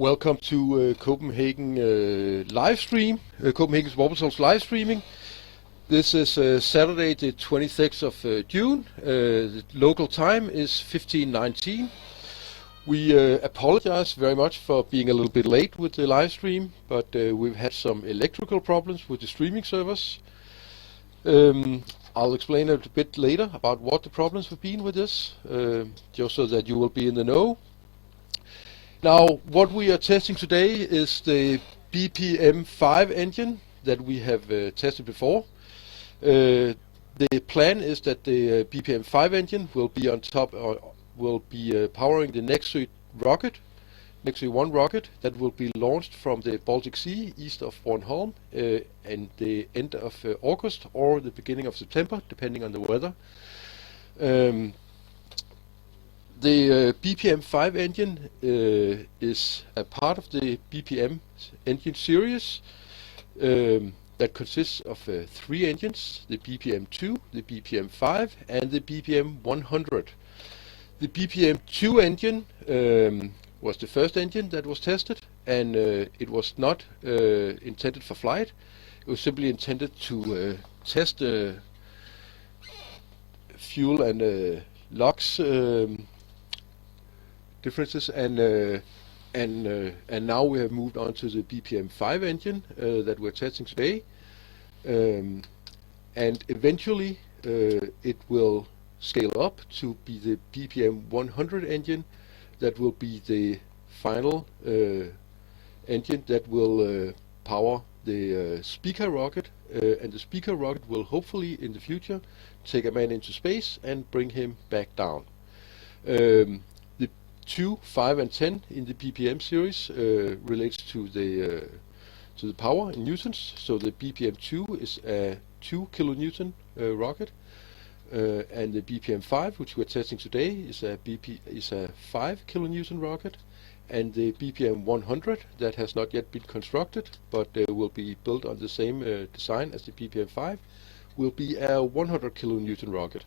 Welcome to Copenhagen live stream, Copenhagen's Wobblesols live streaming. This is Saturday the 26th of June. The local time is 15:19. We apologize very much for being a little bit late with the live stream, but we've had some electrical problems with the streaming servers. I'll explain a bit later about what the problems have been with this, just so that you will be in the know. Now, what we are testing today is the BPM-5 engine that we have tested before. The plan is that the BPM-5 engine will be on top, will be powering the Nexø rocket, Nexø-1 rocket that will be launched from the Baltic Sea east of Bornholm and the end of August or the beginning of September, depending on the weather. The BPM-5 engine is a part of the BPM engine series that consists of 3 engines, the BPM-2, the BPM-5 and the BPM-100. The BPM-2 engine was the first engine that was tested, and it was not intended for flight. It was simply intended to test fuel and LOX differences, and now we have moved on to the BPM-5 engine that we're testing today, and eventually it will scale up to be the BPM-100 engine that will be the final engine that will power the Speaker rocket, and the Speaker rocket will hopefully in the future take a man into space and bring him back down. The 2, 5 and 10 in the BPM series relates to the power in newtons. So the BPM-2 is a 2 kilonewton rocket, and the BPM-5, which we're testing today, is a 5 kilonewton rocket, and the BPM-100 that has not yet been constructed but will be built on the same design as the BPM-5 will be a 100 kilonewton rocket.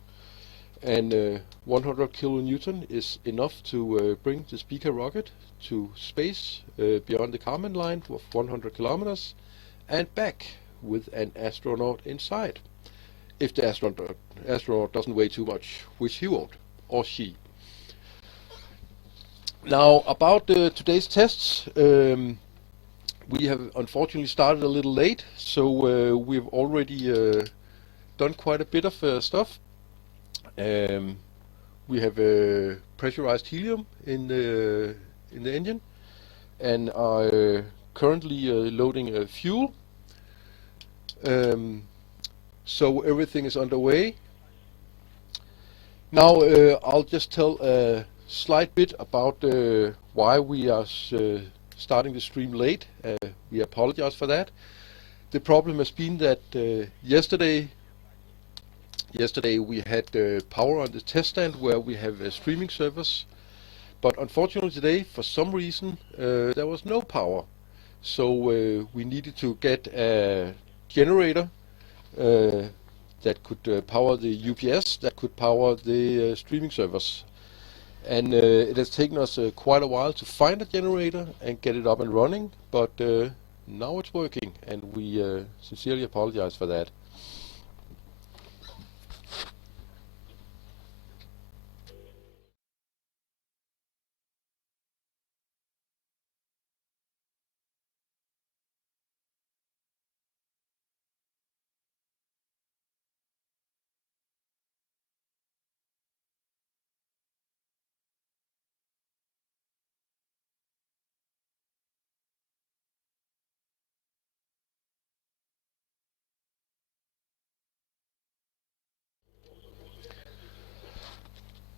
And 100 kilonewton is enough to bring the Speaker rocket to space beyond the Kármán line of 100 kilometers and back with an astronaut inside. If the astronaut doesn't weigh too much, which he won't, or she. Now, about today's tests, we have unfortunately started a little late, so we've already done quite a bit of stuff. We have pressurized helium in the engine, and are currently loading fuel. So everything is underway. Now I'll just tell a slight bit about why we are starting the stream late. We apologize for that. The problem has been that yesterday we had power on the test stand where we have streaming servers, but unfortunately today, for some reason, there was no power. So we needed to get a generator that could power the UPS, that could power the streaming servers. And it has taken us quite a while to find a generator and get it up and running, but now it's working, and we sincerely apologize for that.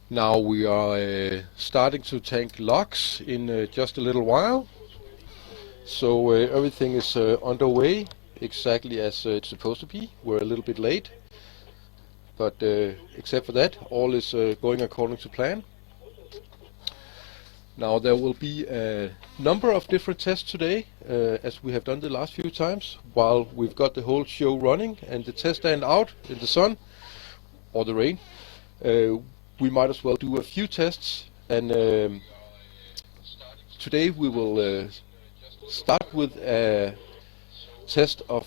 Now we are starting to tank LOX in just a little while. So everything is underway exactly as it's supposed to be. We're a little bit late, but except for that, all is going according to plan. Now there will be a number of different tests today, as we have done the last few times, while we've got the whole show running and the test stand out in the sun or the rain. We might as well do a few tests and today we will start with a test of...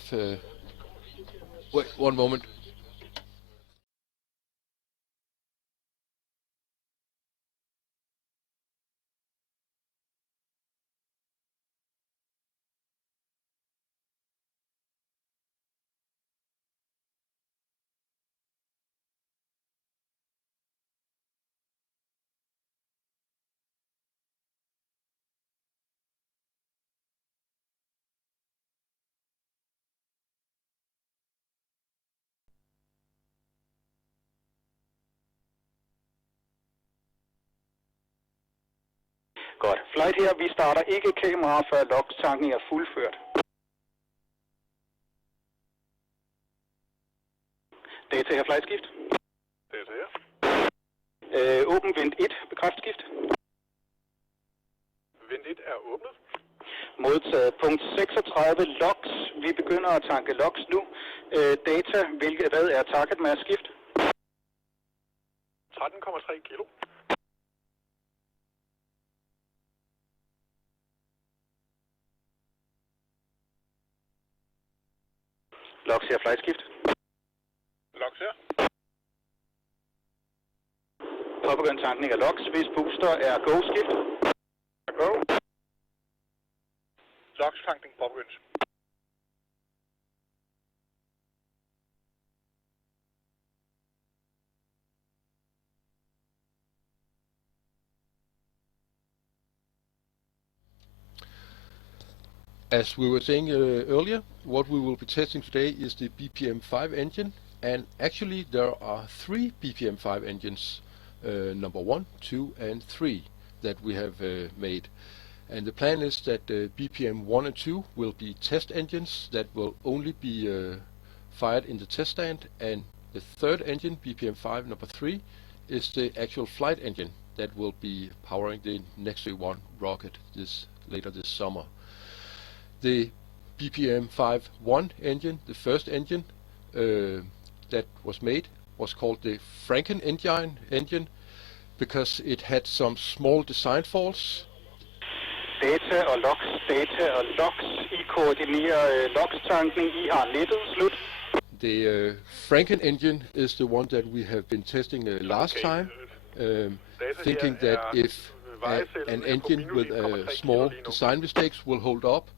wait, one moment. Godt. Flight her. Vi starter ikke kamera, før LOX-tanken er fuldført. Data her, flightskift. Data her. Åben vind 1, bekræftskift. Vind 1 er åbnet. Modtaget. Punkt 36, LOX. Vi begynder at tanke LOX nu. Data, hvad er target mass skift? 13,3 kilo. LOX her, flightskift. LOX her. Påbegynd tankning af LOX, hvis booster er go-skift. Go. LOX-tankning påbegyndt. As we were saying earlier, what we will be testing today is the BPM-5 engine, and actually there are 3 BPM-5 engines, number 1, 2 and 3, that we have made. And the plan is that BPM-1 and 2 will be test engines that will only be fired in the test stand, and the third engine, BPM-5 number 3, is the actual flight engine that will be powering the Next 1 rocket later this summer. The BPM-5-1 engine, the first engine that was made, was called the Franken engine because it had some small design faults. Data og LOX. I koordinerer LOX-tankning. I har nettet slut. The Franken engine is the one that we have been testing last time, thinking that if an engine with small design mistakes will hold up,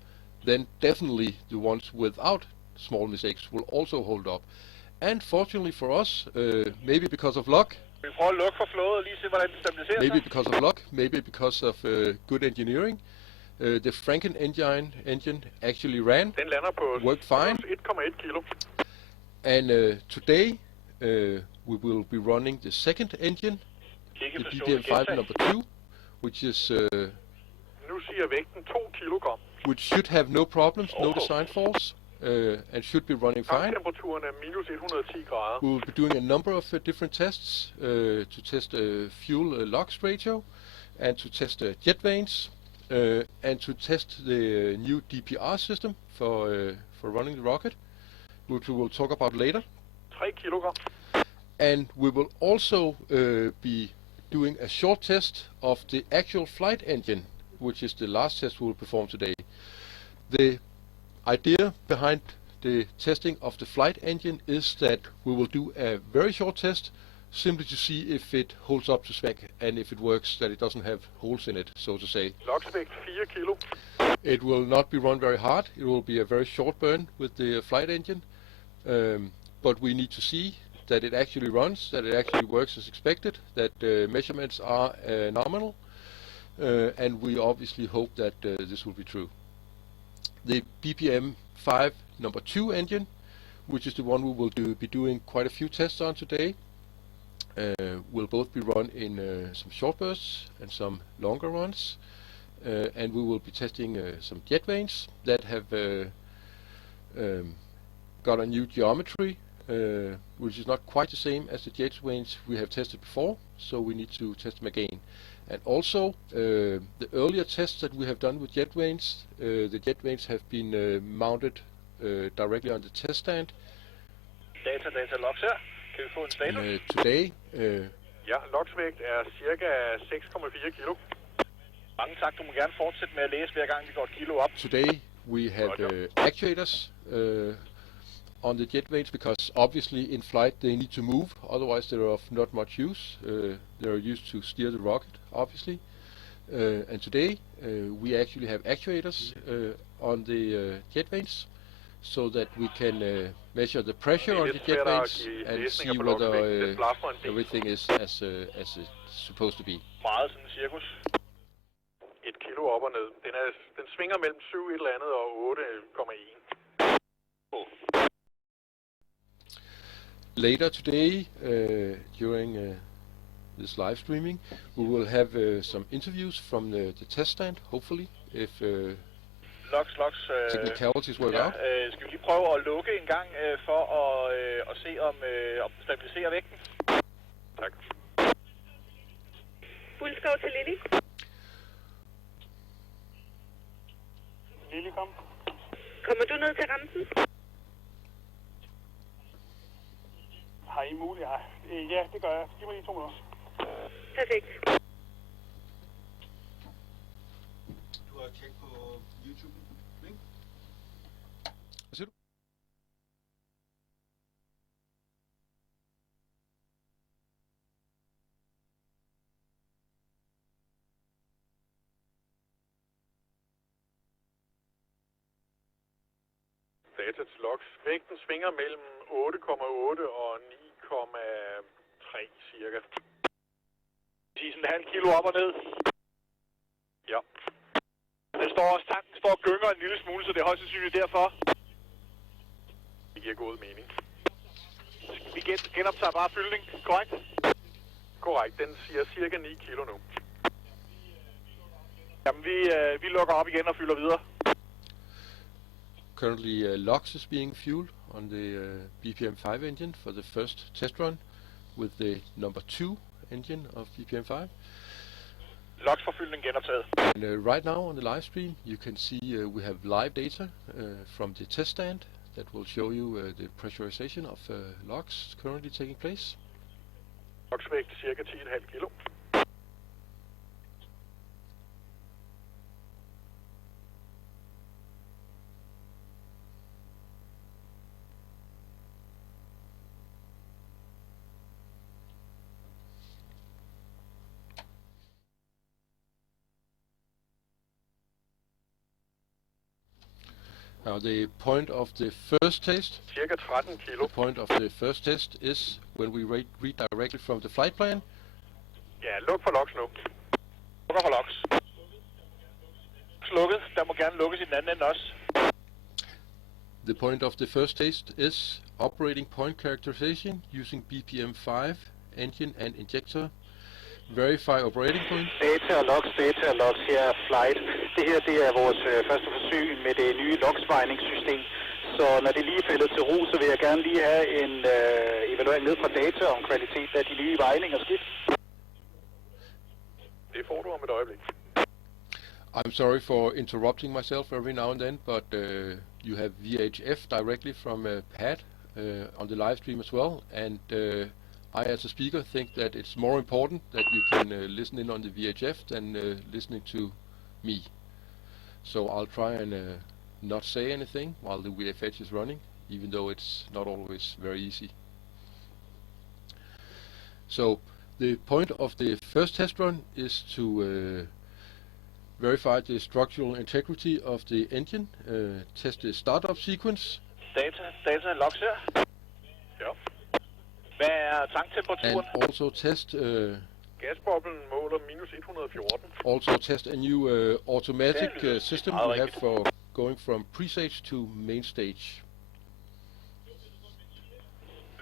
then definitely the ones without small mistakes will also hold up. And fortunately for us, maybe because of luck, maybe because of luck, maybe because of good engineering, the Franken engine actually ran, worked fine. And today we will be running the second engine, the BPM-5 number 2, which is which should have no problems, no design faults, and should be running fine. We will be doing a number of different tests to test fuel LOX ratio, and to test jet vanes, and to test the new DPR system for running the rocket, which we will talk about later. 3 kilogram. And we will also be doing a short test of the actual flight engine, which is the last test we will perform today. The idea behind the testing of the flight engine is that we will do a very short test simply to see if it holds up to spec and if it works, that it doesn't have holes in it, so to say. LOX-vægt 4 kilo. It will not be run very hard. It will be a very short burn with the flight engine, but we need to see that it actually runs, that it actually works as expected, that the measurements are nominal, and we obviously hope that this will be true. The BPM-5 number 2 engine, which is the one we will be doing quite a few tests on today, will both be run in some short bursts and some longer runs, and we will be testing some jet vanes that have got a new geometry, which is not quite the same as the jet vanes we have tested before, so we need to test them again. And also, the earlier tests that we have done with jet vanes, the jet vanes have been mounted directly on the test stand. Data LOX her. Kan vi få en status? Today, ja, LOX-vægt er cirka 6,4 kilo. Mange tak. Du må gerne fortsætte med at læse hver gang vi går et kilo op. Today we have actuators on the jetvanes because obviously in flight they need to move, otherwise they're of not much use. They're used to steer the rocket, obviously. And today we actually have actuators on the jetvanes, so that we can measure the pressure on the jetvanes and see whether everything is as it's supposed to be. Meget sådan cirkus. 1 kilo op og ned. Den svinger mellem 7 et eller andet og 8,1. Later today, during this live streaming, we will have some interviews from the test stand, hopefully, if Loks. technicalities work out. Skal vi lige prøve at lukke en gang for at se om stabiliserer vægten? Tak. Fuldskov til Lili. Lili, kom. Kommer du ned til rampen? Har I muligt? Ja, det gør jeg. Giv mig lige 2 minutter. Perfekt. Du har tjekket på YouTube, ikke? Hvad siger du? Data til logs. Vægten svinger mellem 8,8 og 9,3 cirka. 10,5 kilo op og ned. Ja. Den står også tanken står og gynger en lille smule, så det er højst sandsynligt derfor. Det giver god mening. Vi genoptager bare fyldning, korrekt? Korrekt, den siger cirka 9 kilo nu. Jamen, vi lukker op igen og fylder videre. Currently, LOX is being fueled on the BPM-5 engine for the first test run with the number 2 engine of BPM-5. LOX forfyldning genoptaget. And right now on the live stream, you can see we have live data from the test stand that will show you the pressurization of LOX currently taking place. LOX vægt cirka 10,5 kilo. Now the point of the first test, Cirka 13 kilo. the point of the first test is when we read directly from the flight plan. Ja, luk for LOX nu. Lukker for LOX. Slukket. Der må gerne lukkes i den anden ende også. The point of the first test is operating point characterization using BPM-5 engine and injector. Verify operating point. Data og logs her er flight. Det her det er vores første forsøg med det nye logsvejningssystem. Så når det lige faldet til ro, så vil jeg gerne lige have en evaluering ned fra data om kvalitet af de nye vejninger og skift. Det får du om et øjeblik. I'm sorry for interrupting myself every now and then, but you have VHF directly from Pat on the live stream as well, and I as a speaker think that it's more important that you can listen in on the VHF than listening to me. So I'll try and not say anything while the VFH is running, even though it's not always very easy. So the point of the first test run is to verify the structural integrity of the engine, test the startup sequence. Data logs her. Ja. Hvad er tanktemperaturen? And also test Gasboblen måler minus 114. also test a new automatic system we have for going from pre-stage to main stage.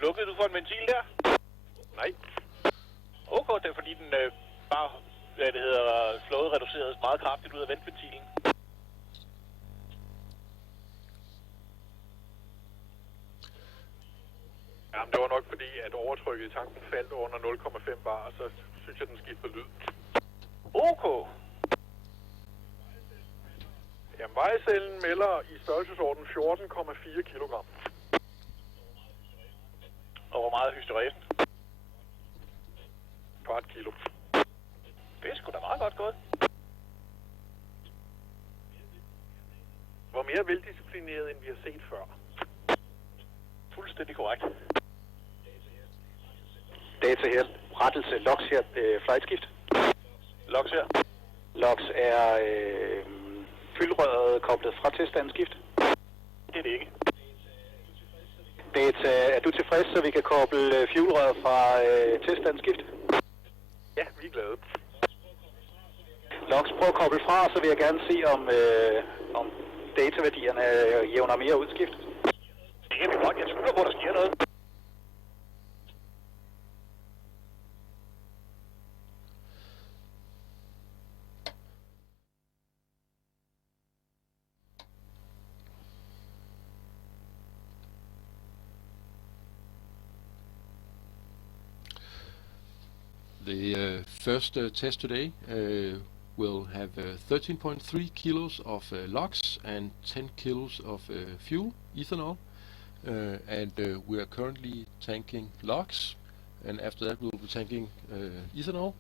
Lukkede du for en ventil der? Nej. Okay, det er fordi den bare, hvad det hedder, flåde reduceres meget kraftigt ud af ventventilen. Jamen, det var nok fordi, at overtrykket i tanken faldt under 0,5 bar, og så synes jeg, den skiftede lyd. Okay. Jamen, vejcellen melder i størrelsesorden 14,4 kilogram. Og hvor meget er hysteresen? Kvart kilo. Det er sgu da meget godt gået. mere veldisciplineret, end vi har set før. Fuldstændig korrekt. Data her. Rettelse. Logs her. Flightskift. Logs her. Logs er fyldrøret koblet fra teststandsskift. Det er det ikke. Data, er du tilfreds, så vi kan koble fuelrøret fra teststandsskift? Ja, vi er glade. Logs, prøv at koble fra, så vil jeg gerne se, om dataværdierne jævner mere udskift. Det kan vi godt. Jeg skylder på, at der sker noget. The first test today will have 13.3 kilos of LOX and 10 kilos of fuel, ethanol, and we are currently tanking LOX, and after that we'll be tanking ethanol,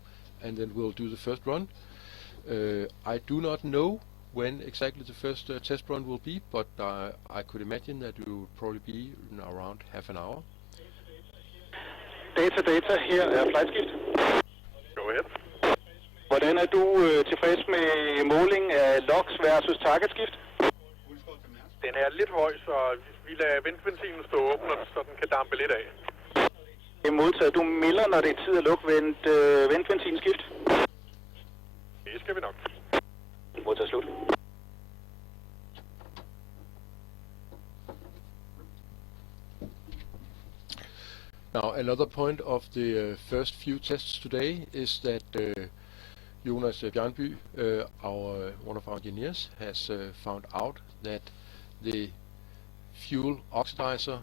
and then we'll do the first run. I do not know when exactly the first test run will be, but I could imagine that it will probably be in around half an hour. Data, her er flightskift. Go ahead. Hvordan er du tilfreds med måling af logs versus targetskift? Den er lidt høj, så vi lader ventventilen stå åben, så den kan dampe lidt af. Det er modtaget. Du melder, når det er tid at lukke ventventilenskift. Det skal vi nok. Modtaget slut. Now, another point of the first few tests today is that Jonas Bjarnby, one of our engineers, has found out that the fuel oxidizer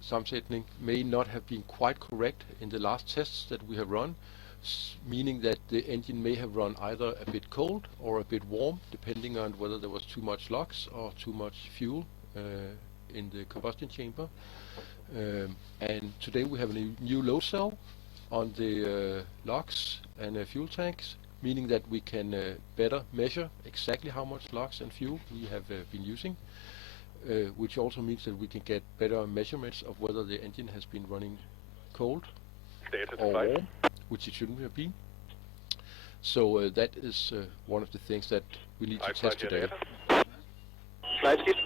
sammensætning may not have been quite correct in the last tests that we have run, meaning that the engine may have run either a bit cold or a bit warm, depending on whether there was too much LOX or too much fuel in the combustion chamber. And today we have a new load cell on the LOX and fuel tanks, meaning that we can better measure exactly how much LOX and fuel we have been using, which also means that we can get better measurements of whether the engine has been running cold or warm, which it shouldn't have been. So that is one of the things that we need to test today. Flight skift.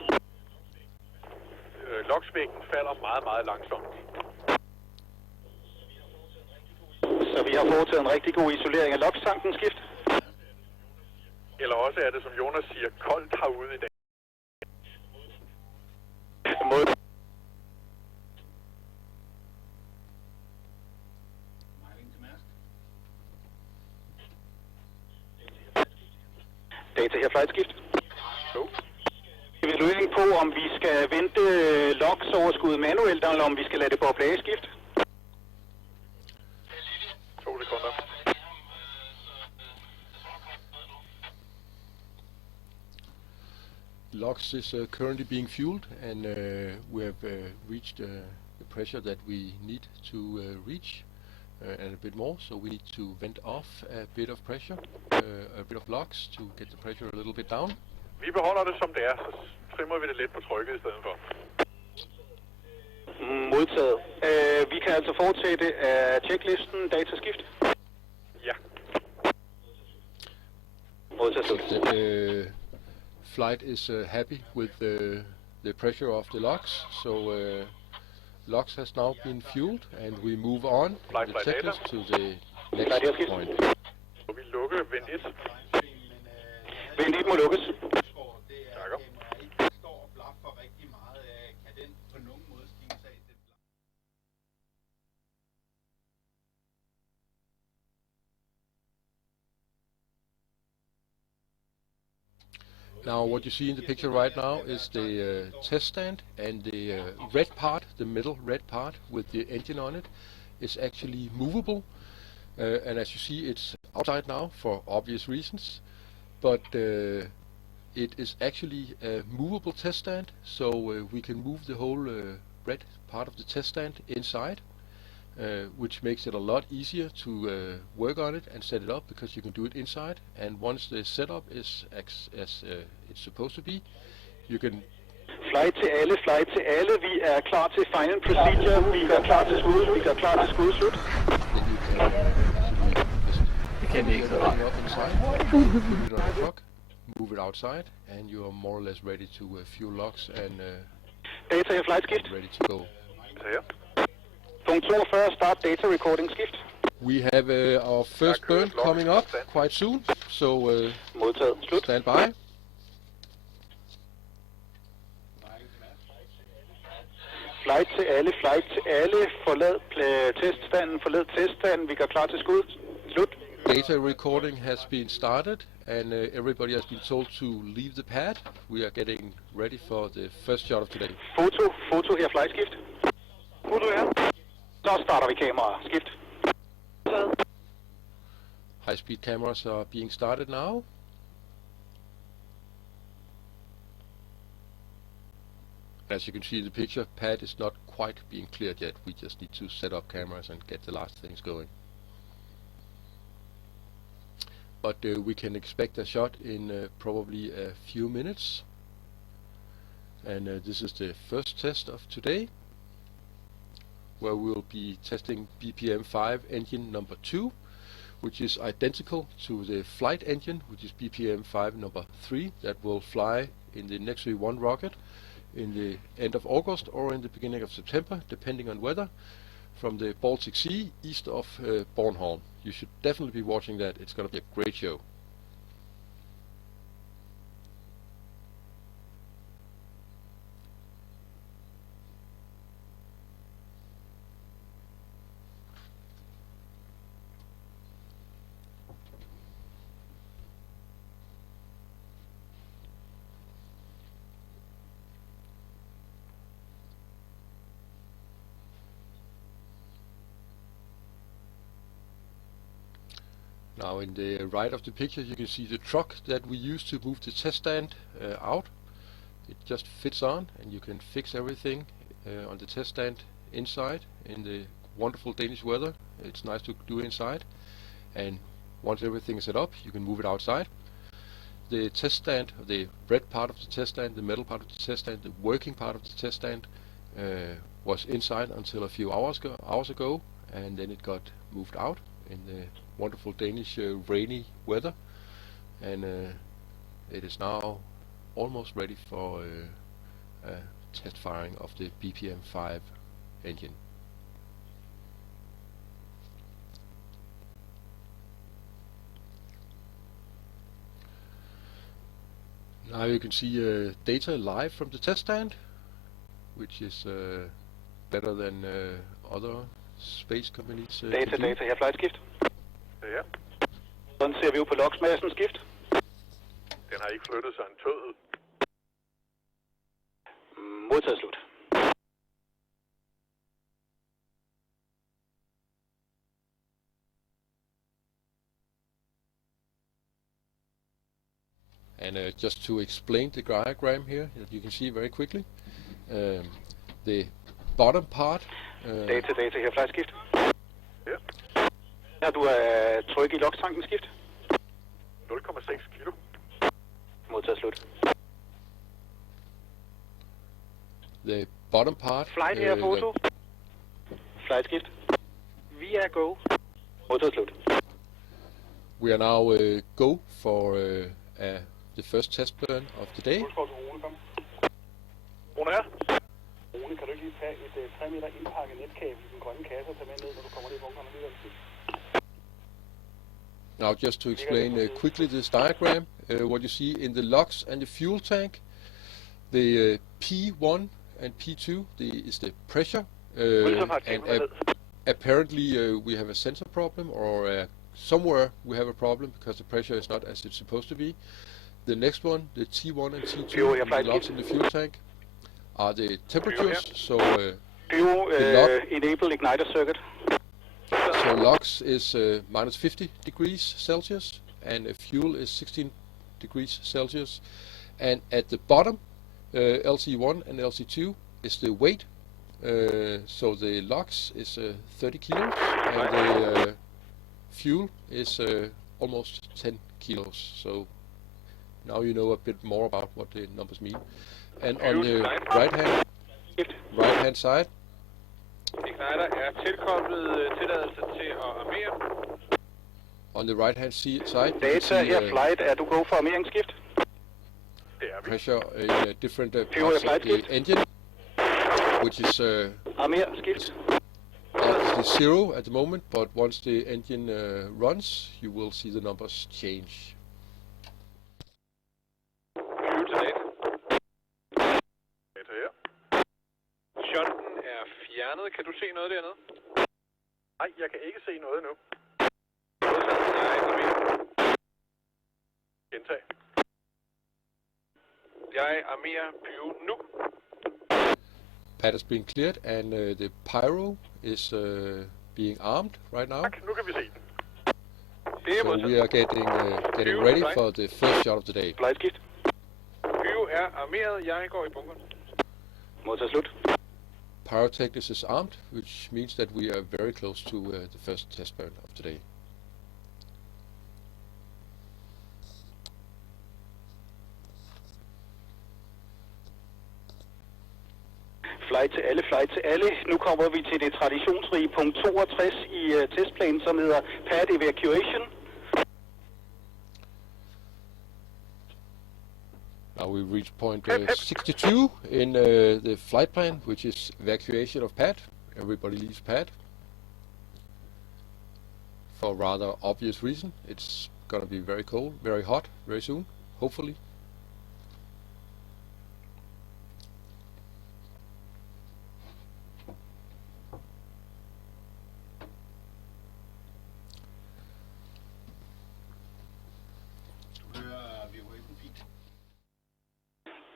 Logsvægten falder meget, meget langsomt. Så vi har foretaget en rigtig god isolering af lokstanken skift. Eller også er det, som Jonas siger, koldt herude i dag. Mod. Data her, flight skift. No. Evaluering på, om vi skal vente LOX-overskud manuelt, eller om vi skal lade det boble af skift. 2 sekunder. LOX is currently being fueled, and we have reached the pressure that we need to reach, and a bit more, so we need to vent off a bit of pressure, a bit of LOX to get the pressure a little bit down. Vi beholder det, som det er, så trimmer vi det lidt på trykket i stedet for. Modtaget. Vi kan altså fortsætte af checklisten dataskift. Ja. Modtaget slut. Flight is happy with the pressure of the LOX, so LOX has now been fueled, and we move on the checklist to the next point. Og vi lukker vent 1. Vent 1 må lukkes. Takker. Now what you see in the picture right now is the test stand, and the red part, the middle red part with the engine on it, is actually movable, and as you see, it's outside now for obvious reasons, but it is actually a movable test stand, so we can move the whole red part of the test stand inside, which makes it a lot easier to work on it and set it up, because you can do it inside. And once the setup is as it's supposed to be, you can Flight til alle, vi er klar til final procedure, vi gør klar til skud, vi gør klar til skudslut. Then you can set everything up inside, put it on the truck, move it outside, and you are more or less ready to fuel locks and Data her flight skift. ready to go. Punkt 42, start data recording skift. We have our first burn coming up quite soon, so Modtaget, slut. stand by. Flight til alle, forlad teststanden, vi gør klar til skud, slut. Data recording has been started, and everybody has been told to leave the pad. We are getting ready for the first shot of today. Foto her flight skift. Foto her. Så starter vi kamera, skift. High-speed cameras are being started now. As you can see in the picture, pad is not quite being cleared yet. We just need to set up cameras and get the last things going. But we can expect a shot in probably a few minutes. And this is the first test of today, where we'll be testing BPM-5 engine number 2, which is identical to the flight engine, which is BPM-5 number 3, that will fly in the Nexus 1 rocket in the end of August or in the beginning of September, depending on weather, from the Baltic Sea east of Bornholm. You should definitely be watching that. It's going to be a great show. Now in the right of the picture you can see the truck that we use to move the test stand out. It just fits on, and you can fix everything on the test stand inside in the wonderful Danish weather. It's nice to do inside, and once everything is set up you can move it outside. The test stand, the red part of the test stand, the metal part of the test stand, the working part of the test stand was inside until a few hours ago, and then it got moved out in the wonderful Danish rainy weather, and it is now almost ready for test firing of the BPM-5 engine. Now you can see data live from the test stand, which is better than other space companies. Data her flight skift. Ja. Sådan ser vi jo på logsmassen skift. Den har ikke flyttet sig en tøddel. Modtaget slut. And just to explain the diagram here that you can see very quickly, the bottom part. Data her flight skift. Ja. Har du tryk i logstanken skift? 0,6 kilo. Modtaget slut. The bottom part. Flight her foto. Flight skift. Vi er go. Modtaget slut. We are now go for the first test burn of the day. Rune her. Rune, kan du ikke lige tage et 3 meter indpakket netkabel i den grønne kasse og tage med ned, når du kommer ned i bunkeren alligevel? Now just to explain quickly this diagram, what you see in the LOX and the fuel tank, the P1 and P2 is the pressure, and apparently we have a sensor problem, or somewhere we have a problem because the pressure is not as it's supposed to be. The next one, the T1 and T2, the LOX and the fuel tank, are the temperatures. So enable igniter circuit. So LOX is minus 50 degrees Celsius, and fuel is 16 degrees Celsius. And at the bottom, LC1 and LC2 is the weight So the LOX is 30 kilos, and the fuel is almost 10 kilos. So now you know a bit more about what the numbers mean. And on the right hand side, Igniter er tilkoblet tilladelse til at armere. on the right hand side, you can Data see her, flight. Er du go for armeringsskift? Det er vi. pressure in different parts of the engine, which is Armerskift. obviously 0 at the moment, but once the engine runs, you will see the numbers change. Fuel til data. Data her. Shunten er fjernet. Kan du se noget dernede? Nej, jeg kan ikke se noget nu. Jeg armerer. Gentag. Jeg armerer pyro nu. Pad has been cleared, and the pyro is being armed right now. Tak, nu kan vi se den. Det er So we are getting ready for the first shot of the day. Flightskift. Pyro er armeret. Jeg går i bunkeren. Modtaget slut. Pyrotechnics is armed, which means that we are very close to the first test burn of today. Flight til alle. Nu kommer vi til det traditionsrige punkt 62 i testplanen, som hedder pad evacuation. Now we reach point 62 in the flight plan, which is evacuation of pad. Everybody leaves pad. For a rather obvious reason. It's gonna be very cold, very hot, very soon, hopefully.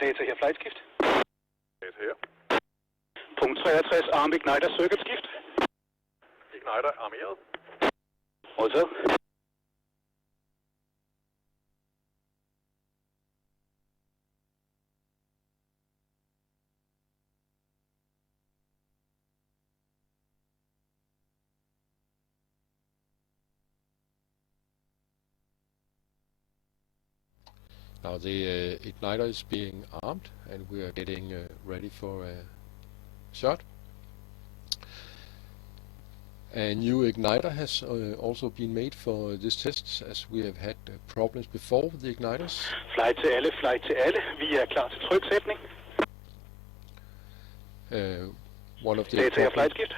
Data her, flightskift. Data her. Punkt 63, arm igniter circuit skift. Igniter armeret. Modtaget. Now the igniter is being armed, and we are getting ready for a shot. A new igniter has also been made for this test, as we have had problems before with the igniters. Flight til alle. Vi er klar til tryksætning. One of the Data her, flightskift.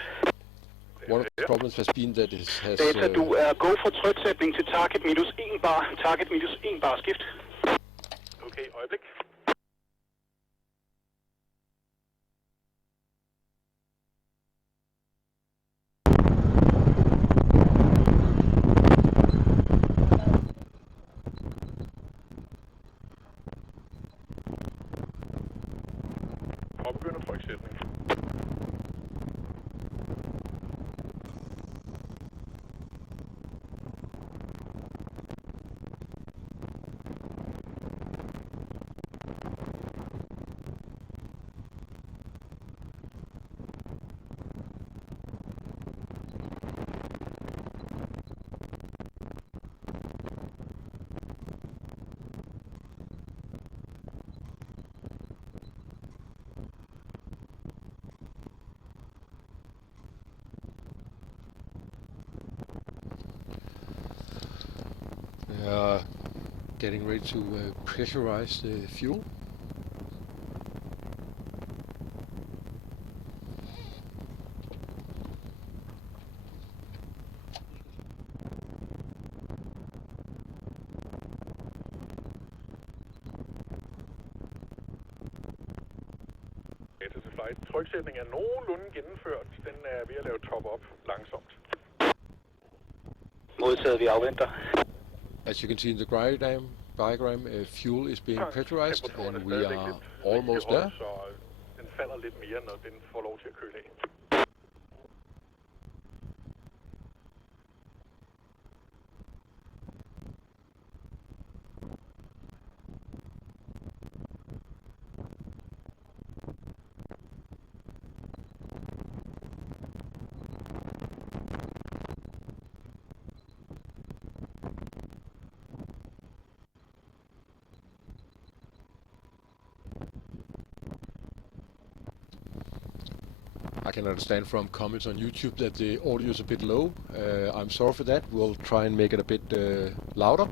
problems has been that it has Data, du er go for tryksætning til target minus 1 bar. Target minus 1 bar skift. Okay, øjeblik. Og begynder tryksætning. we are getting ready to pressurize the fuel. Data til flight. Tryksætning er nogenlunde gennemført. Den er ved at lave top-up langsomt. Modtaget, vi afventer. As you can see in the diagram, fuel is being pressurized, and we are almost there. Så den falder lidt mere, når den får lov til at køle af. I can understand from comments on YouTube that the audio is a bit low. I'm sorry for that. We'll try and make it a bit louder.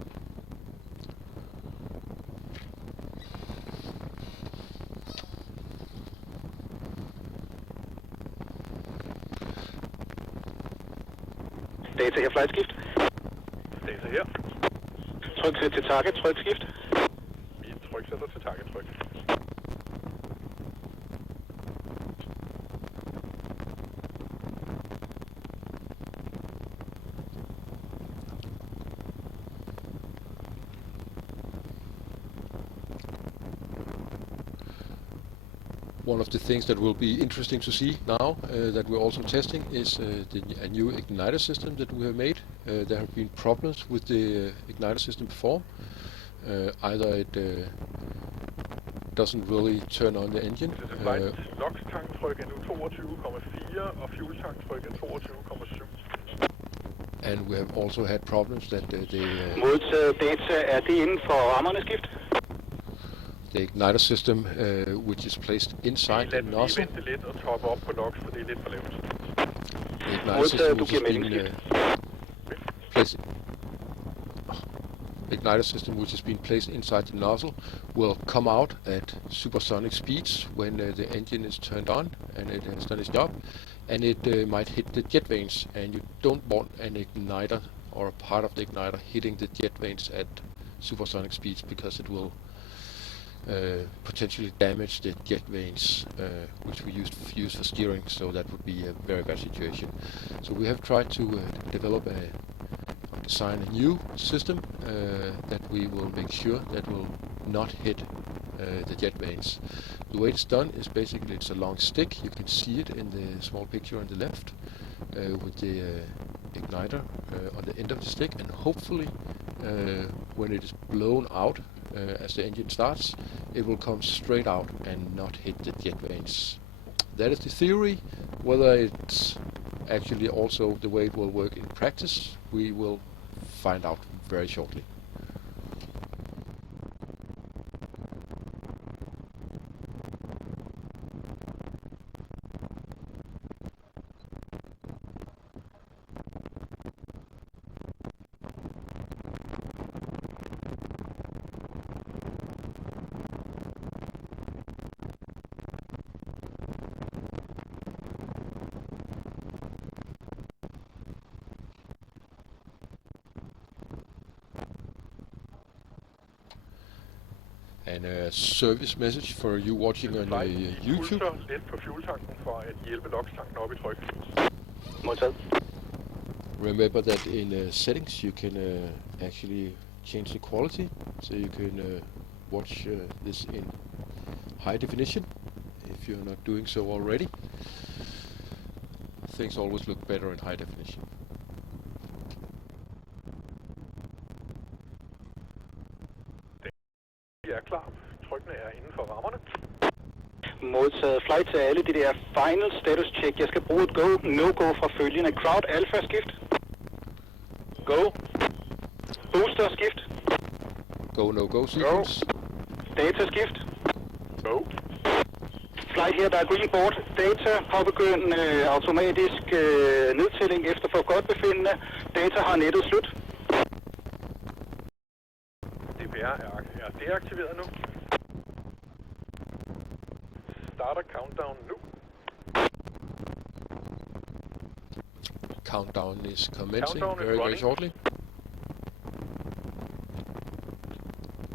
Data her, flight skift. Data her. Tryk til target, tryk skift. Vi tryksætter til target tryk. One of the things that will be interesting to see now that we're also testing is a new igniter system that we have made. There have been problems with the igniter system before. Either it doesn't really turn on the engine. LOX-tanktryk er nu 22,4 og fuel-tanktryk er 22,7. And we have also had problems that Modtaget data, er det inden for rammerne skift? the igniter system, which is placed inside the nozzle. Vente lidt og toppe op på LOX, for det er lidt for lavt. The igniter system which has been placed inside the nozzle will come out at supersonic speeds when the engine is turned on and it has done its job, and it might hit the jet vanes, and you don't want an igniter or a part of the igniter hitting the jet vanes at supersonic speeds, because it will potentially damage the jet vanes, which we use for steering, so that would be a very bad situation. So we have tried to design a new system that we will make sure that will not hit the jet vanes. The way it's done is basically it's a long stick. You can see it in the small picture on the left with the igniter on the end of the stick, and hopefully when it is blown out as the engine starts, it will come straight out and not hit the jet vanes. That is the theory. Whether it's actually also the way it will work in practice, we will find out very shortly. And a service message for you watching on YouTube. Lidt på fueltanken for at hjælpe LOX-tanken op i tryk. Modtaget. Remember that in settings you can actually change the quality, so you can watch this in high definition if you're not doing so already. Things always look better in high definition. Er klar. Trykkene er inden for rammerne. Modtaget. Flight til alle de der final status check. Jeg skal bruge et go, no-go fra følgende. Crowd alpha skift. Go. Booster skift. Go, no-go sequence. Go. Data skift. Go. Flight her, der er green board. Data påbegynd automatisk nedtælling efter for godt befindende. Data har nettet slut. DPR er deaktiveret nu. Starter countdown nu. Countdown is commencing Countdown very shortly.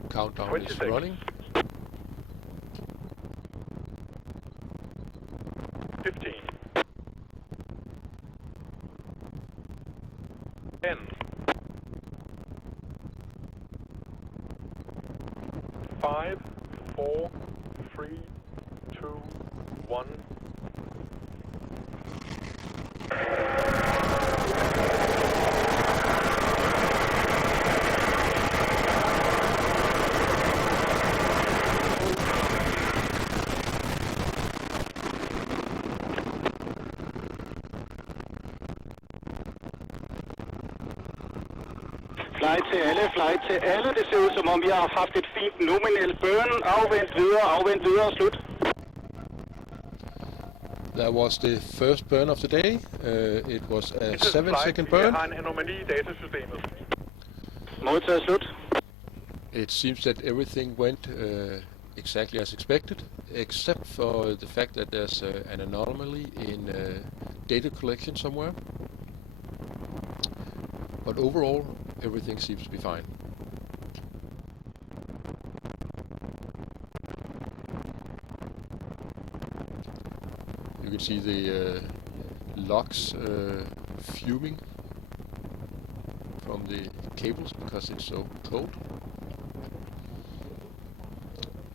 Countdown is running. 15. 10. 5, 4, 3, 2, 1. Flight til alle, flight til alle. Det ser ud som om vi har haft et fint nominelt burn. Afvent videre og slut. That was the first burn of the day. It was a 7-second burn. Vi har en anomali i datasystemet. Modtaget slut. It seems that everything went exactly as expected, except for the fact that there's an anomaly in data collection somewhere. But overall, everything seems to be fine. You can see the logs fuming from the cables because it's so cold.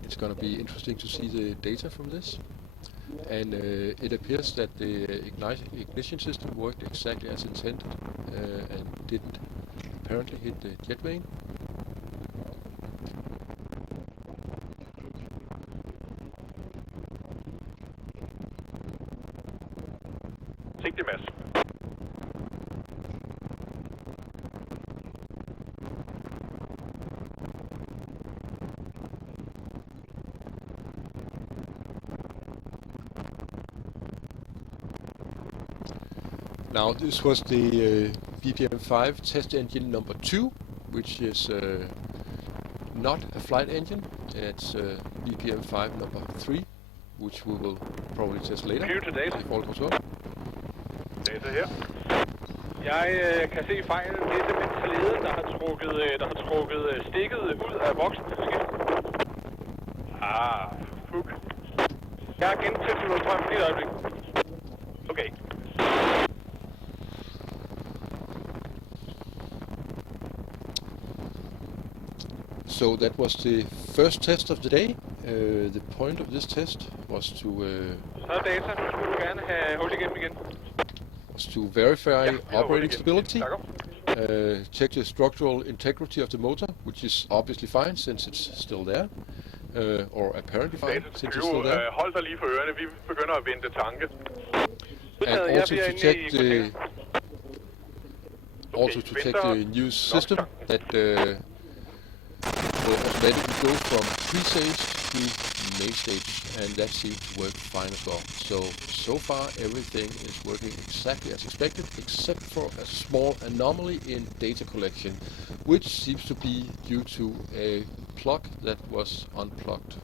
It's going to be interesting to see the data from this. And it appears that the ignition system worked exactly as intended and didn't apparently hit the jetvane. Sigte, Mads. Now this was the BPM-5 test engine number 2, which is not a flight engine. It's BPM-5 number 3, which we will probably test later. If all goes well. Data her. Jeg kan se fejlen. Det er simpelthen slæden, der har trukket stikket ud af voksen. Fuck. Jeg har gentændt strøm lige et øjeblik. Okay. So that was the first test of the day. The point of this test was to Så er data. Nu skulle du gerne have hul igennem igen. Was to verify operating stability, check the structural integrity of the motor, which is obviously fine since it's still there, or apparently fine since it's still there. Hold dig lige for ørerne, vi begynder at vente tanke. And also to check the new system that will automatically go from pre-stage to main stage, and that seems to work fine as well. So far everything is working exactly as expected, except for a small anomaly in data collection, which seems to be due to a plug that was unplugged.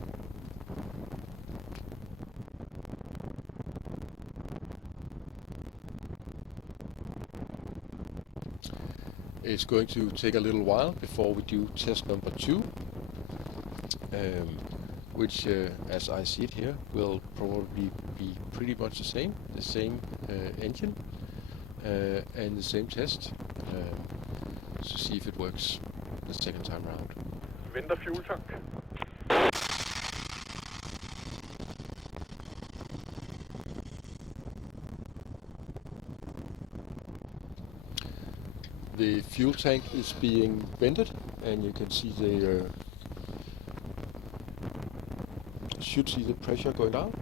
It's going to take a little while before we do test number 2, which, as I see it here, will probably be pretty much the same engine and the same test, to see if it works the second time round. Venter fuel tank. The fuel tank is being vented, and you can see the should see the pressure going down.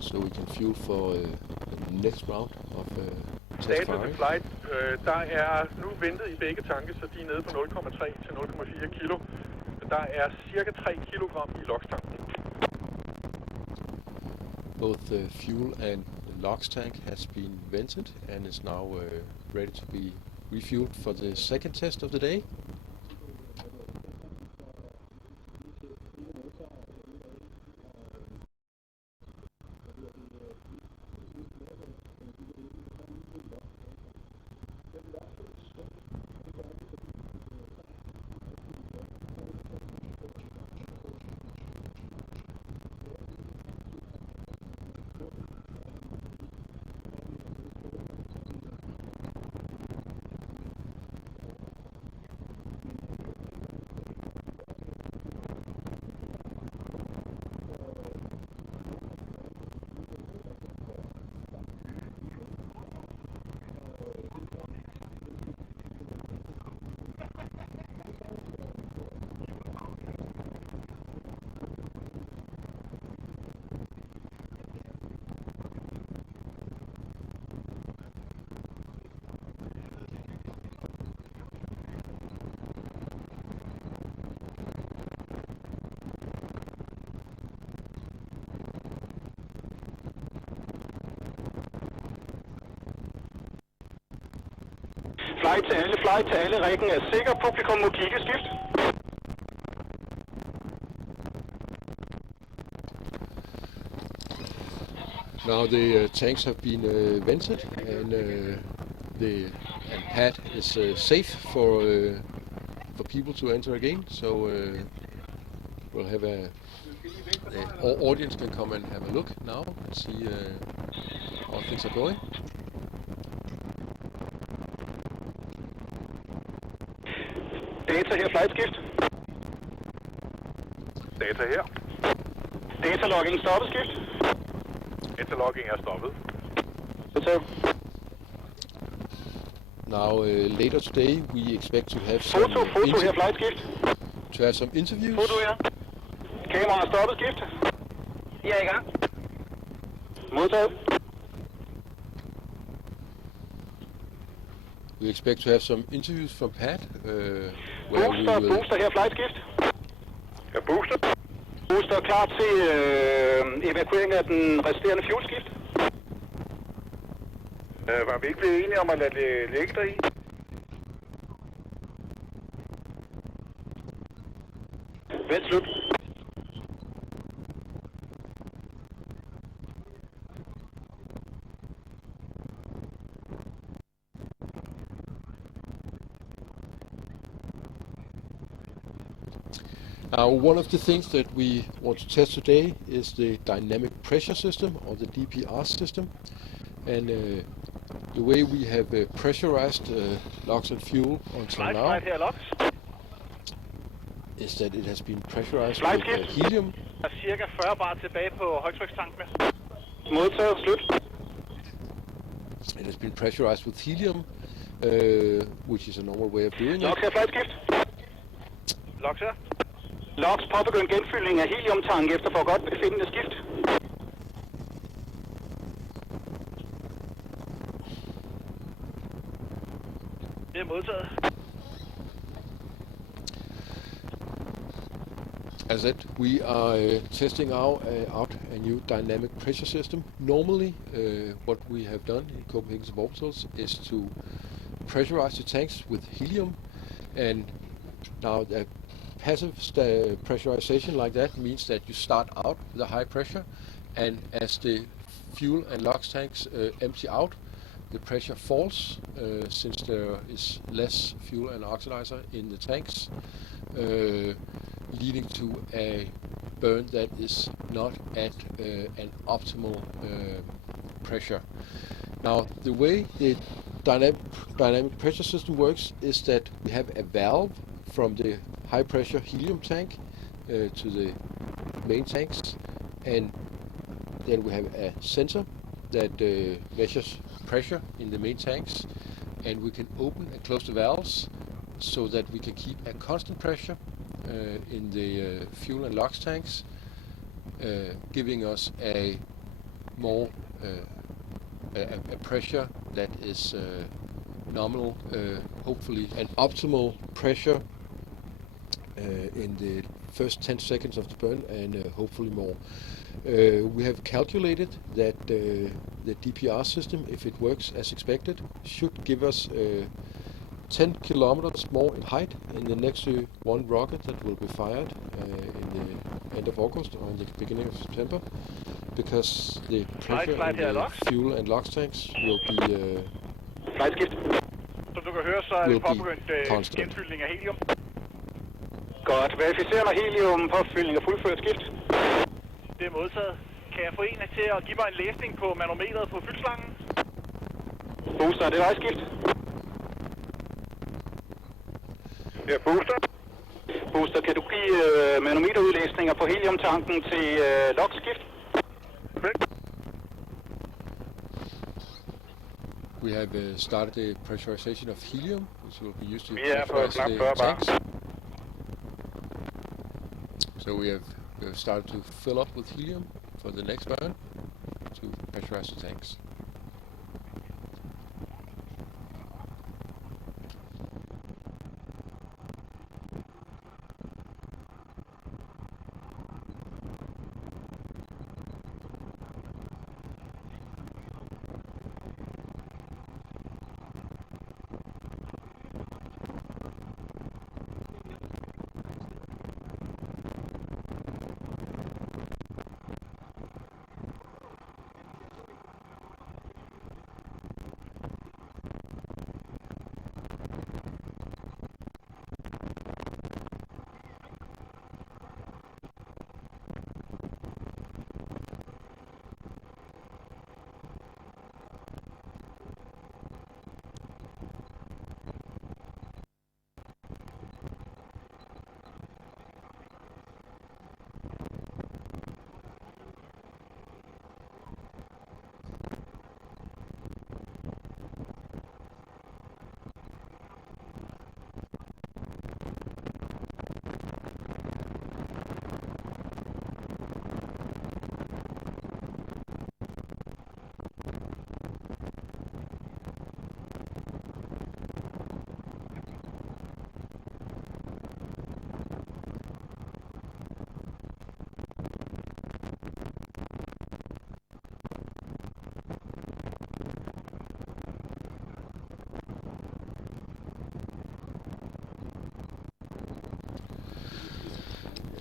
So we can fuel for the next round of test firing. Flight, der er nu ventet i begge tanke, så de er nede på 0,3 til 0,4 kilo. Der er cirka 3 kilogram i LOX-tanken. Both the fuel and the LOX tank has been vented and is now ready to be refueled for the second test of the day. fly til alle. Riggen er sikker. Publikum må kigge skift. Now the tanks have been vented, and pad is safe for people to enter again. So we'll have the audience can come and have a look now and see how things are going. Data her, flight skift. Data her. Data logging stoppet skift. Interlogging er stoppet. Now later today we expect to have Foto her, flight skift. To have some interviews. Foto her. Kamera stoppet skift. I er i gang. Modtaget. We expect to have some interviews from Pat. Where Booster her, flight skift. Ja, booster. Booster klar til evakuering af den resterende fuelskift. Var vi ikke blevet enige om at lade det ligge deri? Vent slut. Now, one of the things that we want to test today is the dynamic pressure system, or the DPR system. And the way we have pressurized LOX and fuel until now is that it has been pressurized with helium. Der er cirka 40 bar tilbage på højtrykstankene. Modtaget, slut. It has been pressurized with helium, which is a normal way of doing it. LOX her, flight skift. LOX her. LOX påbegynd genfyldning af heliumtank efter for godt befindende skift. Det er modtaget. As said, we are testing out a new dynamic pressure system. Normally, what we have done in Copenhagen Suborbitals is to pressurize the tanks with helium, and now the passive pressurization like that means that you start out with a high pressure, and as the fuel and LOX tanks empty out, the pressure falls since there is less fuel and oxidizer in the tanks, leading to a burn that is not at an optimal pressure. Now, the way the dynamic pressure system works is that we have a valve from the high pressure helium tank to the main tanks, and then we have a sensor that measures pressure in the main tanks, and we can open and close the valves so that we can keep a constant pressure in the fuel and LOX tanks, giving us a more a pressure that is nominal, hopefully an optimal pressure in the first 10 seconds of the burn, and hopefully more. We have calculated that the DPR system, if it works as expected, should give us 10 kilometers more in height in the next one rocket that will be fired in the end of August or in the beginning of September, because the pressure in the fuel and LOX tanks will be Som du kan høre, så er det påbegyndt genfyldning af helium. Godt. Verificerer helium påfyldning og fuldført skift. Det er modtaget. Kan jeg få en til at give mig en læsning på manometeret på fyldslangen? Booster, det er vejskift. Ja, booster. Booster, kan du give manometerudlæsninger på heliumtanken til LOX-skift? We have started the pressurization of helium, which will be used to pressurize the tanks. So we have started to fill up with helium for the next burn to pressurize the tanks.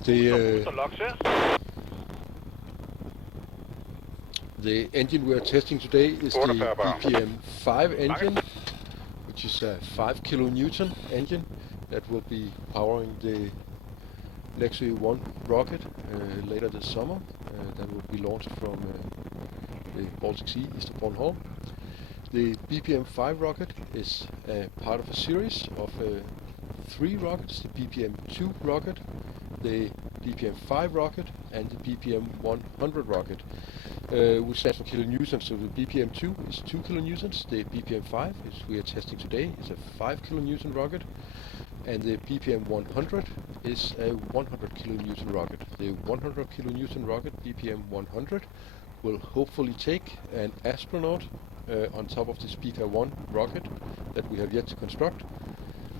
The engine we are testing today is the BPM-5 engine, which is a 5 kilonewton engine that will be powering the Nexus 1 rocket later this summer. That will be launched from the Baltic Sea east of Bornholm. The BPM-5 rocket is part of a series of 3 rockets: the BPM-2 rocket, the BPM-5 rocket, and the BPM-100 rocket, which stands for kilonewtons. So the BPM-2 is 2 kilonewtons, the BPM-5, which we are testing today, is a 5 kilonewton rocket, and the BPM-100 is a 100 kilonewton rocket. The 100 kilonewton rocket, BPM-100, will hopefully take an astronaut on top of the Speaker 1 rocket that we have yet to construct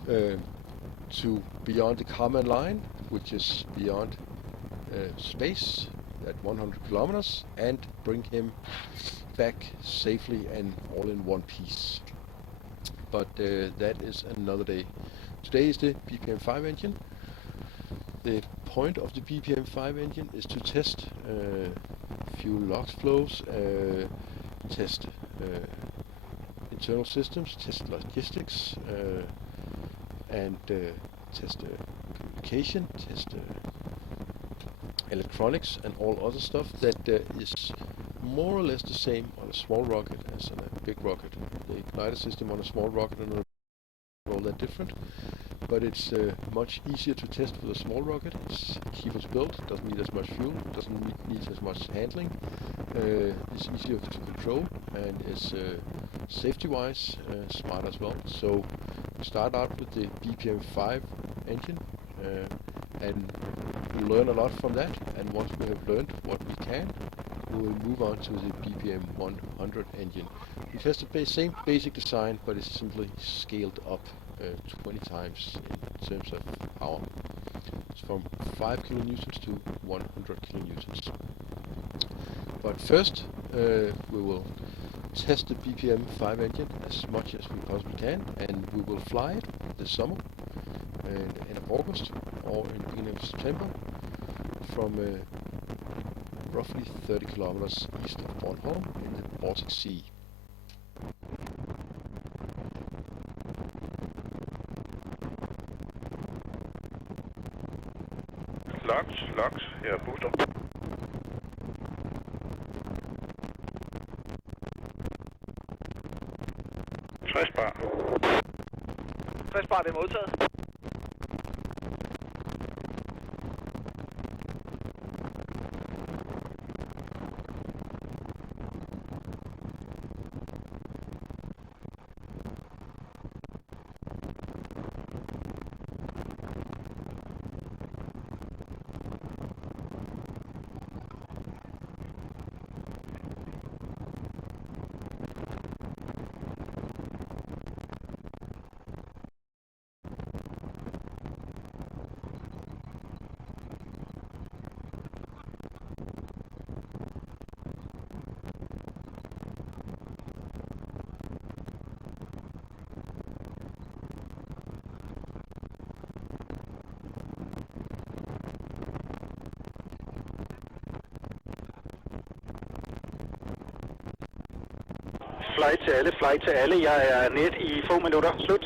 to beyond the Kármán line, which is beyond space at 100 kilometers, and bring him back safely and all in one piece. But that is another day. Today is the BPM-5 engine. The point of the BPM-5 engine is to test fuel loss flows, test internal systems, test logistics, and test qualification, test electronics, and all other stuff that is more or less the same on a small rocket as on a big rocket. The igniter system on a small rocket and all that different, but it's much easier to test with a small rocket. It's cheaper to build, doesn't need as much fuel, doesn't need as much handling, it's easier to control, and is safety-wise smart as well. So we start out with the BPM-5 engine and learn a lot from that, and once we have learned what we can, we will move on to the BPM-100 engine. We test the same basic design, but it's simply scaled up 20 times in terms of power. It's from 5 kilonewtons to 100 kilonewtons. But first, we will test the BPM-5 engine as much as we possibly can, and we will fly it this summer, in the end of August or in the beginning of September, from roughly 30 kilometers east of Bornholm in the Baltic Sea. Lux, ja, booster. 60 bar. 60 bar, det er modtaget. Fly til alle. Jeg er net i få minutter. Slut.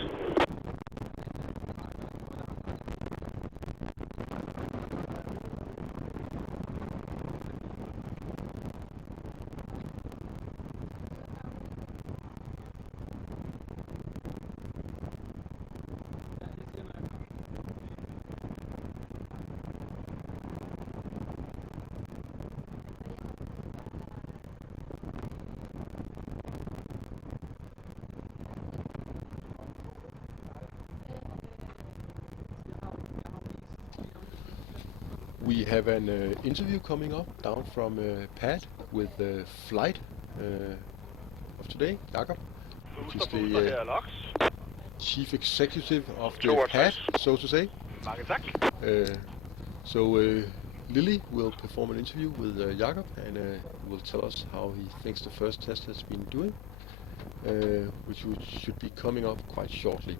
We have an interview coming up down from Pat with the flight of today, Jakob, which is the chief executive of the Pat, so to say. Lily will perform an interview with Jakob and will tell us how he thinks the first test has been doing. which should be coming up quite shortly.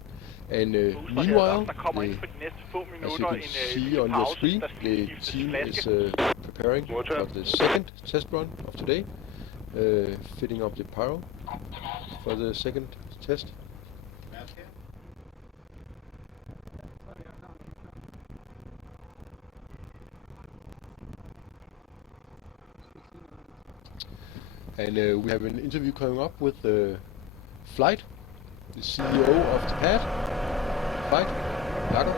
And meanwhile, as you can see on your screen, the team is preparing for the second test run of today, fitting up the pyro for the second test. And we have an interview coming up with Flight, the CEO of the pad. Flight, Jakob.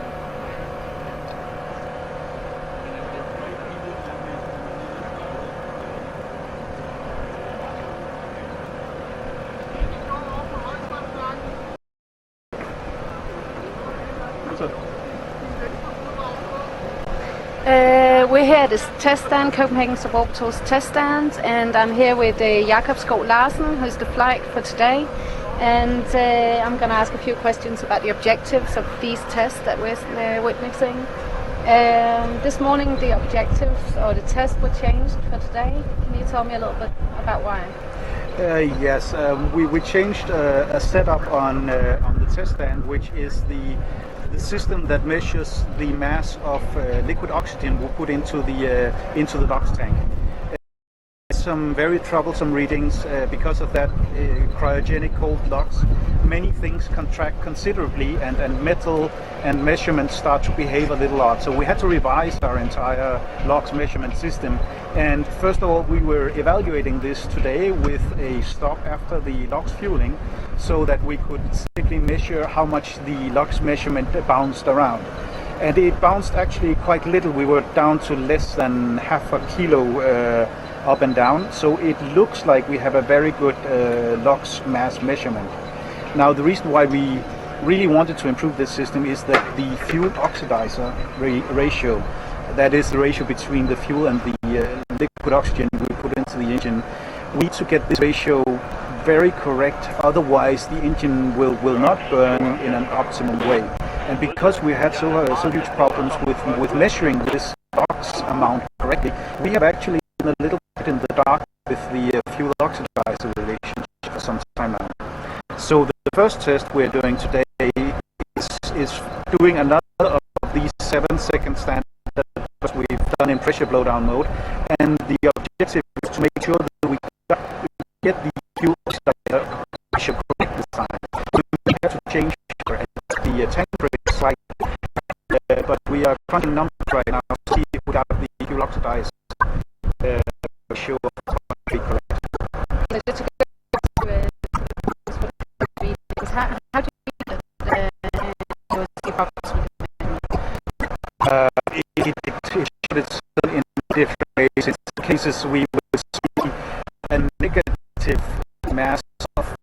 We're here at this test stand, Copenhagen Suborbitals test stand, and I'm here with Jakob Skov Larsen, who's the flight for today. And I'm going to ask a few questions about the objectives of these tests that we're witnessing. This morning the objectives or the tests were changed for today. Can you tell me a little bit about why? Yes, we changed a setup on the test stand, which is the system that measures the mass of liquid oxygen we put into the LOX tank. Some very troublesome readings because of that cryogenic cold LOX. Many things contract considerably, and metal and measurements start to behave a little odd. So we had to revise our entire LOX measurement system. And first of all, we were evaluating this today with a stop after the LOX fueling, so that we could simply measure how much the LOX measurement bounced around. And it bounced actually quite little. We were down to less than half a kilo up and down. So it looks like we have a very good LOX mass measurement. Now, the reason why we really wanted to improve this system is that the fuel oxidizer ratio, that is the ratio between the fuel and the liquid oxygen we put into the engine, we need to get this ratio very correct, otherwise the engine will not burn in an optimum way. And because we had so huge problems with measuring this LOX amount correctly, we have actually been a little bit in the dark with the fuel oxidizer relationship for some time now. So the first test we're doing today is doing another of these 7-second standards that we've done in pressure blowdown mode, and the objective is to make sure that we get the fuel oxidizer ratio correct this time. So we have to change the tank pressure slightly, but we are crunching numbers right now to see if without the fuel oxidizer ratio be correct. How do you it's in different ways. In some cases we will see a negative mass of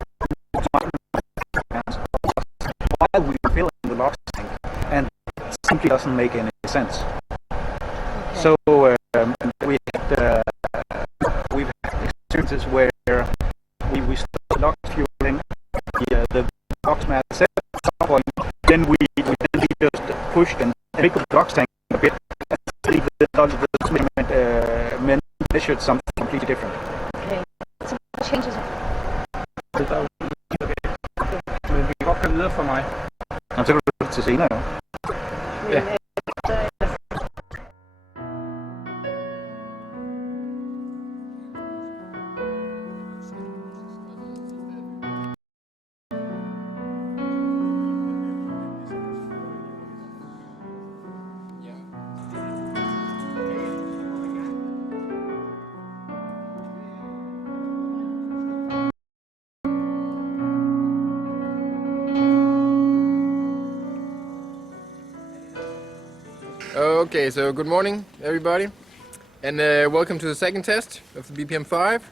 while we fill in the LOX tank, and it simply doesn't make any sense. Okay. So we've had experiences where we start LOX fueling, the LOX mass set at some point, then we just pushed and pick up the LOX tank a bit, and the measurement measured something completely different. Okay. So what changes? Men vi godt kan videre for mig. Så kan du til senere. Ja. Okay, so good morning everybody, and welcome to the second test of the BPM-5.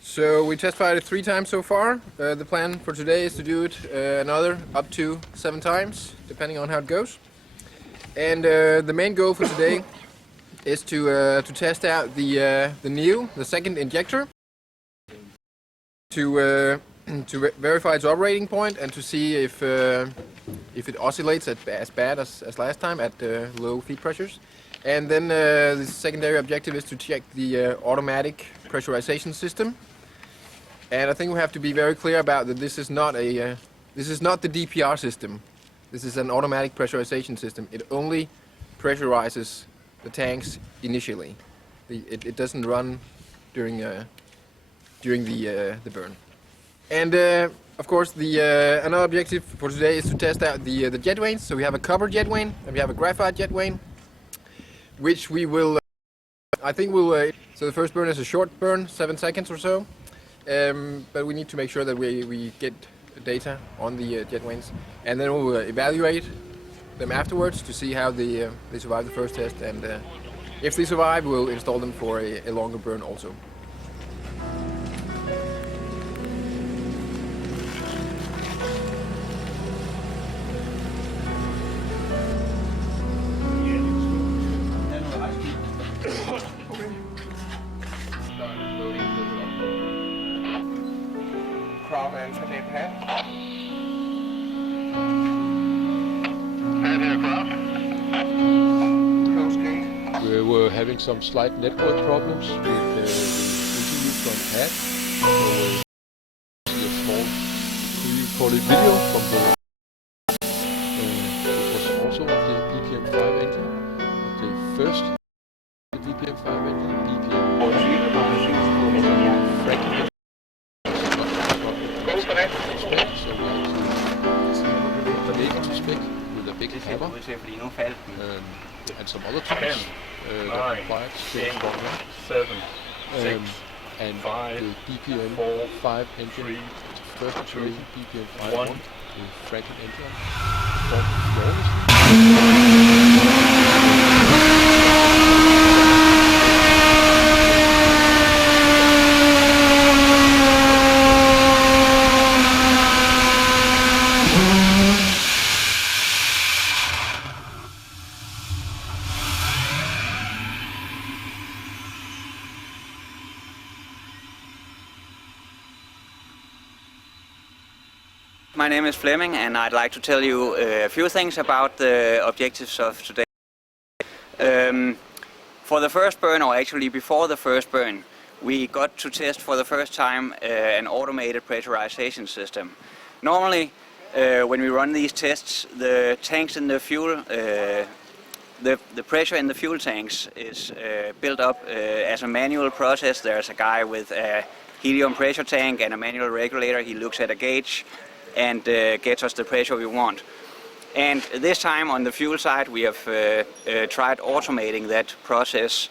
So we test fired it 3 times so far. The plan for today is to do it another up to 7 times, depending on how it goes. And the main goal for today is to test out the second injector, to verify its operating point and to see if it oscillates as bad as last time at low feed pressures. And then the secondary objective is to check the automatic pressurization system And I think we have to be very clear about that this is not the DPR system. This is an automatic pressurization system. It only pressurizes the tanks initially. It doesn't run during the burn. And of course, another objective for today is to test out the jetvanes. So we have a copper jetvane and we have a graphite jetvane, which we will. I think we'll. So the first burn is a short burn, 7 seconds or so. But we need to make sure that we get data on the jetvanes, and then we'll evaluate them afterwards to see how they survive the first test, and if they survive, we'll install them for a longer burn also. We were having some slight network problems with the interview from Pat. So see a small pre-recorded video from the it was also of the BPM-5 engine, the first BPM-5 engine, BPM spec, so we actually make it to spec with a big hammer and some other tools that required to 7, 6, and 5, the BPM-5 engine, the first iteration BPM-5 1, the Franklin engine, performed flawlessly. My name is Fleming, and I'd like to tell you a few things about the objectives of today. For the first burn, or actually before the first burn, we got to test for the first time an automated pressurization system. Normally, when we run these tests, the tanks in the fuel, the pressure in the fuel tanks is built up as a manual process. There's a guy with a helium pressure tank and a manual regulator. He looks at a gauge and gets us the pressure we want. And this time on the fuel side we have tried automating that process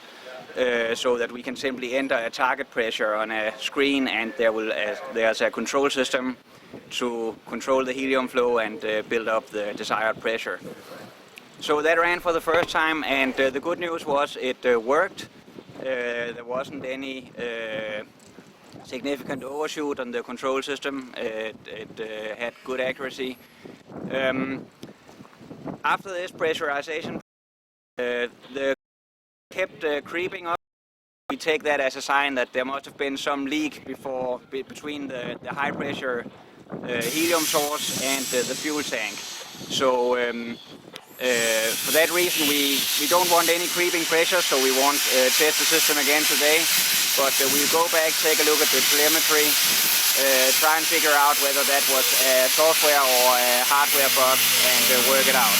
so that we can simply enter a target pressure on a screen, and there's a control system to control the helium flow and build up the desired pressure. So that ran for the first time, and the good news was it worked. There wasn't any significant overshoot on the control system. It had good accuracy. After this pressurization, the kept creeping up. We take that as a sign that there must have been some leak between the high pressure helium source and the fuel tank. So for that reason we don't want any creeping pressure, so we won't test the system again today. But we'll go back, take a look at the telemetry, try and figure out whether that was a software or a hardware bug, and work it out.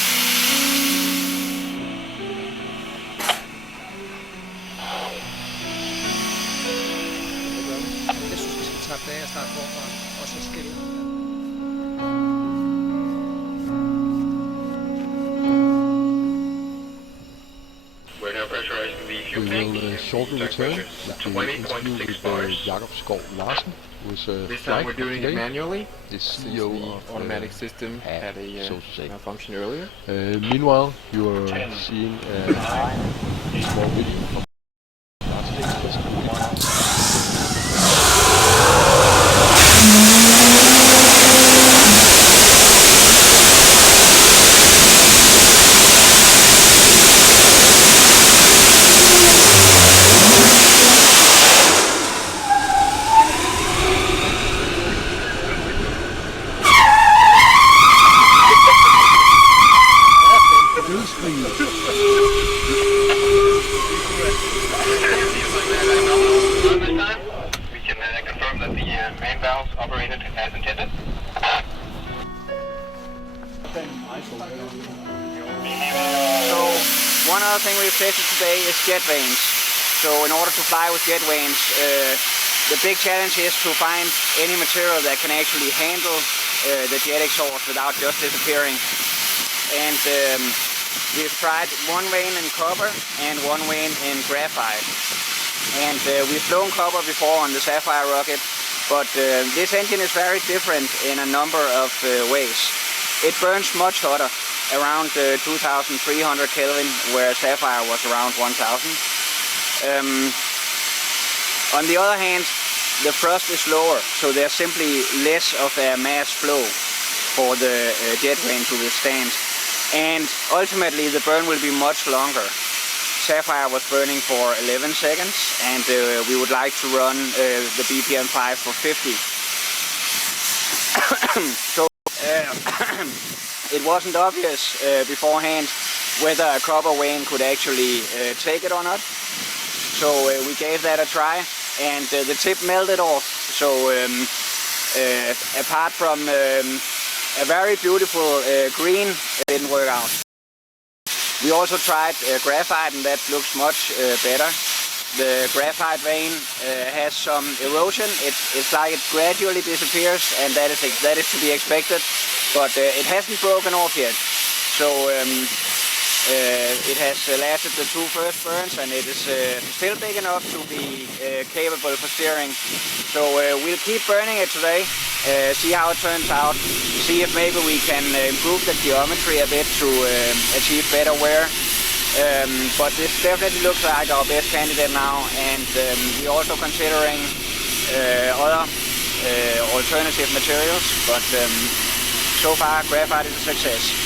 Jeg synes, vi skal tage af og starte forfra, og så skille. We will shortly return with the interview with Jakob Larsen, who is This time we're doing it manually. the CEO the of automatic system had a so to say. malfunction earlier. Meanwhile, you are seeing a small video from We can confirm that the one other thing we've tested today is jet vanes. So in order to fly with jet vanes, the big challenge is to find any material that can actually handle the jet exhaust without just disappearing. And we've tried one vane in copper and one vane in graphite. And we've flown copper before on the Sapphire rocket, but this engine is very different in a number of ways. It burns much hotter, around 2,300 Kelvin, where Sapphire was around 1,000. On the other hand, the thrust is lower, so there's simply less of a mass flow for the jet vane to withstand. And ultimately the burn will be much longer. Sapphire was burning for 11 seconds, and we would like to run the BPM-5 for 50. So it wasn't obvious beforehand whether a copper vane could actually take it or not. So we gave that a try, and the tip melted off. So apart from a very beautiful green, it didn't work out. We also tried graphite, and that looks much better. The graphite vane has some erosion. It's like it gradually disappears, and that is to be expected. But it hasn't broken off yet. So it has lasted the two first burns, and it is still big enough to be capable for steering. So we'll keep burning it today, see how it turns out, see if maybe we can improve the geometry a bit to achieve better wear. But this definitely looks like our best candidate now, and we're also considering other alternative materials, but so far graphite is a success.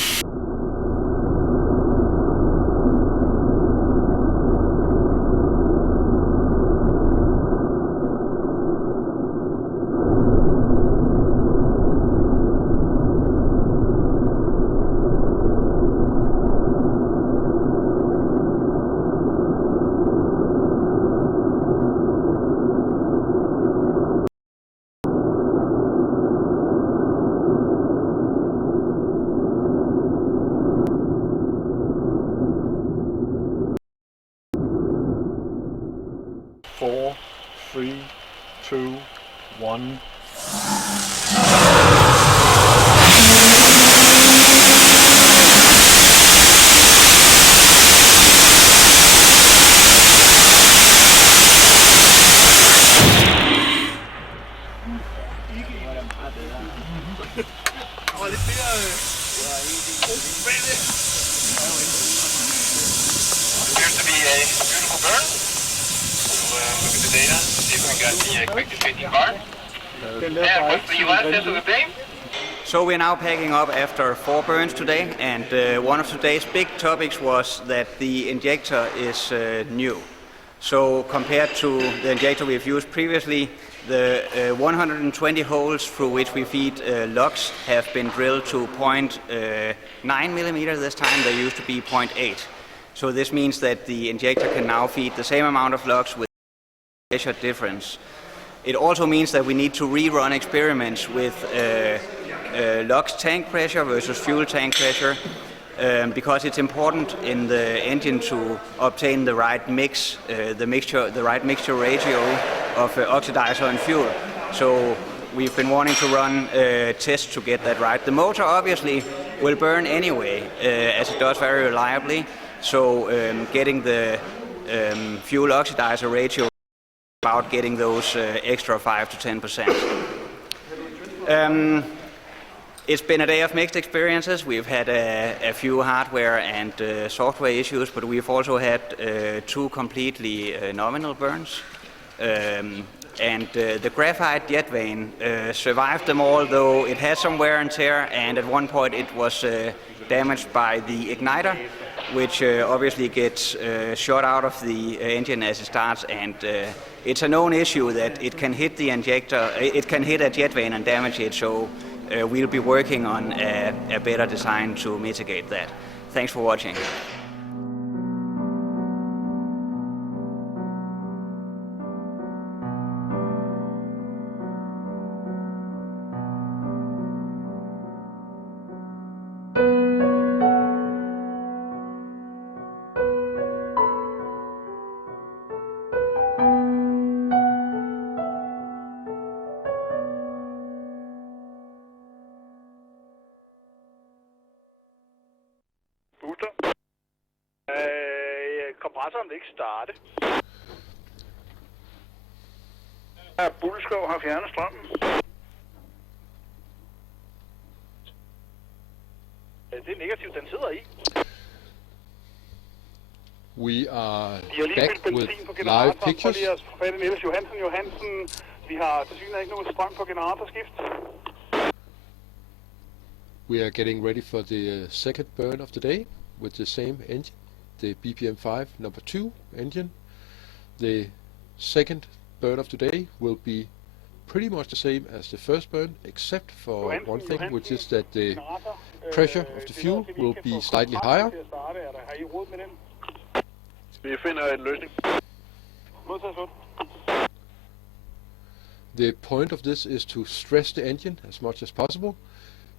Four, three, two, one. Appears to be a beautiful burn. We'll look at the data, see if we got the expected fitting bar. And what's the last test of the day? So we're now packing up after 4 burns today, and one of today's big topics was that the injector is new. So compared to the injector we've used previously, the 120 holes through which we feed lugs have been drilled to 0.9 millimeter this time. They used to be 0.8. So this means that the injector can now feed the same amount of lugs with pressure difference. It also means that we need to rerun experiments with lugs tank pressure versus fuel tank pressure, because it's important in the engine to obtain the right mix, the right mixture ratio of oxidizer and fuel. So we've been wanting to run tests to get that right. The motor obviously will burn anyway, as it does very reliably. So getting the fuel oxidizer ratio about getting those extra 5 to 10%. It's been a day of mixed experiences. We've had a few hardware and software issues, but we've also had 2 completely nominal burns. And the graphite jet vane survived them all, though it had some wear and tear, and at one point it was damaged by the igniter, which obviously gets shot out of the engine as it starts, and it's a known issue that it can hit the injector, it can hit a jet vane and damage it, so we'll be working on a better design to mitigate that. Thanks for watching. ikke starte. Bullskov har fjernet strømmen. Det er negativt, den sidder i. We are De har lige back fyldt with benzin på live generatoren. Prøv pictures. lige at fat i Niels Johansen. Vi har tilsyneladende ikke nogen strøm på generatorskift. We are getting ready for the second burn of the day with the same engine, the BPM-5 number 2 engine. The second burn of today will be pretty much the same as the first burn, except for one thing, which is that the pressure of the fuel will be slightly higher. Vi finder en løsning. The point of this is to stress the engine as much as possible.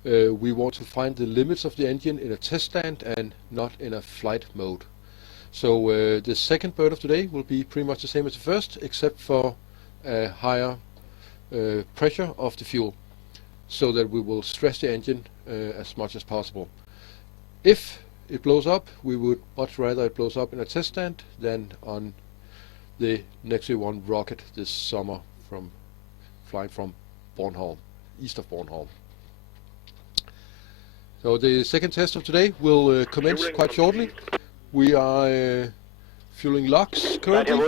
We want to find the limits of the engine in a test stand and not in a flight mode. So the second burn of today will be pretty much the same as the first, except for a higher pressure of the fuel, so that we will stress the engine as much as possible. If it blows up, we would much rather it blows up in a test stand than on the Nexus 1 rocket this summer from flying from Bornholm, east of Bornholm. So the second test of today will commence quite shortly. We are fueling LOX currently.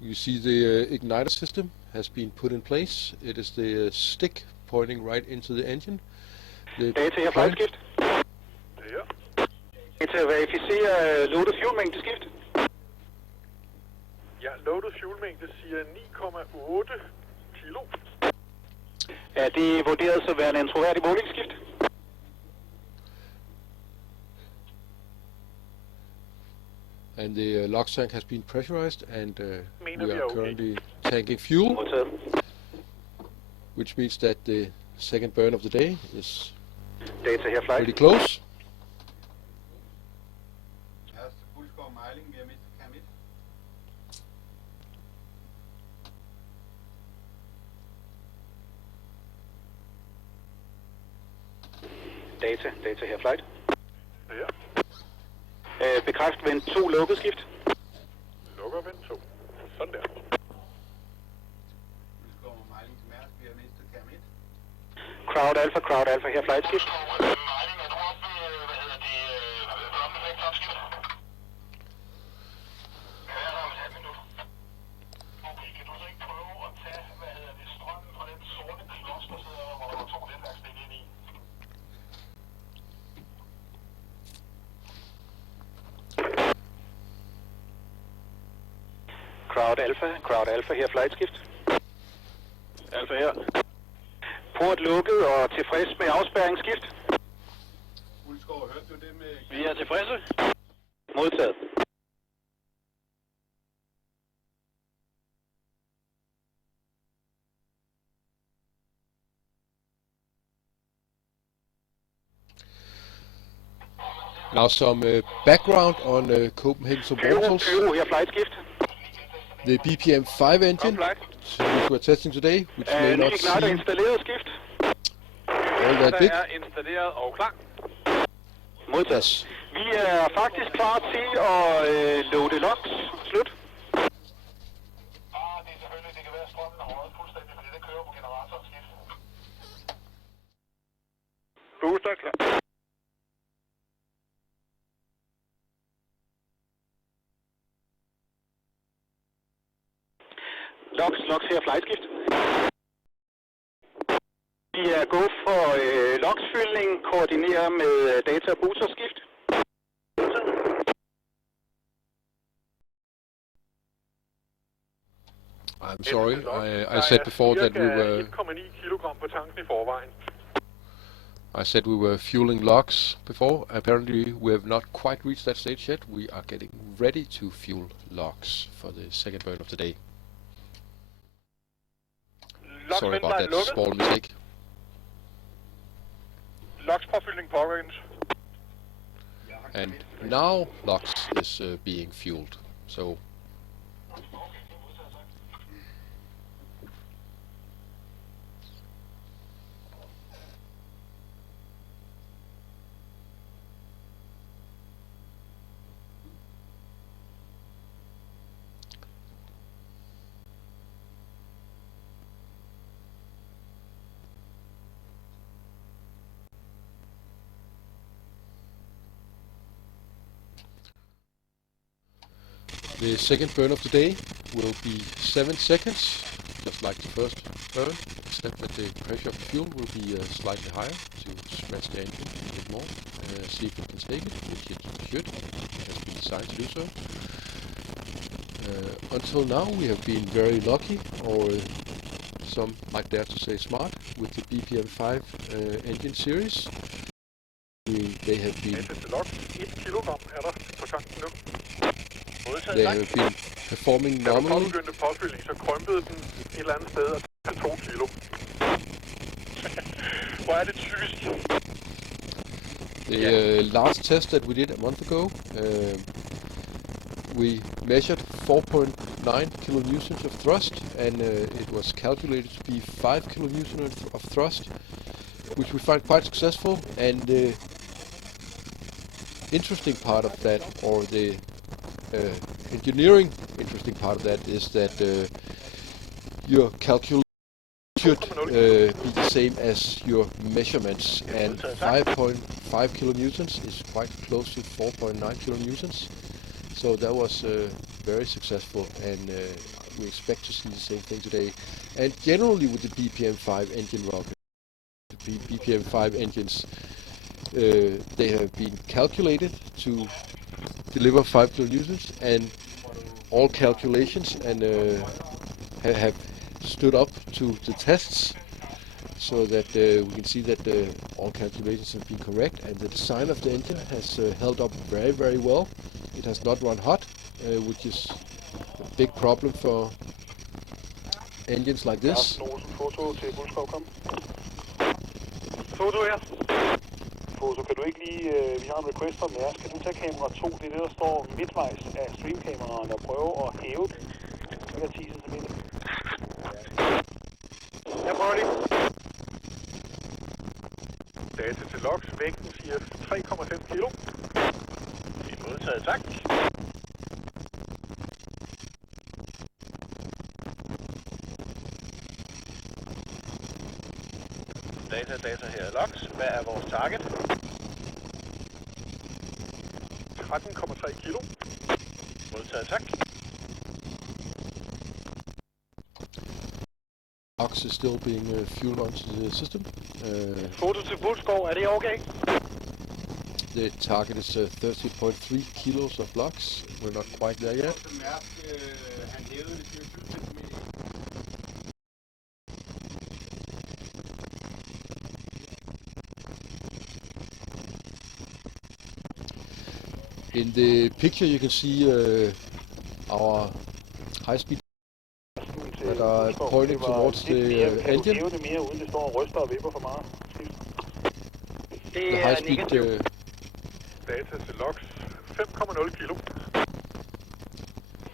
You see the igniter system has been put in place. It is the stick pointing right into the engine. The Data her flightskift. Ja. Data verificere loaded fuelmængde skift. Ja, loaded fuelmængde siger 9,8 kilo. Er det vurderet som værende en troværdig målingsskift? And the LOX tank has been pressurized, and we vi are okay. currently tanking fuel, Modtaget. which means that the second burn of the day is Data her flight. pretty close. Data her flight. Ja. Bekræft vent 2 lukket skift. Lukker vent 2. Sådan der. Crowd Alpha her flight skift. Crowd Alpha her flight skift. Alfa her. Port lukket og tilfreds med afspærringsskift. Vi er tilfredse. Modtaget. Now some background on Copenhagen suborbitals. Pyro her flight skift. The BPM-5 engine, which we're testing today, which may Ny not igniter seem installeret skift. all that big. er installeret og klar. Modtaget. Yes. Vi er faktisk klar til at loade LOX. Slut. Det er selvfølgelig, det kan være strømmen har røget fuldstændig, fordi det kører på generatorskift. Booster klar. LOX her flightskift. Vi er go for LOX-fyldning, koordinerer med data boosterskift. I'm sorry, I said before that we were 1,9 kilogram på tanken i forvejen. I said we were fueling LOX before. Apparently we have not quite reached that stage yet. We are getting ready to fuel LOX for the second burn of the day. Sorry about that small mistake. LOX påfyldning påbegyndt. And now LOX is being fueled. So The second burn of the day will be 7 seconds, just like the first burn, except that the pressure of the fuel will be slightly higher to smash the engine a bit more. See if it can take it, which it should. It has been designed to do so. Until now we have been very lucky, or some might dare to say smart, with the BPM-5 engine series. They have been performing normally. The last test that we did a month ago, we measured 4.9 kilonewtons of thrust, and it was calculated to be 5 kilonewtons of thrust, which we find quite successful. And the interesting part of that, or the engineering interesting part of that, is that your calculation should be the same as your measurements, and 5.5 kilonewtons is quite close to 4.9 kilonewtons. So that was very successful, and we expect to see the same thing today. And generally with the BPM-5 engine rocket, the BPM-5 engines, they have been calculated to deliver 5 kilonewtons, and all calculations and have stood up to the tests, so that we can see that all calculations have been correct, and the design of the engine has held up very, very well. It has not run hot, which is a big problem for engines like this. Foto her. Foto, kan du ikke lige, vi har en request fra Mærsk, kan du tage kamera 2, det er det, der står midtvejs af streamkameraerne, og prøve at hæve det. Det er 10 cm. Jeg prøver lige. Data til logs, vægten siger 3,5 kilo. Det er modtaget, tak. Data her er logs. Hvad er vores target? 13,3 kilo. Modtaget, tak. Ox is still being fueled onto the system. Foto til Bulskov, er det okay? The target is 30.3 kilos of blocks. We're not quite there yet. In the picture you can see our high-speed that are pointing towards the engine. The high-speed data til logs 5,0 kilo.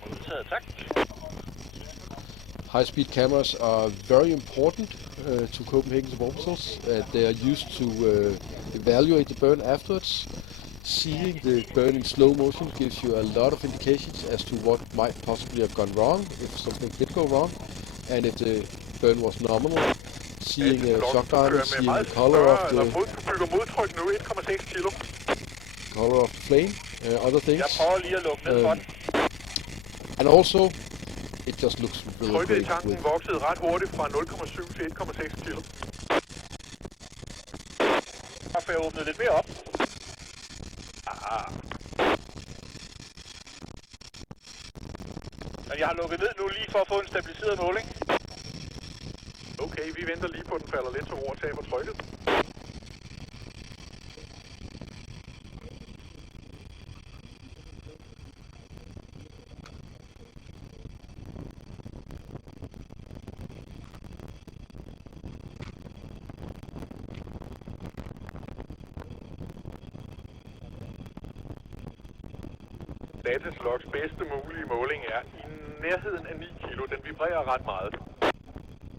Modtaget, tak. High-speed cameras are very important to Copenhagen's orbitals. They are used to evaluate the burn afterwards. Seeing the burn in slow motion gives you a lot of indications as to what might possibly have gone wrong, if something did go wrong, and if the burn was nominal. Seeing shock diamonds, seeing the color of the flame, other things. And also, it just looks really great. Tanken voksede ret hurtigt fra 0,7 til 1,6 kilo. Så får jeg åbnet lidt mere op. Men jeg har lukket ned nu lige for at få en stabiliseret måling. Okay, vi venter lige på, at den falder lidt til ro og taber trykket. Dataslogs bedste mulige måling er i nærheden af 9 kilo. Den vibrerer ret meget.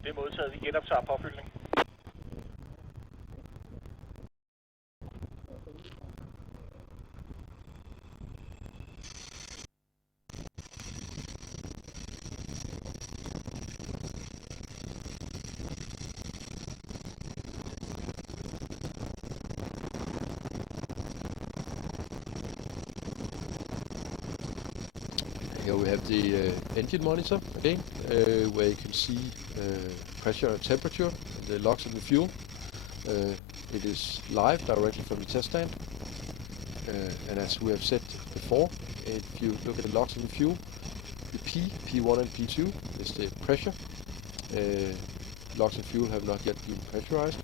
Det er modtaget. Vi genoptager påfyldning. Here we have the engine monitor again, where you can see pressure and temperature, the logs and the fuel. It is live directly from the test stand, and as we have said before, if you look at the logs and the fuel, the P1 and P2 is the pressure. Logs and fuel have not yet been pressurized.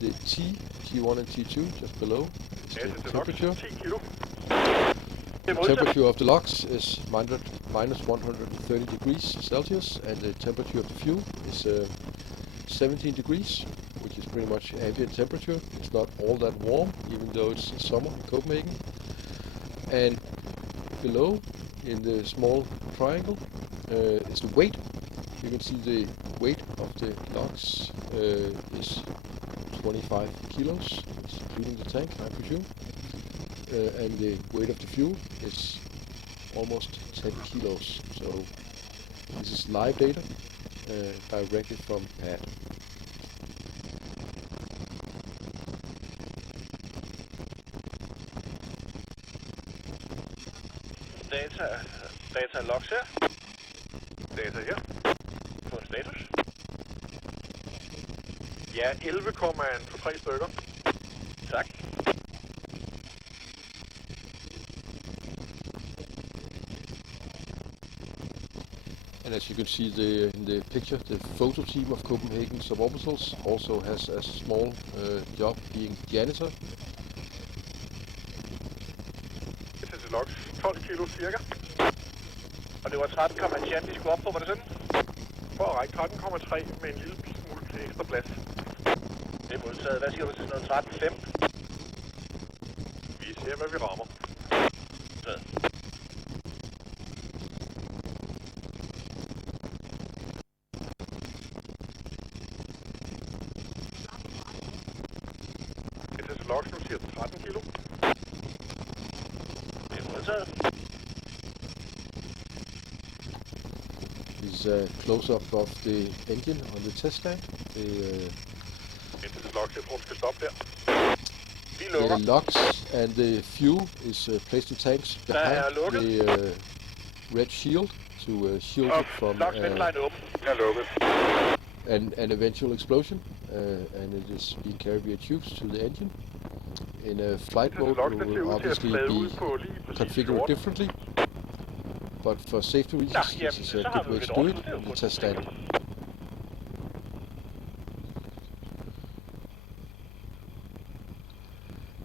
The T1 and T2 just below is the temperature. The temperature of the logs is minus 130 degrees Celsius, and the temperature of the fuel is 17 degrees, which is pretty much ambient temperature. It's not all that warm, even though it's summer in Copenhagen. And below, in the small triangle, is the weight. You can see the weight of the logs is 25 kilos, including the tank, I presume. And the weight of the fuel is almost 10 kilos. So this is live data directly from pad. Data logs her. Data her. Få en status. Ja, 11,23 stykker. Tak. And as you can see in the picture, the photo team of Copenhagen Suborbitals also has a small job being janitor. Til logs 12 kilo cirka. Og det var 13,1 vi skulle op på, var det sådan? For at række 13,3 med en lille smule ekstra plads. Det er modtaget. Hvad siger du til sådan noget 13,5? Vi ser, hvad vi rammer. Så. Det er logs, nu siger 13 kilo. Det er modtaget. This is a close-up of the engine on the test stand. The logs and the fuel is placed in tanks behind the red shield to shield it from an eventual explosion, and it is being carried via tubes to the engine. In a flight mode, it will obviously be configured differently, but for safety reasons, this is a good way to do it on the test stand.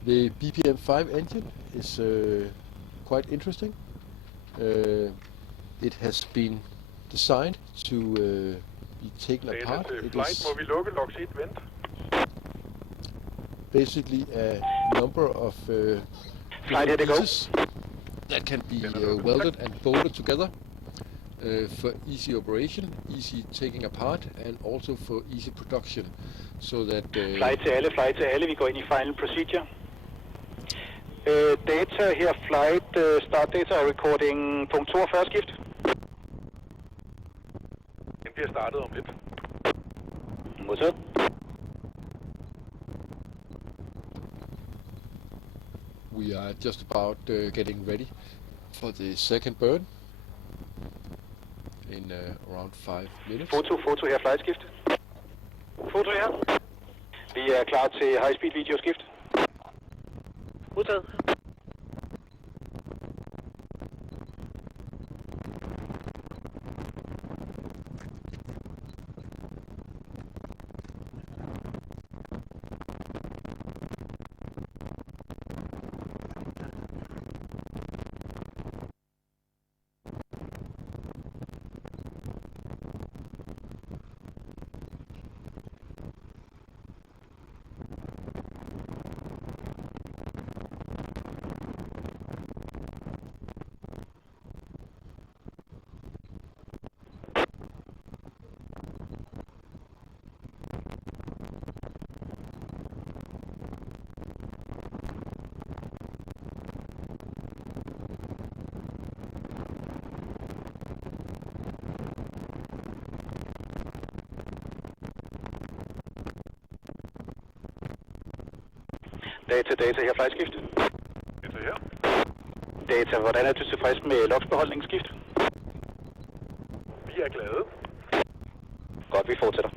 The BPM-5 engine is quite interesting. It has been designed to be taken apart. It is basically a number of different pieces that can be welded and bolted together for easy operation, easy taking apart, and also for easy production. So that fly til alle, vi går ind i final procedure. Data her, flight, start data og recording, punkt 42 skift. Den bliver startet om lidt. Modtaget. we are just about getting ready for the second burn in around 5 minutes. Foto her, flight skift. Foto her. Vi er klar til high speed video skift. Modtaget. Data her, flightskift. Data her. Data, hvordan er du tilfreds med logsbeholdningsskift? er glade. Godt, vi fortsætter.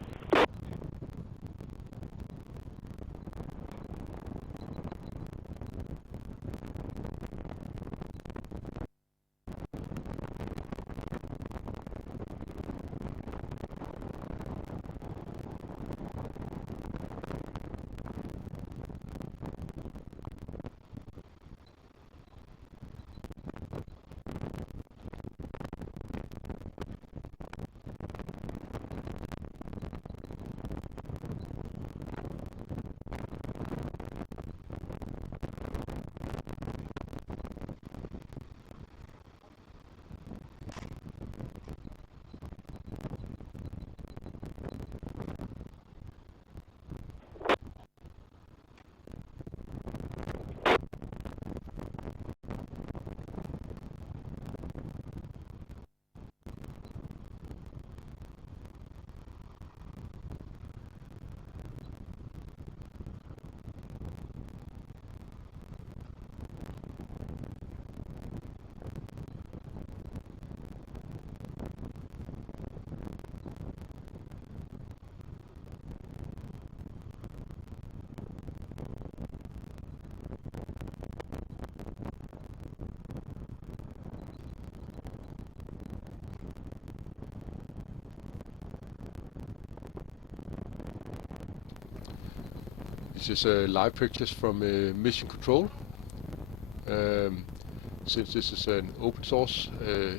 This is live pictures from Mission Control. Since this is an open source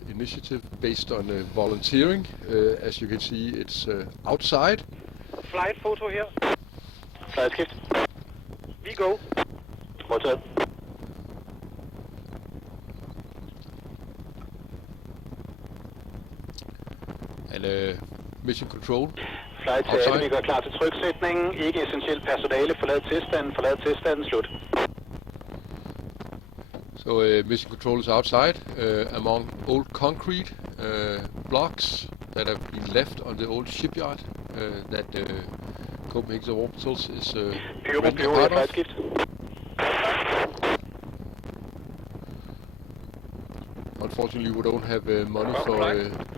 initiative based on volunteering, as you can see, it's outside. Flight photo her. Flight skift. Vi go. Modtaget. And Mission Control. Flight til alle, vi gør klar til tryksætningen. Ikke essentielt personale. Forlad tilstanden. Slut. So Mission Control is outside among old concrete blocks that have been left on the old shipyard that Copenhagen Orbitals is renting part of. Unfortunately, we don't have money for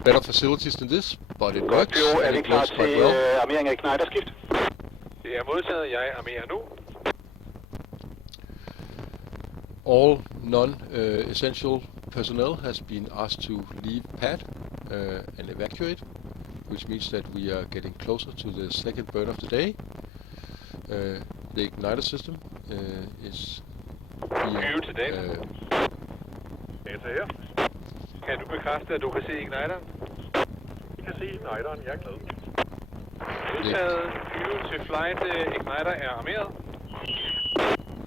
better facilities than this, but it works, and it works quite well. Armering af igniterskift. Det er modtaget. Jeg armerer nu. All non-essential personnel has been asked to leave pad and evacuate, which means that we are getting closer to the second burn of the day. The igniter system is being... Data her. Kan du bekræfte, at du kan se igniteren? Jeg kan se igniteren. Jeg er glad. Modtaget. Flyve til flight. Igniter er armeret.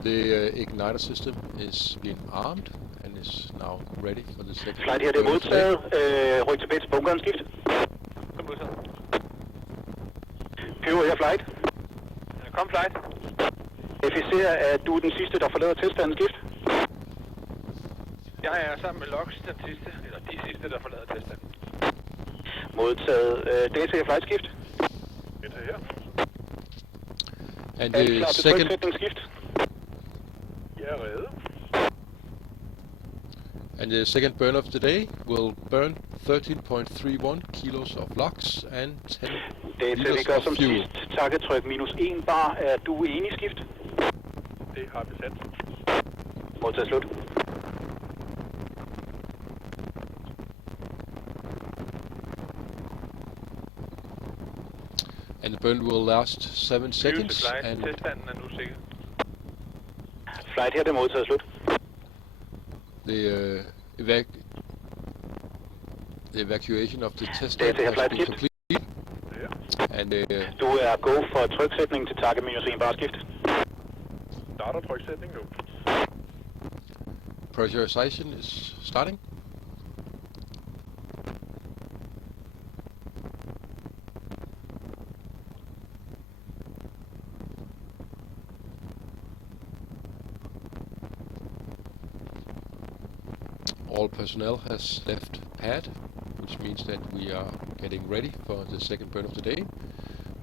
The igniter system is being armed and is now ready for the second. Flight her, det er modtaget. Ryk tilbage til bunkeren, skift. Kom modtaget. Pyro her, flight. Kom flight. Verificer, at du er den sidste, der forlader tilstanden, skift. Jeg er sammen med logs den sidste, eller de sidste, der forlader tilstanden. Modtaget. Data her, flight, skift. Data her. And the second... And the second burn of the day will burn 13.31 kilos of LOX and 10 liters of fuel. Takketryk -1 bar. Er du enig, skift? Det har vi sat. Modtaget slut. And the burn will last 7 seconds. And tilstanden er nu sikker. Flight her, det er modtaget slut. The evacuation of the test stand has been complete. And du er go for tryksætning til takke -1 bar, skift. Starter tryksætning nu. Pressurization is starting. All personnel has left pad, which means that we are getting ready for the second burn of the day,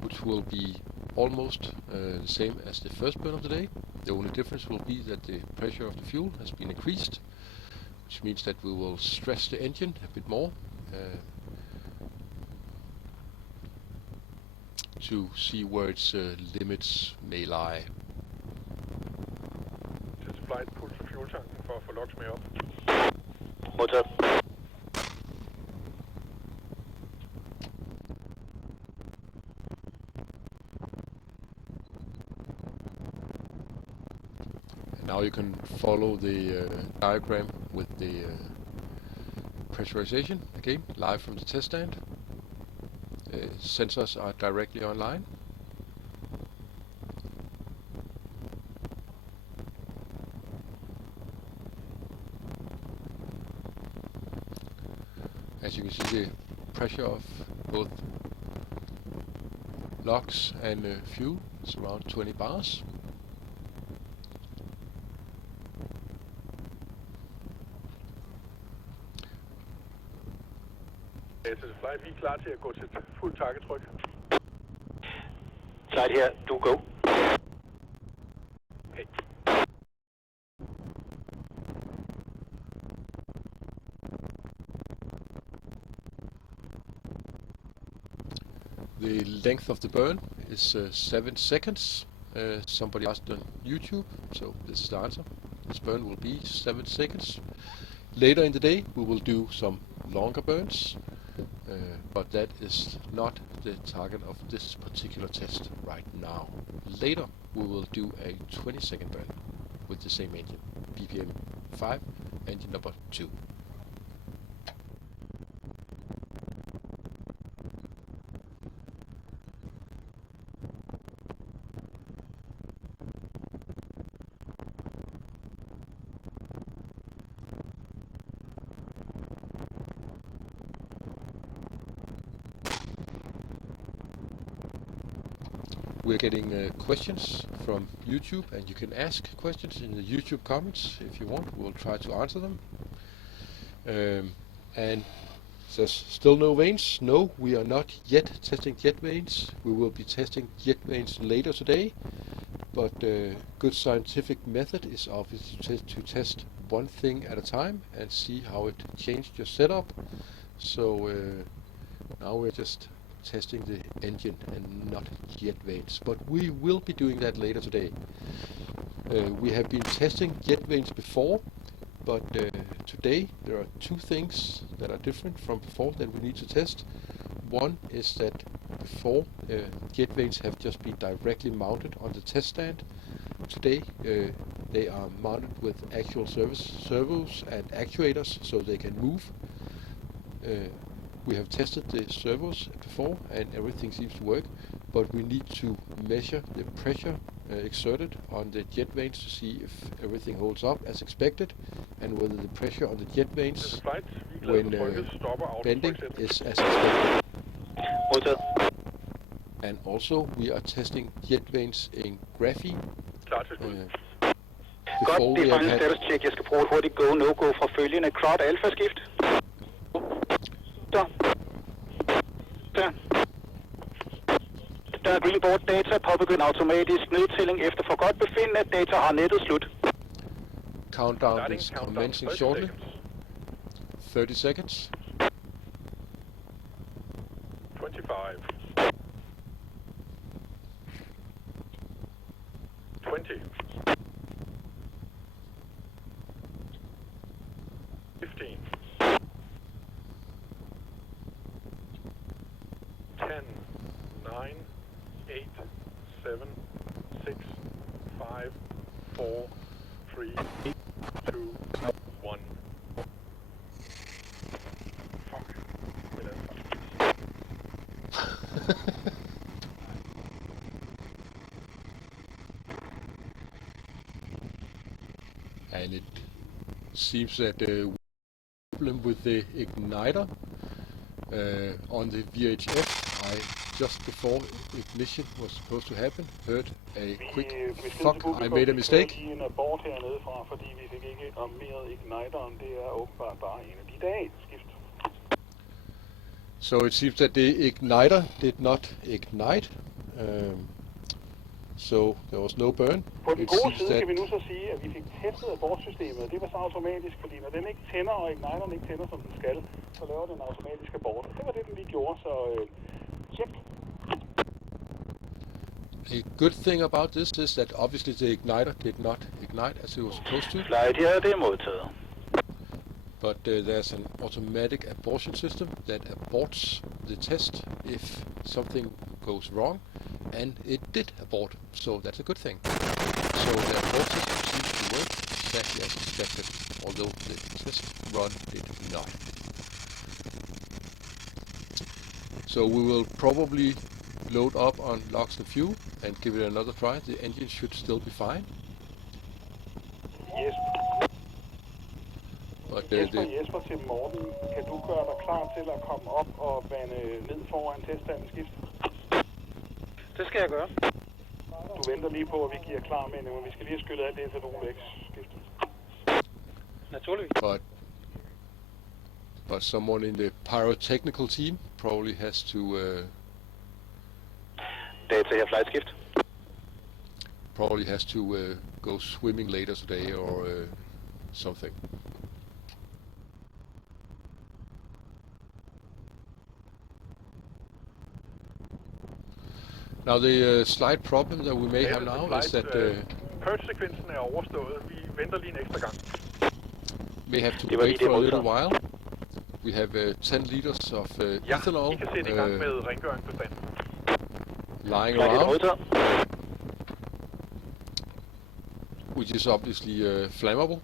which will be almost the same as the first burn of the day. The only difference will be that the pressure of the fuel has been increased, which means that we will stress the engine a bit more. to see where its limits may lie. Test flight, puls for fuel-tanken for at få logs med op. Modtaget. Now you can follow the diagram with the pressurization, again, live from the test stand. Sensors are directly online. As you can see, the pressure of both LOX and fuel is around 20 bars. Flight, vi er klar til at gå til fuld takketryk. Flight her, du go. Hey. The length of the burn is 7 seconds. Somebody asked on YouTube, so this is the answer. This burn will be 7 seconds. Later in the day we will do some longer burns. But that is not the target of this particular test right now. Later we will do a 20-second burn with the same engine, BPM-5, engine number 2. We're getting questions from YouTube, and you can ask questions in the YouTube comments if you want. We'll try to answer them. And there's still no vanes. No, we are not yet testing jet vanes. We will be testing jet vanes later today. But a good scientific method is obviously to test one thing at a time and see how it changed your setup. So now we're just testing the engine and not jet vanes, but we will be doing that later today. We have been testing jet vanes before, but today there are two things that are different from before that we need to test. One is that before jet vanes have just been directly mounted on the test stand. Today they are mounted with actual servos and actuators so they can move. We have tested the servos before and everything seems to work, but we need to measure the pressure exerted on the jet vanes to see if everything holds up as expected and whether the pressure on the jet vanes when bending is as expected. And also we are testing jet vanes in graphene. Godt, det er final status check. Jeg skal bruge et hurtigt go, no-go fra følgende crowd alpha skift. Der er greenboard data, påbegynd automatisk nedtælling efter for godt befindende. Data har nettet slut. Countdown is commencing shortly. 30 seconds. 25. 20. 15. 10, 9, 8, 7, 6, 5, 4, 3, 2, 1. Fuck. And it seems that the problem with the igniter on the VHF, I just before ignition was supposed to happen, heard a quick fuck, I made a mistake. So it seems that the igniter did not ignite, so there was no burn. På den gode side kan vi nu så sige, at vi fik testet abortsystemet. Det var så automatisk, fordi når den ikke tænder, og igniteren ikke tænder, som den skal, så laver den automatisk abort. Det var det, den lige gjorde, så tjek. A good thing about this is that obviously the igniter did not ignite as it was supposed to. Flight, ja, det er modtaget. But there's an automatic abortion system that aborts the test if something goes wrong, and it did abort, so that's a good thing. So the abort system seems to work exactly as expected, although the test run did not. So we will probably load up on LOX and fuel and give it another try. The engine should still be fine. Yes. But Jesper til Morten, kan du gøre dig klar til at komme op og vande ned foran teststandens skift? Det skal jeg gøre. Du venter lige på, at vi giver klar med, men vi skal lige have skyllet alt det ethanol væk skiftet. Naturligvis. But someone in the pyrotechnical team probably has to Data her, flight skift. go swimming later today or something. Now the slight problem that we may have now is that purge-sekvensen er overstået. Vi venter lige en ekstra gang. may have to wait for a little while. We have 10 liters of ethanol I kan sætte i gang med rengøringsbestanden. lying around, which is obviously flammable.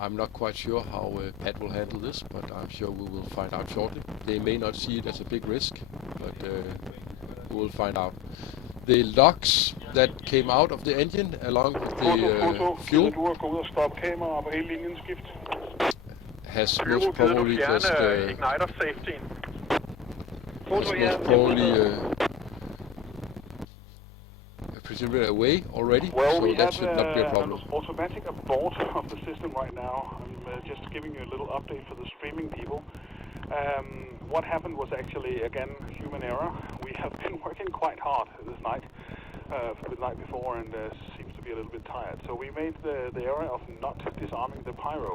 I'm not quite sure how Pat will handle this, but I'm sure we will find out shortly. They may not see it as a big risk, but we will find out. The LOX that came out of the engine along with the fuel Du har gået ud og stoppe kameraer på hele linjen skift. has most probably just igniter safety. presumably away already, Well, so we that have should not be a an problem. automatic abort of the system right now. I'm just giving you a little update for the streaming people. What happened was actually, again, human error. We have been working quite hard this night, for the night before, and seems to be a little bit tired. So we made the error of not disarming the pyro,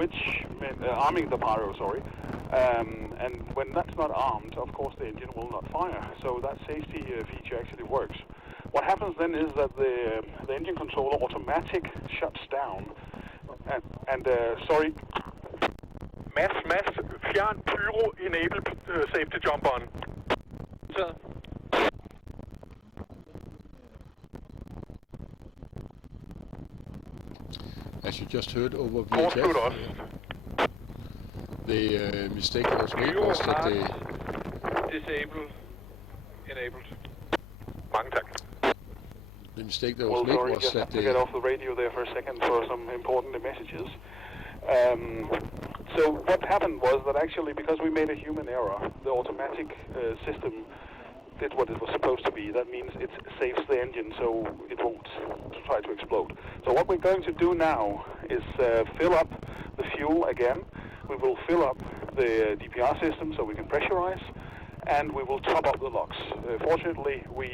which meant arming the pyro, sorry. And when that's not armed, of course, the engine will not fire. So that safety feature actually works. What happens then is that the engine controller automatic shuts down. And sorry. Mads, fjern pyro enable safety jump on. As you just heard over VHF, the mistake that was made was that they Disable enabled. Mange tak. the mistake that was made Sorry, was just that have to get off the radio there for a second for some important messages. So what happened was that actually, because we made a human error, the automatic system did what it was supposed to be. That means it saves the engine so it won't try to explode. So what we're going to do now is fill up the fuel again. We will fill up the DPR system so we can pressurize, and we will top up the LOX. Fortunately, we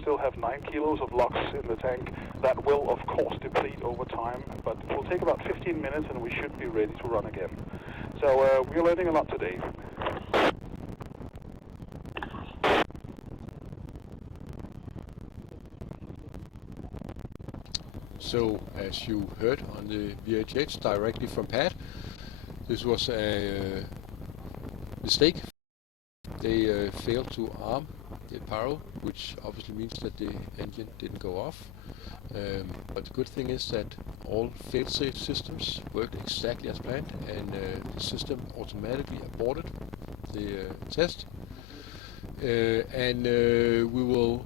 still have 9 kilos of LOX in the tank. That will, of course, deplete over time, but it will take about 15 minutes and we should be ready to run again. So we're learning a lot today. So, as you heard on the VHH directly from Pat, this was a mistake. They failed to arm the pyro, which obviously means that the engine didn't go off. But the good thing is that all fail-safe systems worked exactly as planned, and the system automatically aborted the test. And we will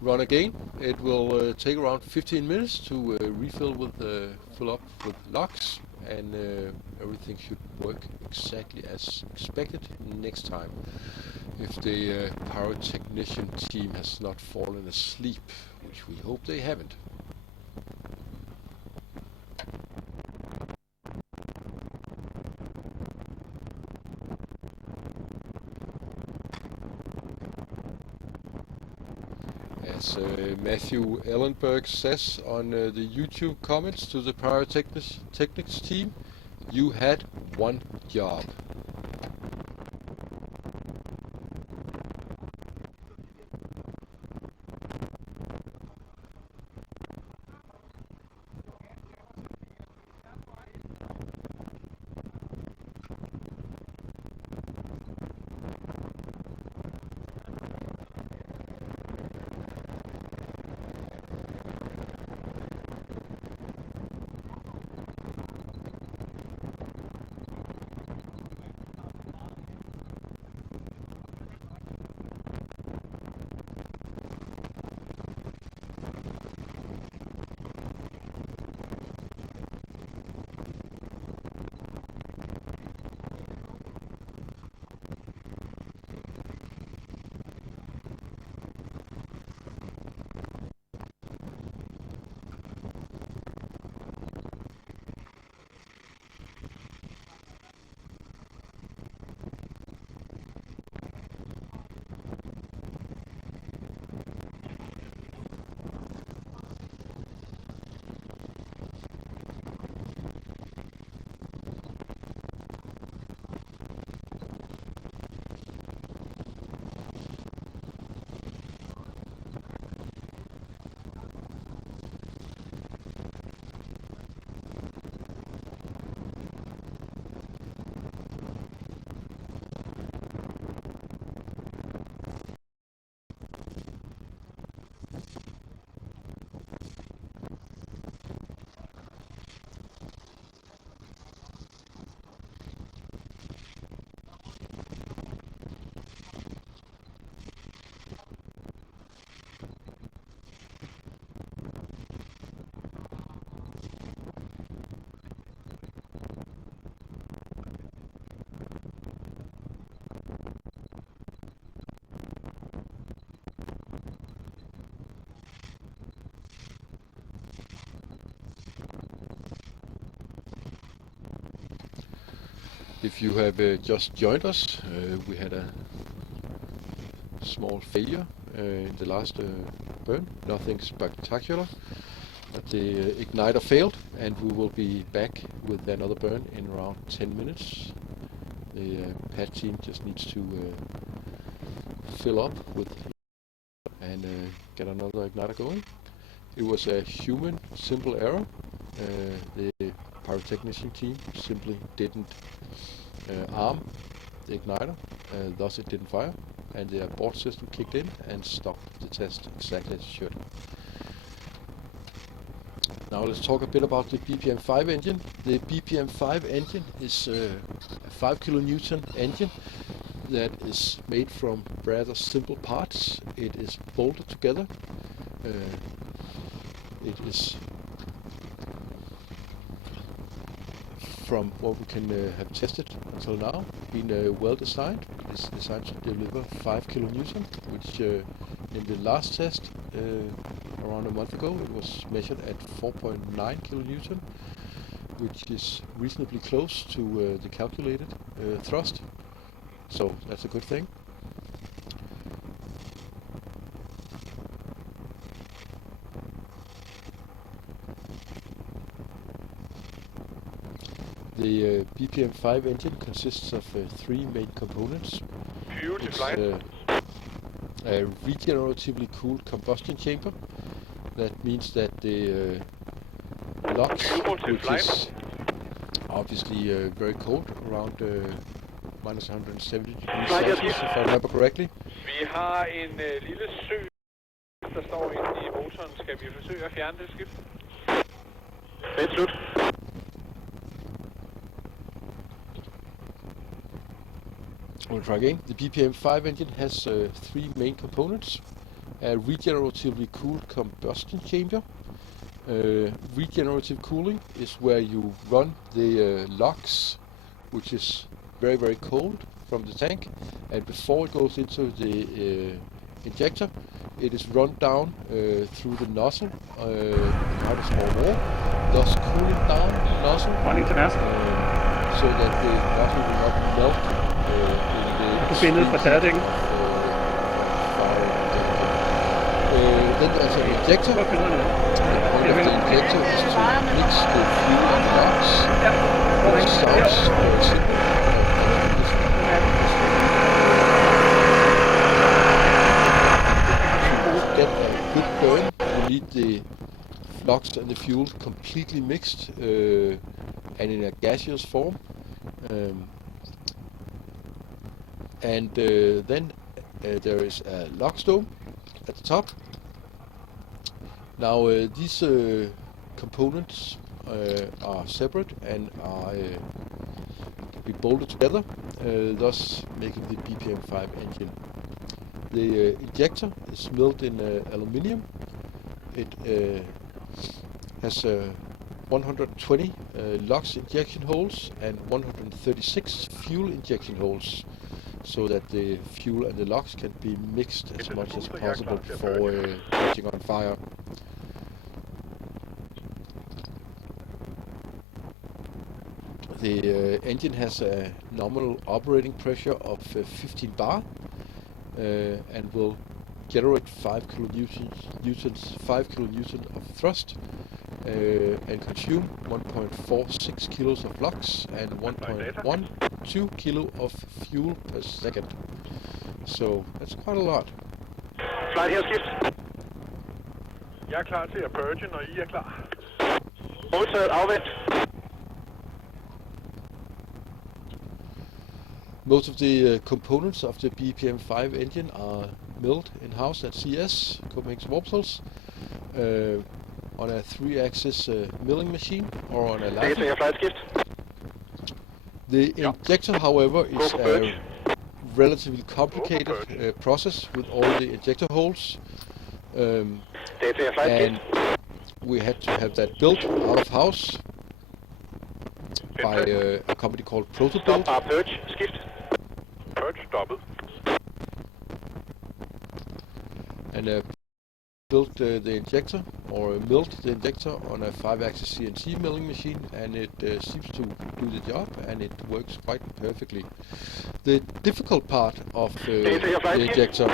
run again. It will take around 15 minutes to fill up with LOX, and everything should work exactly as expected next time, if the pyrotechnician team has not fallen asleep, which we hope they haven't. As Matthew Ellenberg says on the YouTube comments to the pyrotechnics team, you had one job. If you have just joined us, we had a small failure in the last burn. Nothing spectacular, but the igniter failed, and we will be back with another burn in around 10 minutes. The pad team just needs to fill up with and get another igniter going. It was a human simple error. The pyrotechnician team simply didn't arm the igniter, thus it didn't fire, and the abort system kicked in and stopped the test exactly as it should. Now let's talk a bit about the BPM-5 engine. The BPM-5 engine is a 5 kilonewton engine that is made from rather simple parts. It is bolted together. It is, from what we can have tested until now, been well designed. It is designed to deliver 5 kilonewton, which in the last test around a month ago it was measured at 4.9 kilonewton, which is reasonably close to the calculated thrust, so that's a good thing. The BPM-5 engine consists of 3 main components. It's a regeneratively cooled combustion chamber. That means that the LOX, which is obviously very cold, around minus 170 degrees Celsius, if I remember correctly. Vi har en lille sø, der står inde i motoren. Skal vi forsøge at fjerne det skift? Det er slut. We'll try again. The BPM-5 engine has 3 main components. A regeneratively cooled combustion chamber. Regenerative cooling is where you run the LOX, which is very, very cold, from the tank, and before it goes into the injector, it is run down through the nozzle, quite a small wall, thus cooling down the nozzle, so that the nozzle will not melt in the stream. Then there's an injector. The point of the injector is to mix the fuel and LOX, which sounds very simple. To get a good burn, you need the LOX and the fuel completely mixed and in a gaseous form. Then there is a LOX dome at the top. Now these components are separate and are can be bolted together, thus making the BPM-5 engine. The injector is milled in aluminium. It has 120 LOX injection holes and 136 fuel injection holes, so that the fuel and the LOX can be mixed as much as possible before catching on fire. The engine has a nominal operating pressure of 15 bar and will generate 5 kilonewton of thrust and consume 1.46 kilos of LOX and 1.12 kilo of fuel per second. So that's quite a lot. Flight her skift. Jeg er klar til at purge, når I er klar. Modtaget, afvent. Most of the components of the BPM-5 engine are milled in-house at CS, Copenhagen Warpsels, on a 3-axis milling machine or on a lathe. The injector, however, is a relatively complicated process with all the injector holes, and we had to have that built out of house by a company called Protobuild. Purge, skift. Purge, stoppet. And built the injector, or milled the injector on a 5-axis CNC milling machine, and it seems to do the job, and it works quite perfectly. The difficult part of the injector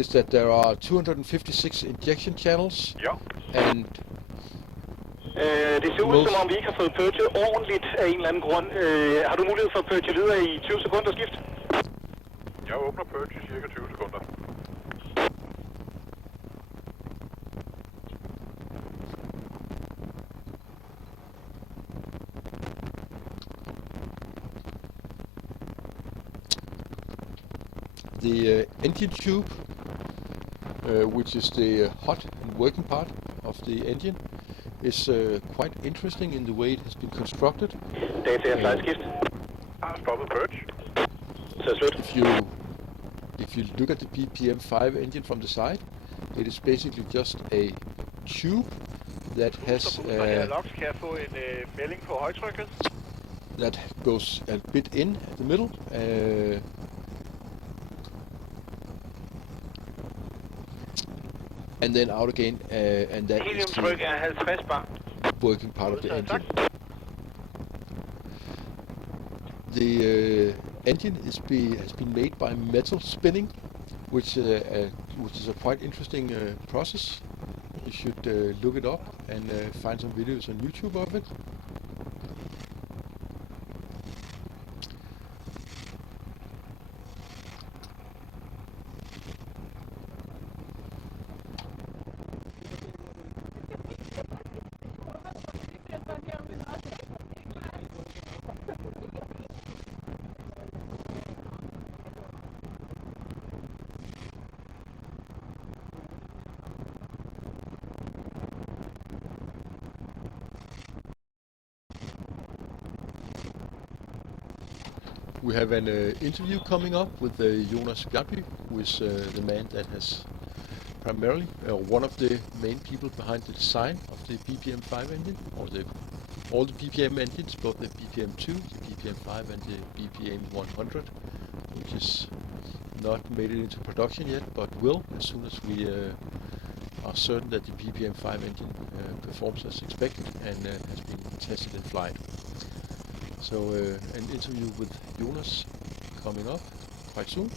is that there are 256 injection channels, and det ser ud som om vi ikke har fået purget ordentligt af en eller anden grund. Har du mulighed for at purge videre i 20 sekunder skift? Jeg åbner purge i cirka 20 sekunder. the engine tube, which is the hot and working part of the engine, is quite interesting in the way it has been constructed. If you look at the BPM-5 engine from the side, it is basically just a tube that has that goes a bit in the middle, and then out again, and that is the working part of the engine. The engine has been made by metal spinning, which is a quite interesting process. You should look it up and find some videos on YouTube of it. We have an interview coming up with Jonas Bjarby, who is the man that has primarily, one of the main people behind the design of the BPM-5 engine, or all the BPM engines, both the BPM-2, the BPM-5 and the BPM-100, which is not made it into production yet, but will as soon as we are certain that the BPM-5 engine performs as expected and has been tested in flight. So an interview with Jonas coming up quite soon.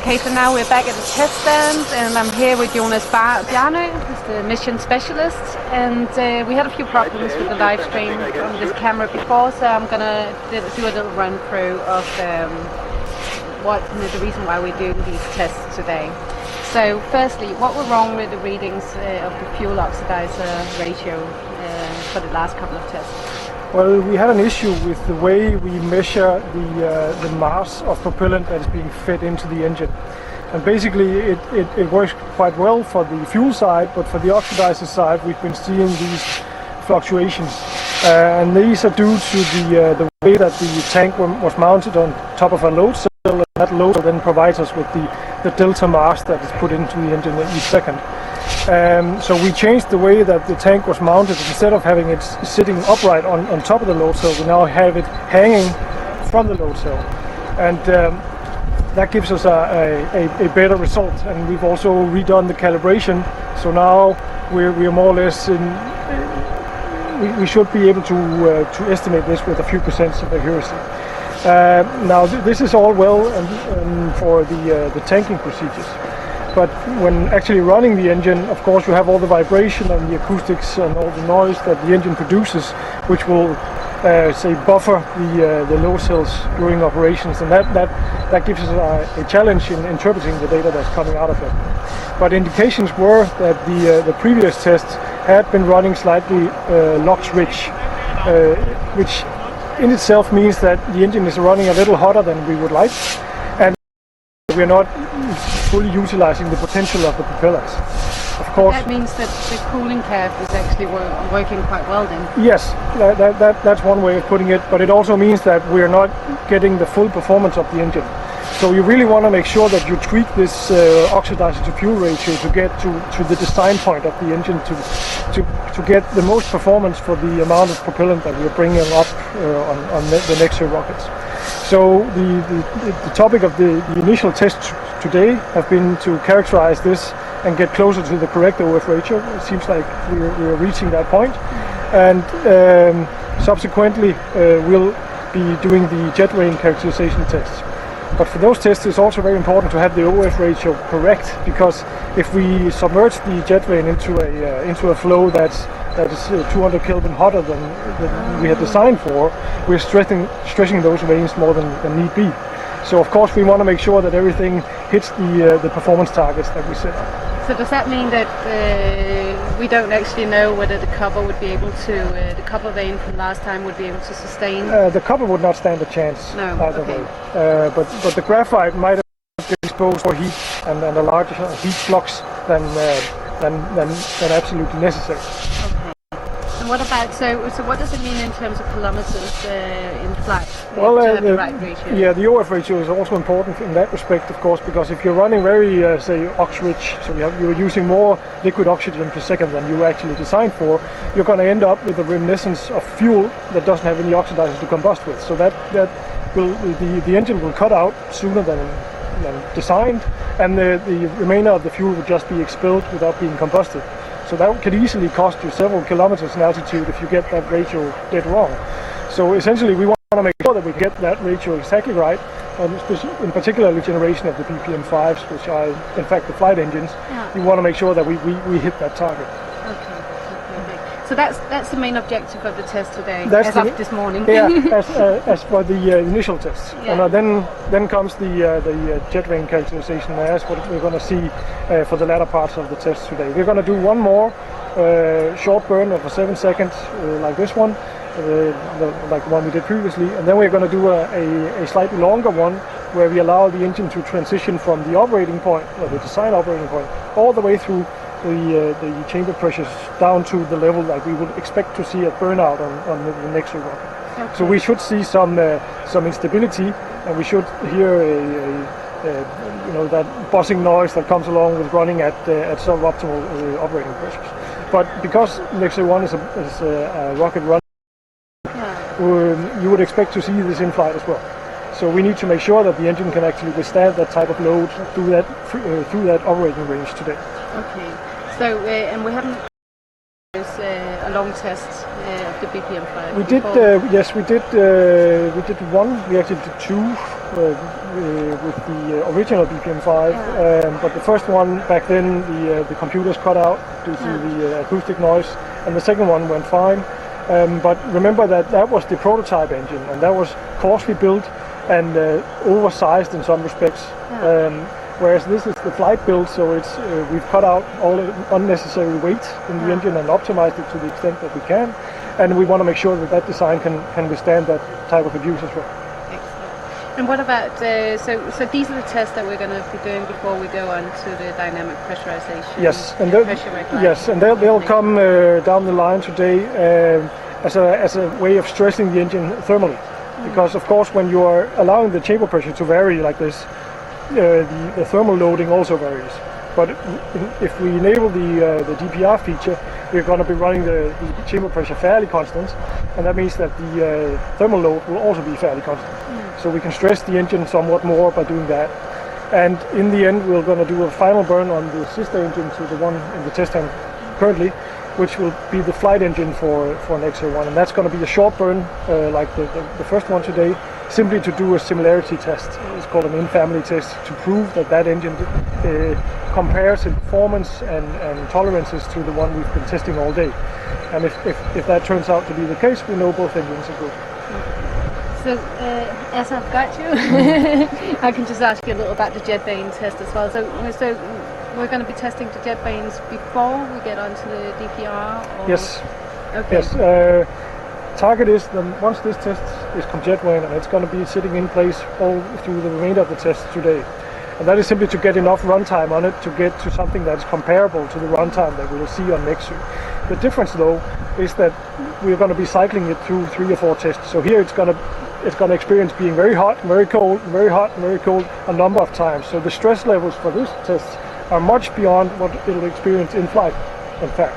Okay, so now we're back at the test stand, and I'm here with Jonas Bjarby, who's the mission specialist, and we had a few problems with the live stream on this camera before, so I'm gonna do a little run through of the reason why we do these tests today. So firstly, what were wrong with the readings of the fuel oxidizer ratio for the last couple of tests? Well, we had an issue with the way we measure the mass of propellant that is being fed into the engine. And basically it works quite well for the fuel side, but for the oxidizer side we've been seeing these fluctuations. And these are due to the way that the tank was mounted on top of a load cell, and that load cell then provides us with the delta mass that is put into the engine each second. So we changed the way that the tank was mounted. Instead of having it sitting upright on top of the load cell, we now have it hanging from the load cell, and that gives us a better result. And we've also redone the calibration, so now we're more or less we should be able to estimate this with a few percent of accuracy. Now this is all well and for the tanking procedures. But when actually running the engine, of course, you have all the vibration and the acoustics and all the noise that the engine produces, which will, say, buffer the load cells during operations, and that gives us a challenge in interpreting the data that's coming out of it. But indications were that the previous tests had been running slightly LOX-rich, which in itself means that the engine is running a little hotter than we would like, and we're not fully utilizing the potential of the propellers. Of course, that means that the cooling cap is actually working quite well then? Yes, that's one way of putting it, but it also means that we're not getting the full performance of the engine. So you really want to make sure that you tweak this oxidizer to fuel ratio to get to the design point of the engine to get the most performance for the amount of propellant that we're bringing up on the next year rockets. So the topic of the initial test today have been to characterize this and get closer to the correct OF ratio. It seems like we're reaching that point, and subsequently we'll be doing the jetvane characterization tests. But for those tests, it's also very important to have the OF ratio correct, because if we submerge the jetvane into a flow that is 200 Kelvin hotter than we had designed for, we're stressing those vanes more than need be. So of course we want to make sure that everything hits the performance targets that we set up. So does that mean that we don't actually know whether the copper would be able to, the copper vane from last time would be able to sustain? The copper would not stand a chance either way. But the graphite might have been exposed for heat and a larger heat flux than absolutely necessary. Okay. And what about, so what does it mean in terms of kilometers in flight? Well, the right ratio? Yeah, the OF ratio is also important in that respect, of course, because if you're running very, say, ox-rich, so you're using more liquid oxygen per second than you actually designed for, you're going to end up with a reminiscence of fuel that doesn't have any oxidizers to combust with. So that will the engine will cut out sooner than designed, and the remainder of the fuel will just be expelled without being combusted. So that could easily cost you several kilometers in altitude if you get that ratio dead wrong. So essentially we want to make sure that we get that ratio exactly right, and in particular the generation of the BPM-5s, which are in fact the flight engines. Yeah. You want to make sure that we hit that target. Okay. So that's the main objective of the test today, That's of this morning. Yeah, as for the initial tests. Yeah. And then comes the jetvane characterization. That's what we're going to see for the latter parts of the test today. We're going to do one more short burn of 7 seconds, like this one, like the one we did previously, and then we're going to do a slightly longer one where we allow the engine to transition from the operating point, or the design operating point, all the way through the chamber pressures down to the level that we would expect to see at burnout on the next rocket. Okay. So we should see some instability, and we should hear that buzzing noise that comes along with running at suboptimal operating pressures. But because Nexus 1 is a rocket run, you would expect to see this in flight as well. So we need to make sure that the engine can actually withstand that type of load through that operating range today. Okay. So and we haven't a long test of the BPM-5. We did, yes, we did one. We actually did two with the original BPM-5, but the first one back then the computers cut out due to the acoustic noise, and the second one went fine. But remember that was the prototype engine, and that was coarsely built and oversized in some respects. Whereas this is the flight build, so it's we've cut out all the unnecessary weight in the engine and optimized it to the extent that we can, and we want to make sure that design can withstand that type of abuse as well. Excellent. And what about so these are the tests that we're going to be doing before we go on to the dynamic pressurization? Yes, and they'll come down the line today as a way of stressing the engine thermally, because of course when you are allowing the chamber pressure to vary like this, the thermal loading also varies. But if we enable the DPR feature, we're going to be running the chamber pressure fairly constant, and that means that the thermal load will also be fairly constant. So we can stress the engine somewhat more by doing that. And in the end, we're going to do a final burn on the sister engine to the one in the test stand currently, which will be the flight engine for Nexus 1, and that's going to be a short burn like the first one today, simply to do a similarity test. It's called an in-family test to prove that engine compares in performance and tolerances to the one we've been testing all day. And if that turns out to be the case, we know both engines are good. So, as I've got you, I can just ask you a little about the jetvane test as well. So we're going to be testing the jetvanes before we get onto the DPR? Or? Yes. Okay. Yes. Target is that once this test is come jetvane, and it's going to be sitting in place all through the remainder of the test today. And that is simply to get enough runtime on it to get to something that's comparable to the runtime that we will see on Nexus. The difference though is that we're going to be cycling it through 3 or 4 tests. So here it's going to it's going to experience being very hot, very cold, very hot, very cold a number of times. So the stress levels for this test are much beyond what it'll experience in flight, in fact.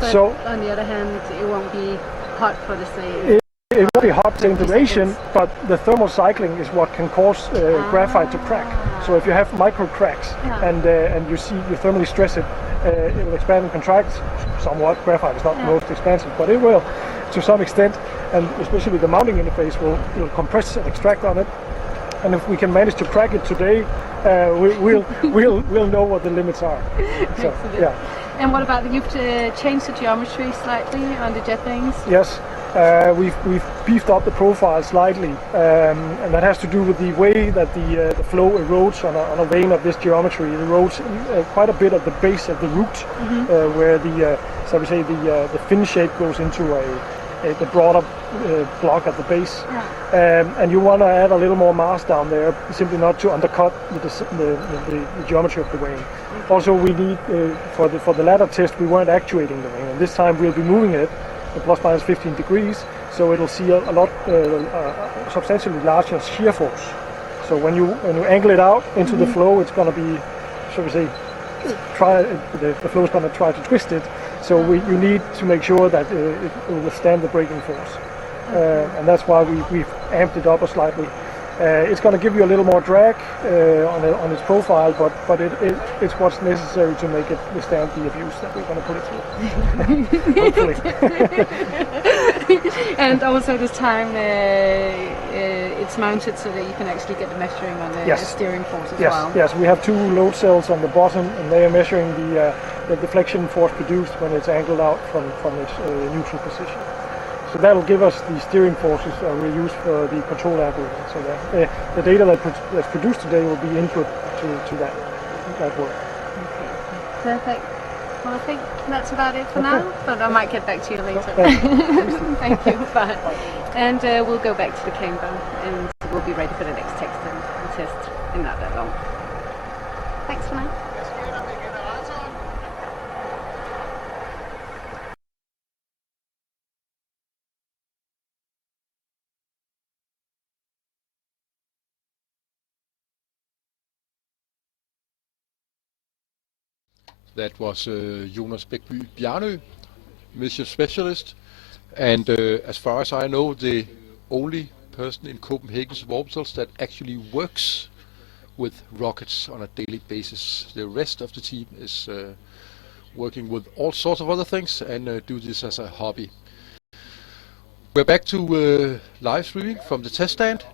But so on the other hand, it won't be hot for the same. It won't be hot in duration, but the thermal cycling is what can cause graphite to crack. So if you have micro cracks and you thermally stress it, it will expand and contract somewhat. Graphite is not the most expansive, but it will to some extent, and especially the mounting interface will compress and extract on it. And if we can manage to crack it today, we'll know what the limits are. So, yeah. And what about you've changed the geometry slightly on the jetvanes? Yes. We've beefed up the profile slightly, and that has to do with the way that the flow erodes on a vane of this geometry. It erodes quite a bit at the base of the root, where the fin shape goes into the broader block at the base, and you want to add a little more mass down there, simply not to undercut the geometry of the vane. Also, we need for the latter test we weren't actuating the vane, and this time we'll be moving it plus minus 15 degrees, so it'll see a lot substantially larger shear force. So when you angle it out into the flow, it's going to be, shall we say, the flow is going to try to twist it. So you need to make sure that it will withstand the braking force, and that's why we've amped it up slightly. It's going to give you a little more drag on its profile, but it's what's necessary to make it withstand the abuse that we're going to put it through. Hopefully. And also this time it's mounted so that you can actually get the measuring on the steering force as well. Yes, we have two load cells on the bottom, and they are measuring the deflection force produced when it's angled out from its neutral position. So that will give us the steering forces we use for the control algorithm. So that the data that's produced today will be input to that work. Okay. Perfect. Well, I think that's about it for now, but I might get back to you later. Thank you. Bye. And we'll go back to the camber, and we'll be ready for the next test in not that long. Thanks for now. That was Jonas Bækby Bjarnø, mission specialist, and as far as I know, the only person in Copenhagen's orbitals that actually works with rockets on a daily basis. The rest of the team is working with all sorts of other things and do this as a hobby. We're back to live streaming from the test stand.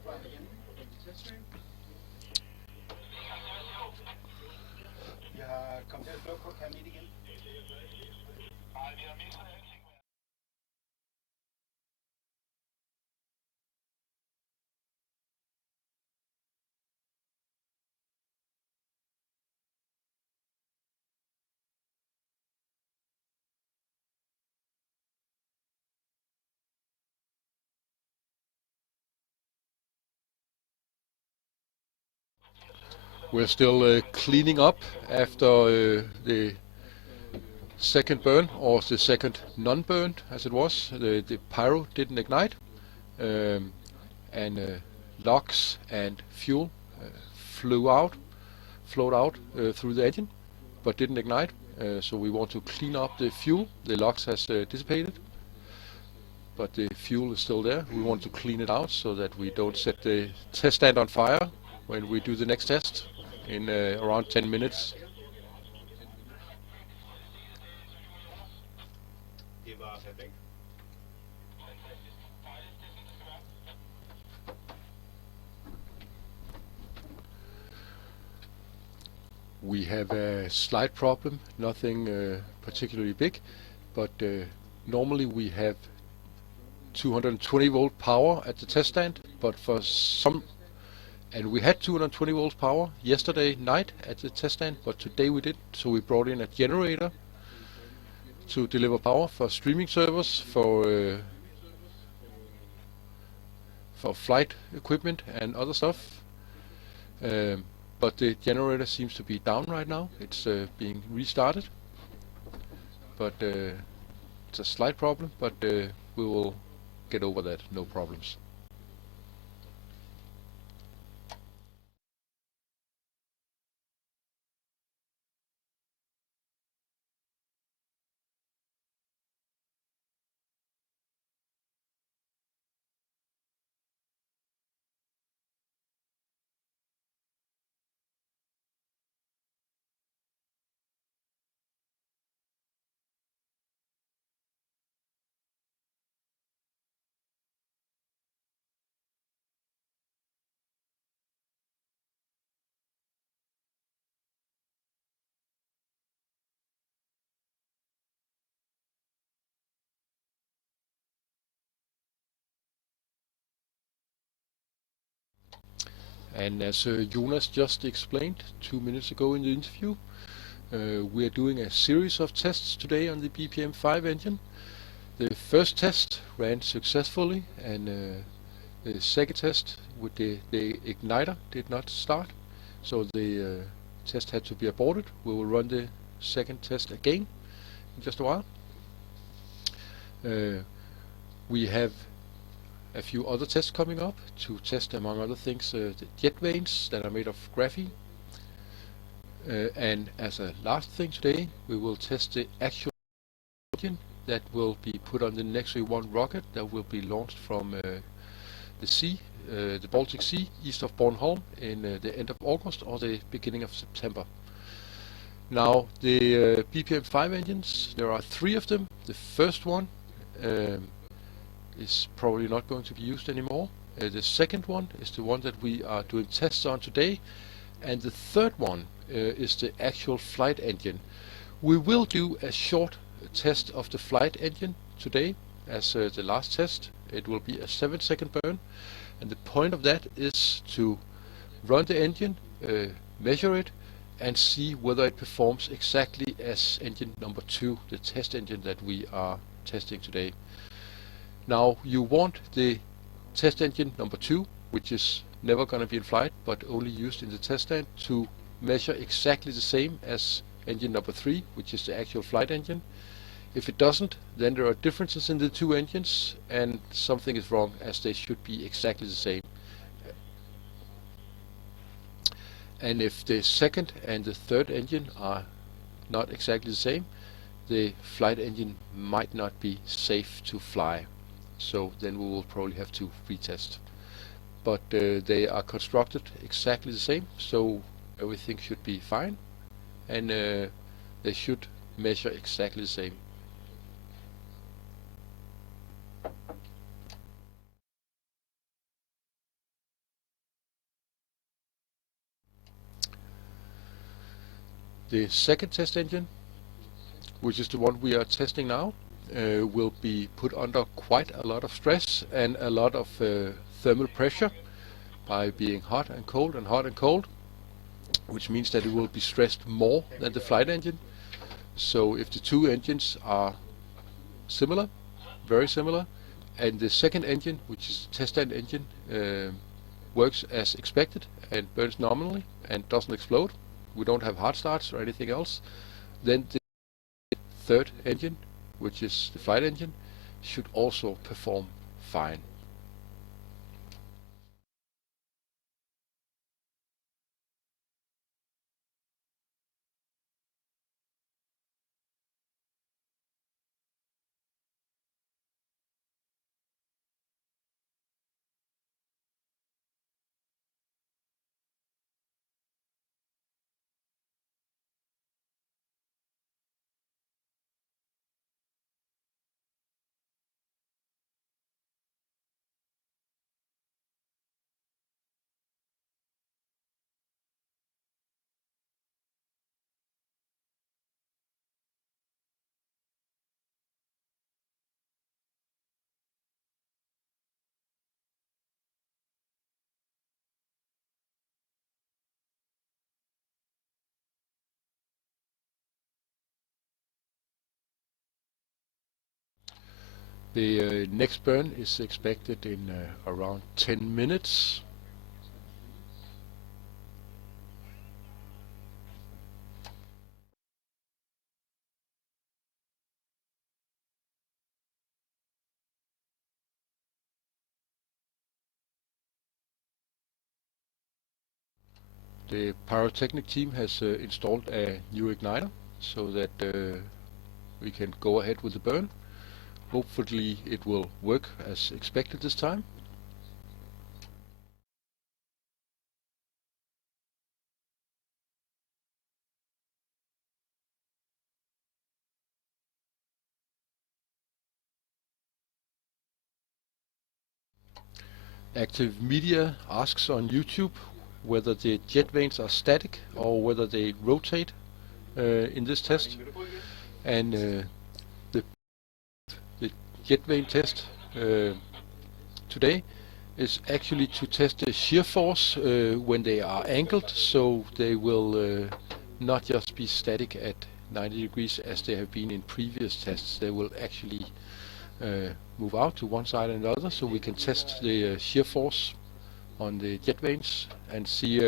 We're still cleaning up after the second burn, or the second non-burned as it was. The pyro didn't ignite, and LOX and fuel flowed out through the engine, but didn't ignite. So we want to clean up the fuel. The LOX has dissipated, but the fuel is still there. We want to clean it out so that we don't set the test stand on fire when we do the next test in around 10 minutes. We have a slight problem, nothing particularly big, but normally we have 220 volt power at the test stand, but and we had 220 volts power yesterday night at the test stand, but today we didn't, so we brought in a generator to deliver power for streaming servers, for flight equipment and other stuff. But the generator seems to be down right now. It's being restarted, but it's a slight problem, but we will get over that, no problems. And as Jonas just explained 2 minutes ago in the interview, we are doing a series of tests today on the BPM-5 engine. The first test ran successfully, and the second test with the igniter did not start, so the test had to be aborted. We will run the second test again in just a while. We have a few other tests coming up to test, among other things, the jet vanes that are made of graphene. And as a last thing today, we will test the actual engine that will be put on the Nexus 1 rocket that will be launched from the sea, the Baltic Sea, east of Bornholm in the end of August or the beginning of September. Now, the BPM-5 engines, there are 3 of them. The first one is probably not going to be used anymore. The second one is the one that we are doing tests on today, and the third one is the actual flight engine. We will do a short test of the flight engine today as the last test. It will be a 7-second burn, and the point of that is to run the engine, measure it, and see whether it performs exactly as engine number 2, the test engine that we are testing today. Now, you want the test engine number 2, which is never going to be in flight but only used in the test stand, to measure exactly the same as engine number 3, which is the actual flight engine. If it doesn't, then there are differences in the 2 engines and something is wrong, as they should be exactly the same. And if the second and the third engine are not exactly the same, the flight engine might not be safe to fly. So then we will probably have to retest. But they are constructed exactly the same, so everything should be fine, and they should measure exactly the same. The second test engine, which is the one we are testing now, will be put under quite a lot of stress and a lot of thermal pressure by being hot and cold and hot and cold, which means that it will be stressed more than the flight engine. So if the 2 engines are similar, very similar, and the second engine, which is the test stand engine, works as expected and burns nominally and doesn't explode, we don't have hard starts or anything else, then the third engine, which is the flight engine, should also perform fine. The next burn is expected in around 10 minutes. The pyrotechnic team has installed a new igniter so that we can go ahead with the burn. Hopefully it will work as expected this time. Active Media asks on YouTube whether the jet vanes are static or whether they rotate in this test. And the jet vane test today is actually to test the shear force when they are angled, so they will not just be static at 90 degrees as they have been in previous tests. They will actually move out to one side and the other, so we can test the shear force on the jet vanes and see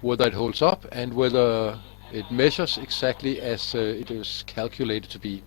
whether it holds up and whether it measures exactly as it is calculated to be.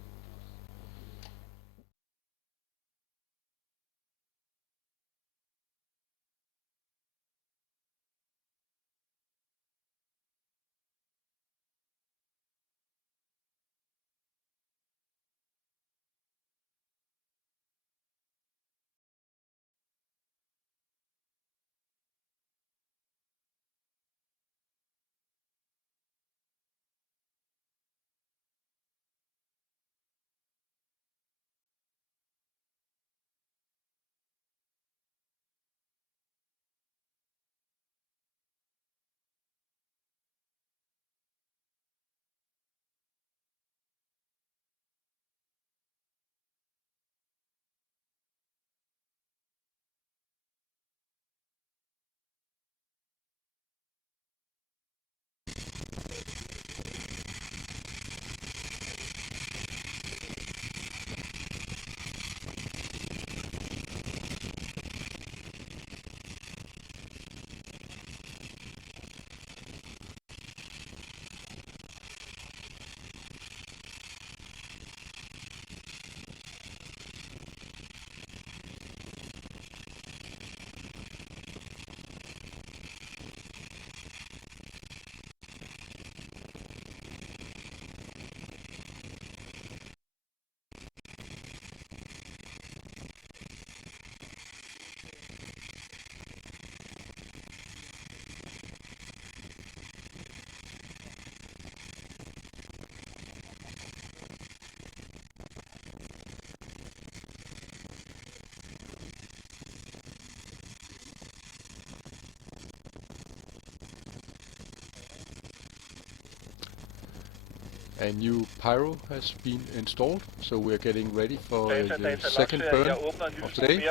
A new pyro has been installed, so we're getting ready for the second burn of today.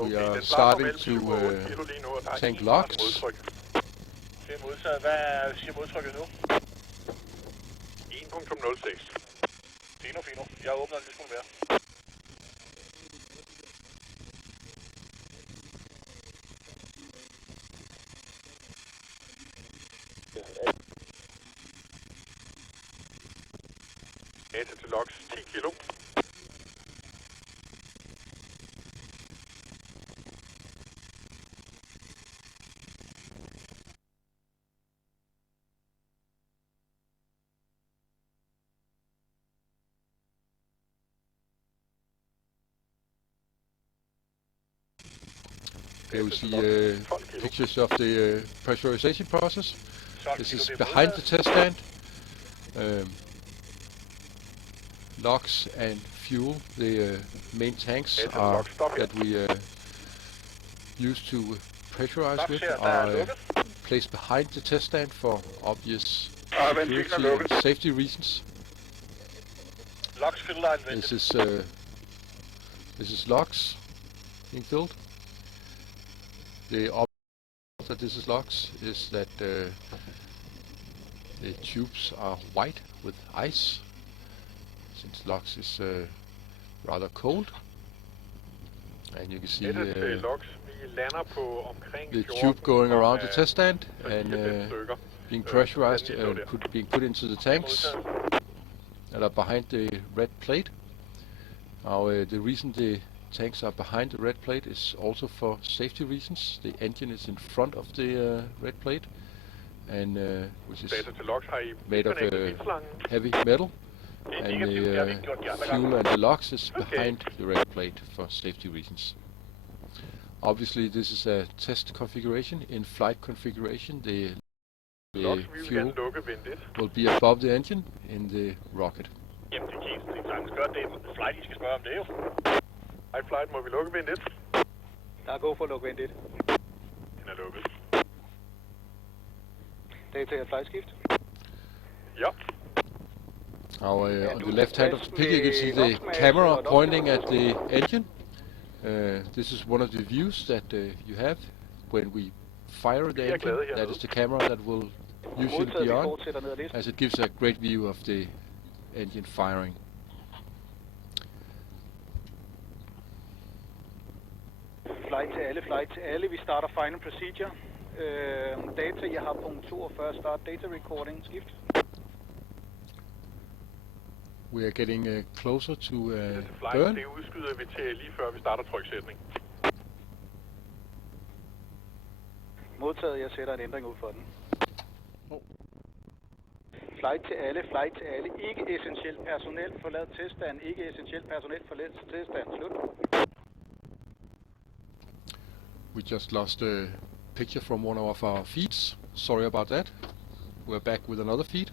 We are starting to tank LOX. Hvad siger modtrykket nu? 1.06. Fino. Jeg åbner en lille smule mere. Data til LOX 10 kilo. Here we see pictures of the pressurization process. This is behind the test stand. LOX and fuel, the main tanks are that we use to pressurize with, are placed behind the test stand for obvious security and safety reasons. This is LOX being filled. The obvious that this is LOX is that the tubes are white with ice, since LOX is rather cold, and you can see the tube going around the test stand and being pressurized and being put into the tanks that are behind the red plate. Now the reason the tanks are behind the red plate is also for safety reasons. The engine is in front of the red plate, and which is made of heavy metal, and the fuel and the LOX is behind the red plate for safety reasons. Obviously this is a test configuration. In flight configuration the fuel will be above the engine in the rocket. Hej flight, må vi lukke vind 1? Der er go for at lukke vind 1. Den er lukket. Data er flight skift. Ja. Now on the left hand of the picture you can see the camera pointing at the engine. This is one of the views that you have when we fire the engine. That is the camera that will usually be on, as it gives a great view of the engine firing. Flight til alle. Vi starter final procedure. Data, jeg har punkt 42, start data recording, skift. We are getting closer to flight, burn. det udskyder vi til lige før vi starter tryksætning. Modtaget, jeg sætter en ændring ud for den. Flight til alle. Ikke essentielt personel, forlad teststand. Ikke essentielt personel, forlad teststand. Slut. We just lost a picture from one of our feeds. Sorry about that. We're back with another feed.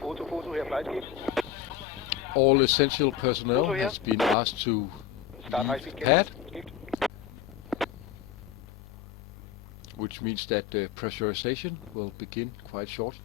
Foto her, flight skift. All essential personnel has been asked to leave pad, which means that pressurization will begin quite shortly.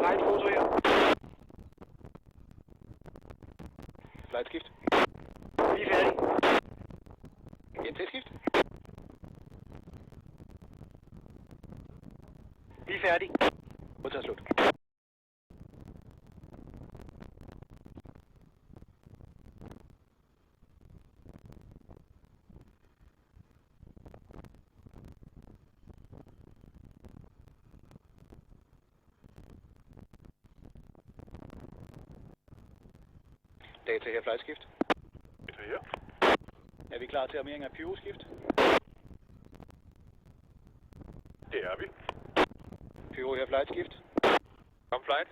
Flight foto her. Flight skift. Vi er færdige. GT skift. Vi er færdige. Modtaget slut. Data her, flight skift. Data her. Er vi klar til armering af pyroskift? Det er vi. Pyro her, flight skift. Kom flight.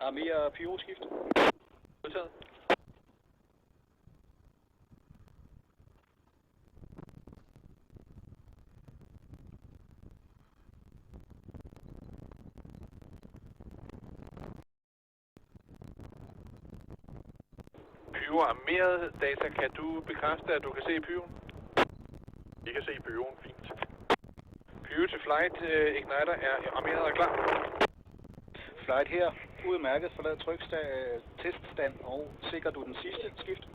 Armere pyroskift. Modtaget. Pyro armeret data. Kan du bekræfte, at du kan se pyroen? I kan se pyroen, fint. Pyro til flight igniter er armeret og klar. Flight her, udmærket, forlad teststand og sikrer du den sidste skift.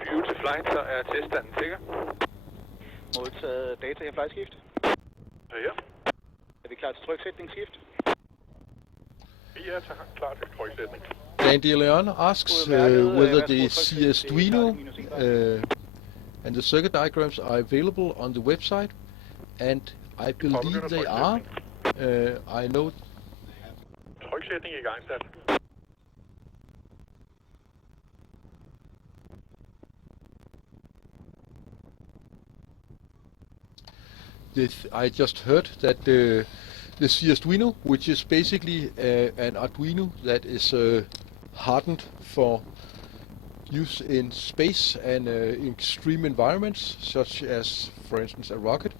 Pyro til flight, så er teststanden sikker. Modtaget data her, flight skift. Ja. Er vi klar til tryksætningsskift? Vi er klar til tryksætning. Dan De Leon asks whether the CS Duino and the circuit diagrams are available on the website, and I believe they are. I know. Tryksætning igangsat. I just heard that the Arduino, which is basically an Arduino that is hardened for use in space and extreme environments, such as, for instance, a rocket.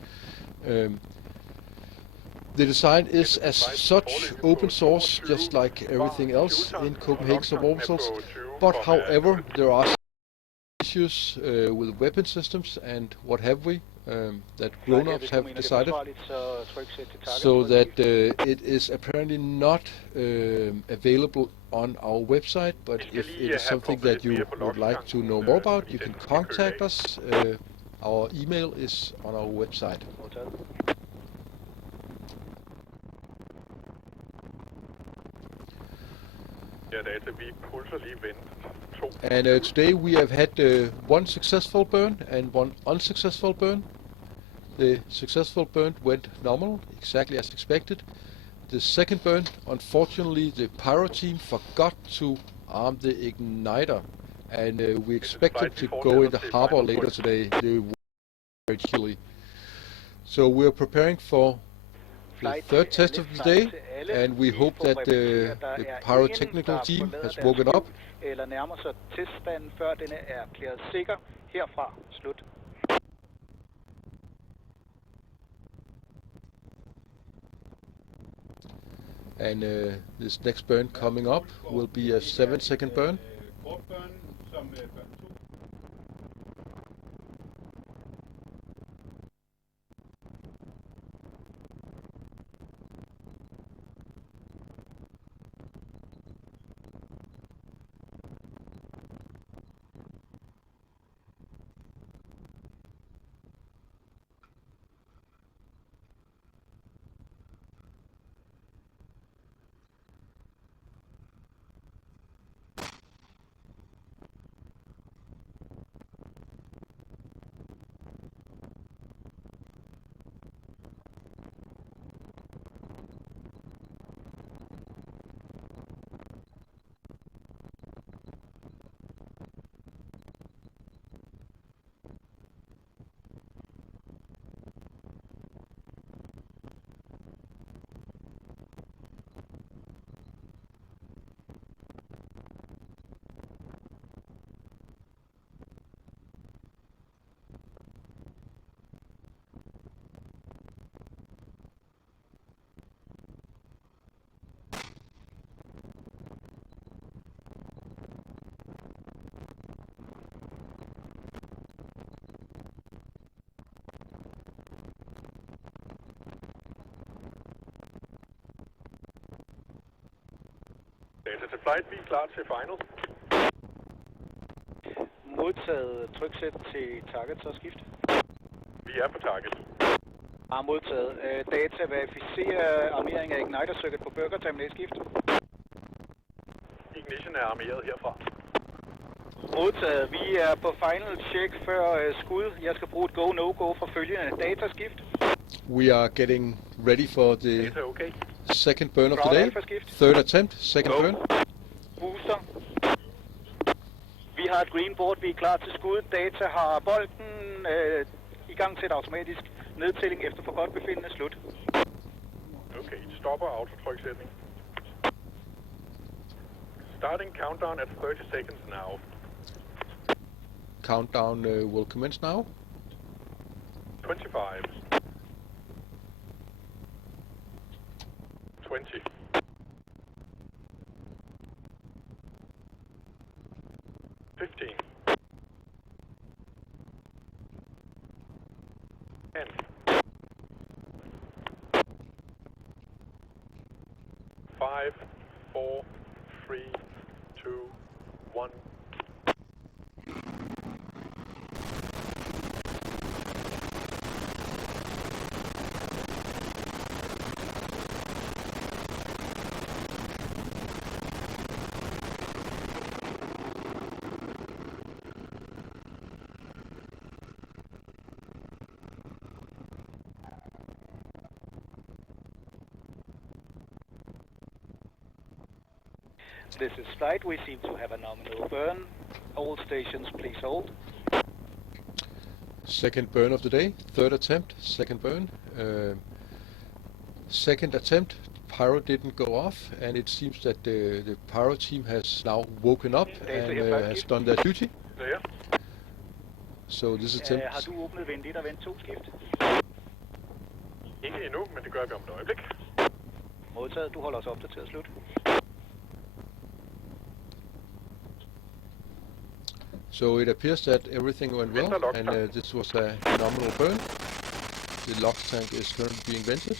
The design is as such open source, just like everything else in Copenhagen Suborbitals, but however there are issues with weapon systems and what have we that grown-ups have decided, so that it is apparently not available on our website, but if it is something that you would like to know more about, you can contact us. Our email is on our website. And today we have had one successful burn and one unsuccessful burn. The successful burn went normal, exactly as expected. The second burn, unfortunately, the pyro team forgot to arm the igniter, and we expect them to go in the harbor later today. They were very chilly. So we are preparing for the third test of the day, and we hope that the pyrotechnical team has woken up. Eller nærmer sig teststanden, før denne er erklæret sikker. Herfra slut. And this next burn coming up will be a 7-second burn. Data til flight, vi er klar til final. Modtaget tryksæt til target, så skift. Vi er på target. Har modtaget. Data verificerer armering af igniter circuit på burger terminal, skift. Ignition er armeret herfra. Modtaget. Vi er på final check før skud. Jeg skal bruge et go-no-go fra følgende data, skift. We are getting ready for the second burn of the day. Third attempt, second burn. Booster. Vi har et green board, vi er klar til skud. Data har bolden i gang til et automatisk nedtælling efter forgodtbefindende slut. Okay, stopper autotryksætning. Starting countdown at 30 seconds now. Countdown will commence now. 25. 20. 15. 10. 5, 4, 3, 2, 1. This is flight. We seem to have a nominal burn. All stations, please hold. Second burn of the day, third attempt, second burn. Second attempt, pyro didn't go off, and it seems that the pyro team has now woken up and has done their duty. Ja. So this attempt. Har du åbnet vent 1 og vent 2 skift? Ikke endnu, men det gør vi om et øjeblik. Modtaget. Du holder os opdateret. Slut. So it appears that everything went well, and this was a nominal burn. The LOX tank is currently being vented.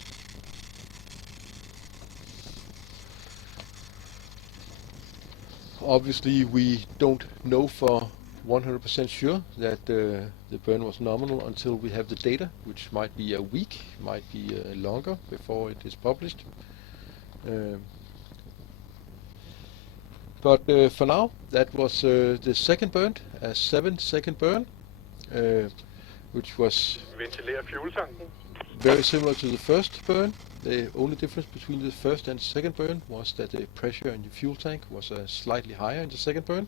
Obviously, we don't know for 100% sure that the burn was nominal until we have the data, which might be a week, might be longer before it is published. But for now, that was the second burn, a 7-second burn, which was very similar to the first burn. The only difference between the first and second burn was that the pressure in the fuel tank was slightly higher in the second burn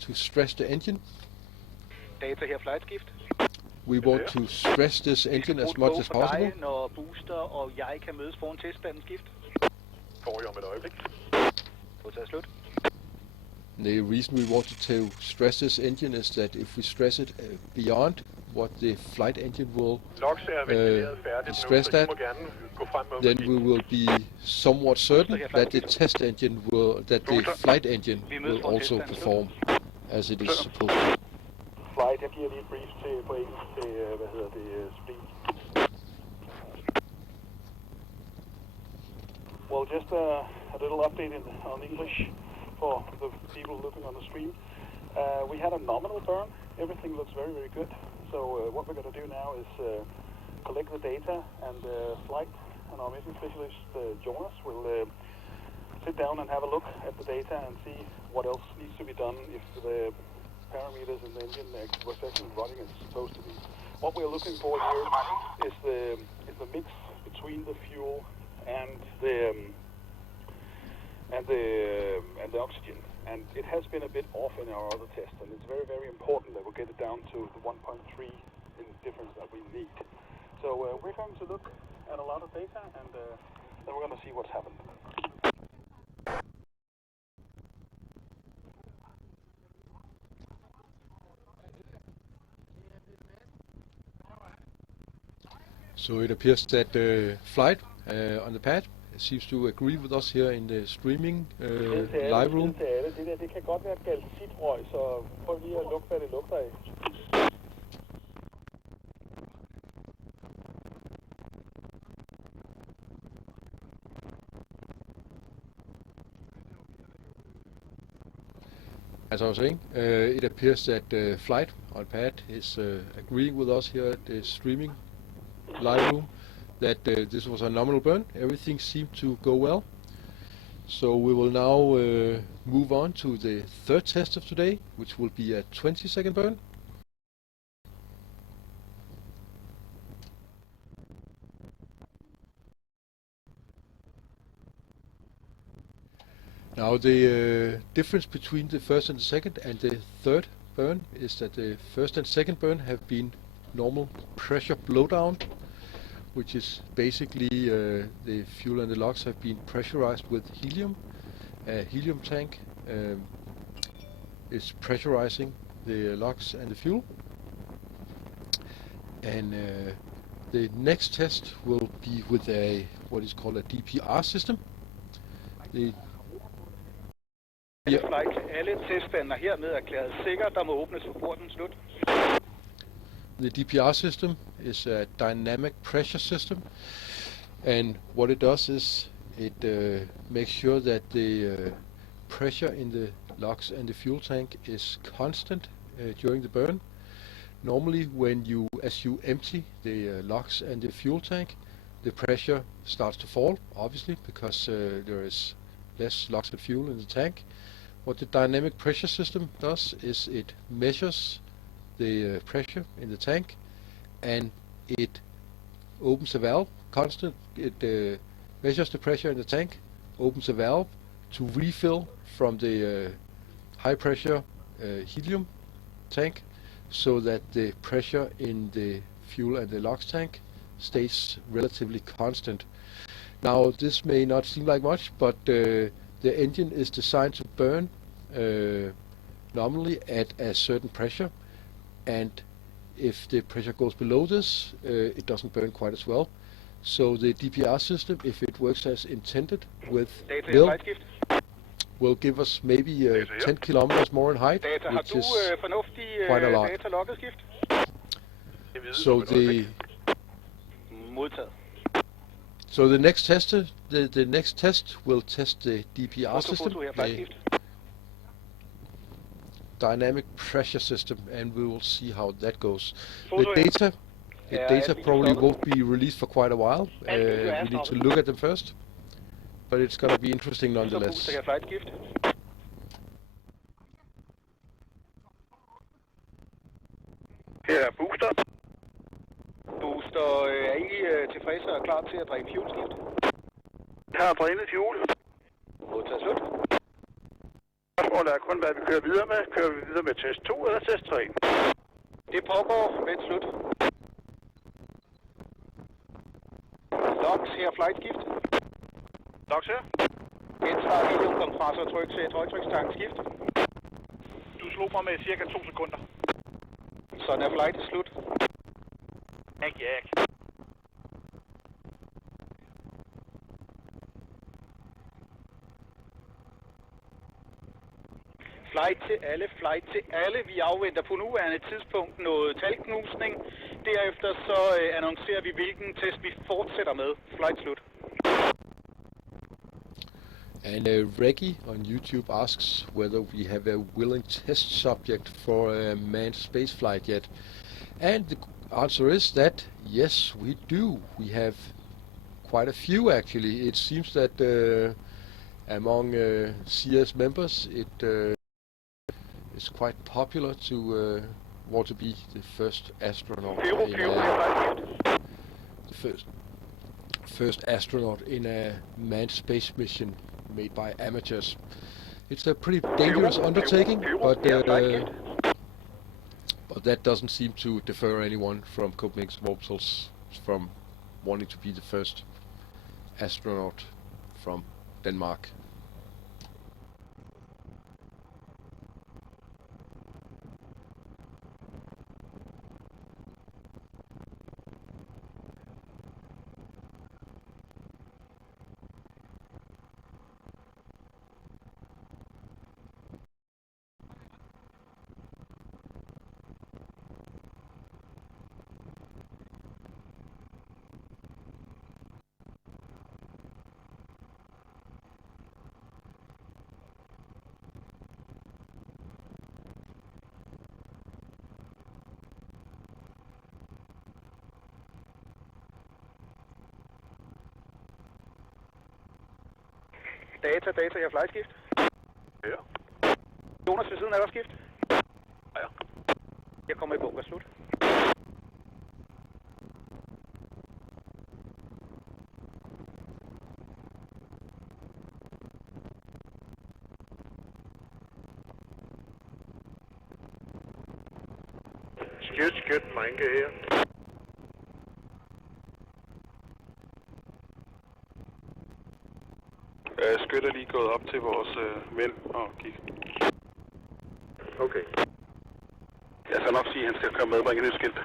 to stress the engine. Data her flight skift. We want to stress this engine as much as possible. Når booster og jeg kan mødes foran testplanen skift. Får jeg om et øjeblik. Modtaget. Slut. The reason we wanted to stress this engine is that if we stress it beyond what the flight engine will stress that, then we will be somewhat certain that the test engine will, that the flight engine will also perform as it is supposed to. Flight, jeg giver lige et brief til på engelsk til, speed. Well, just a little update on English for the people looking on the stream. We had a nominal burn. Everything looks very, very good. So what we're going to do now is collect the data, and flight and our mission specialist Jonas will sit down and have a look at the data and see what else needs to be done if the parameters in the engine was actually running as supposed to be. What we're looking for here is the mix between the fuel and the oxygen, and it has been a bit off in our other tests, and it's very, very important that we get it down to the 1.3 in difference that we need. So we're going to look at a lot of data, and then we're going to see what's happened. So it appears that flight on the pad seems to agree with us here in the streaming live room. Det kan godt være galsitrøg, så prøv lige at lugte, hvad det lugter af. As I was saying, it appears that flight on pad is agreeing with us here at the streaming live room that this was a nominal burn. Everything seemed to go well. So we will now move on to the third test of today, which will be a 20-second burn. Now the difference between the first and the second and the third burn is that the first and second burn have been normal pressure blowdown, which is basically the fuel and the LOX have been pressurized with helium. A helium tank is pressurizing the LOX and the fuel. And the next test will be with a what is called a DPR system. Flight, alle testplaner hermed erklæret sikker. Der må åbnes for porten. Slut. The DPR system is a dynamic pressure system, and what it does is it makes sure that the pressure in the LOX and the fuel tank is constant during the burn. Normally, as you empty the LOX and the fuel tank, the pressure starts to fall, obviously, because there is less LOX and fuel in the tank. What the dynamic pressure system does is it measures the pressure in the tank, and it opens a valve constant. It measures the pressure in the tank, opens a valve to refill from the high pressure helium tank, so that the pressure in the fuel and the LOX tank stays relatively constant. Now, this may not seem like much, but the engine is designed to burn nominally at a certain pressure, and if the pressure goes below this, it doesn't burn quite as well. So the DPR system, if it works as intended with mill, will give us maybe 10 kilometers more in height, which is quite a lot. So the next tester, the next test will test the DPR system, the dynamic pressure system, and we will see how that goes. The data probably won't be released for quite a while. We need to look at them first, but it's going to be interesting nonetheless. Her er booster. Booster, er I tilfredse og klar til at drikke fuelskift? Jeg har drænet fuel. Modtaget slut. Spørgsmålet er kun, hvad vi kører videre med. Kører vi videre med test 2 eller test 3? Det pågår med et slut. LOX her, flightskift. LOX her. Gentager heliumkompressortryk til højtrykstank skift. Du slog mig med cirka 2 sekunder. Sådan er flight slut. Jak. Flight til alle. Vi afventer på nuværende tidspunkt noget talknusning. Derefter så annoncerer vi, hvilken test vi fortsætter med. Flight slut. And Reggie on YouTube asks whether we have a willing test subject for a manned spaceflight yet. And the answer is that yes, we do. We have quite a few actually. It seems that among CS members it is quite popular to want to be the first astronaut first astronaut in a manned space mission made by amateurs. It's a pretty dangerous undertaking, but that doesn't seem to deter anyone from Copenhagen's Orbitals from wanting to be the first astronaut from Denmark. Data, jeg flightskift. Ja. Jonas ved siden af dig skift. Ja. Jeg kommer i bunker slut. Skødt, Franke her. Skyt er lige gået op til vores ven og kigge. Okay. Jeg skal nok sige, at han skal komme med og bringe det skilt.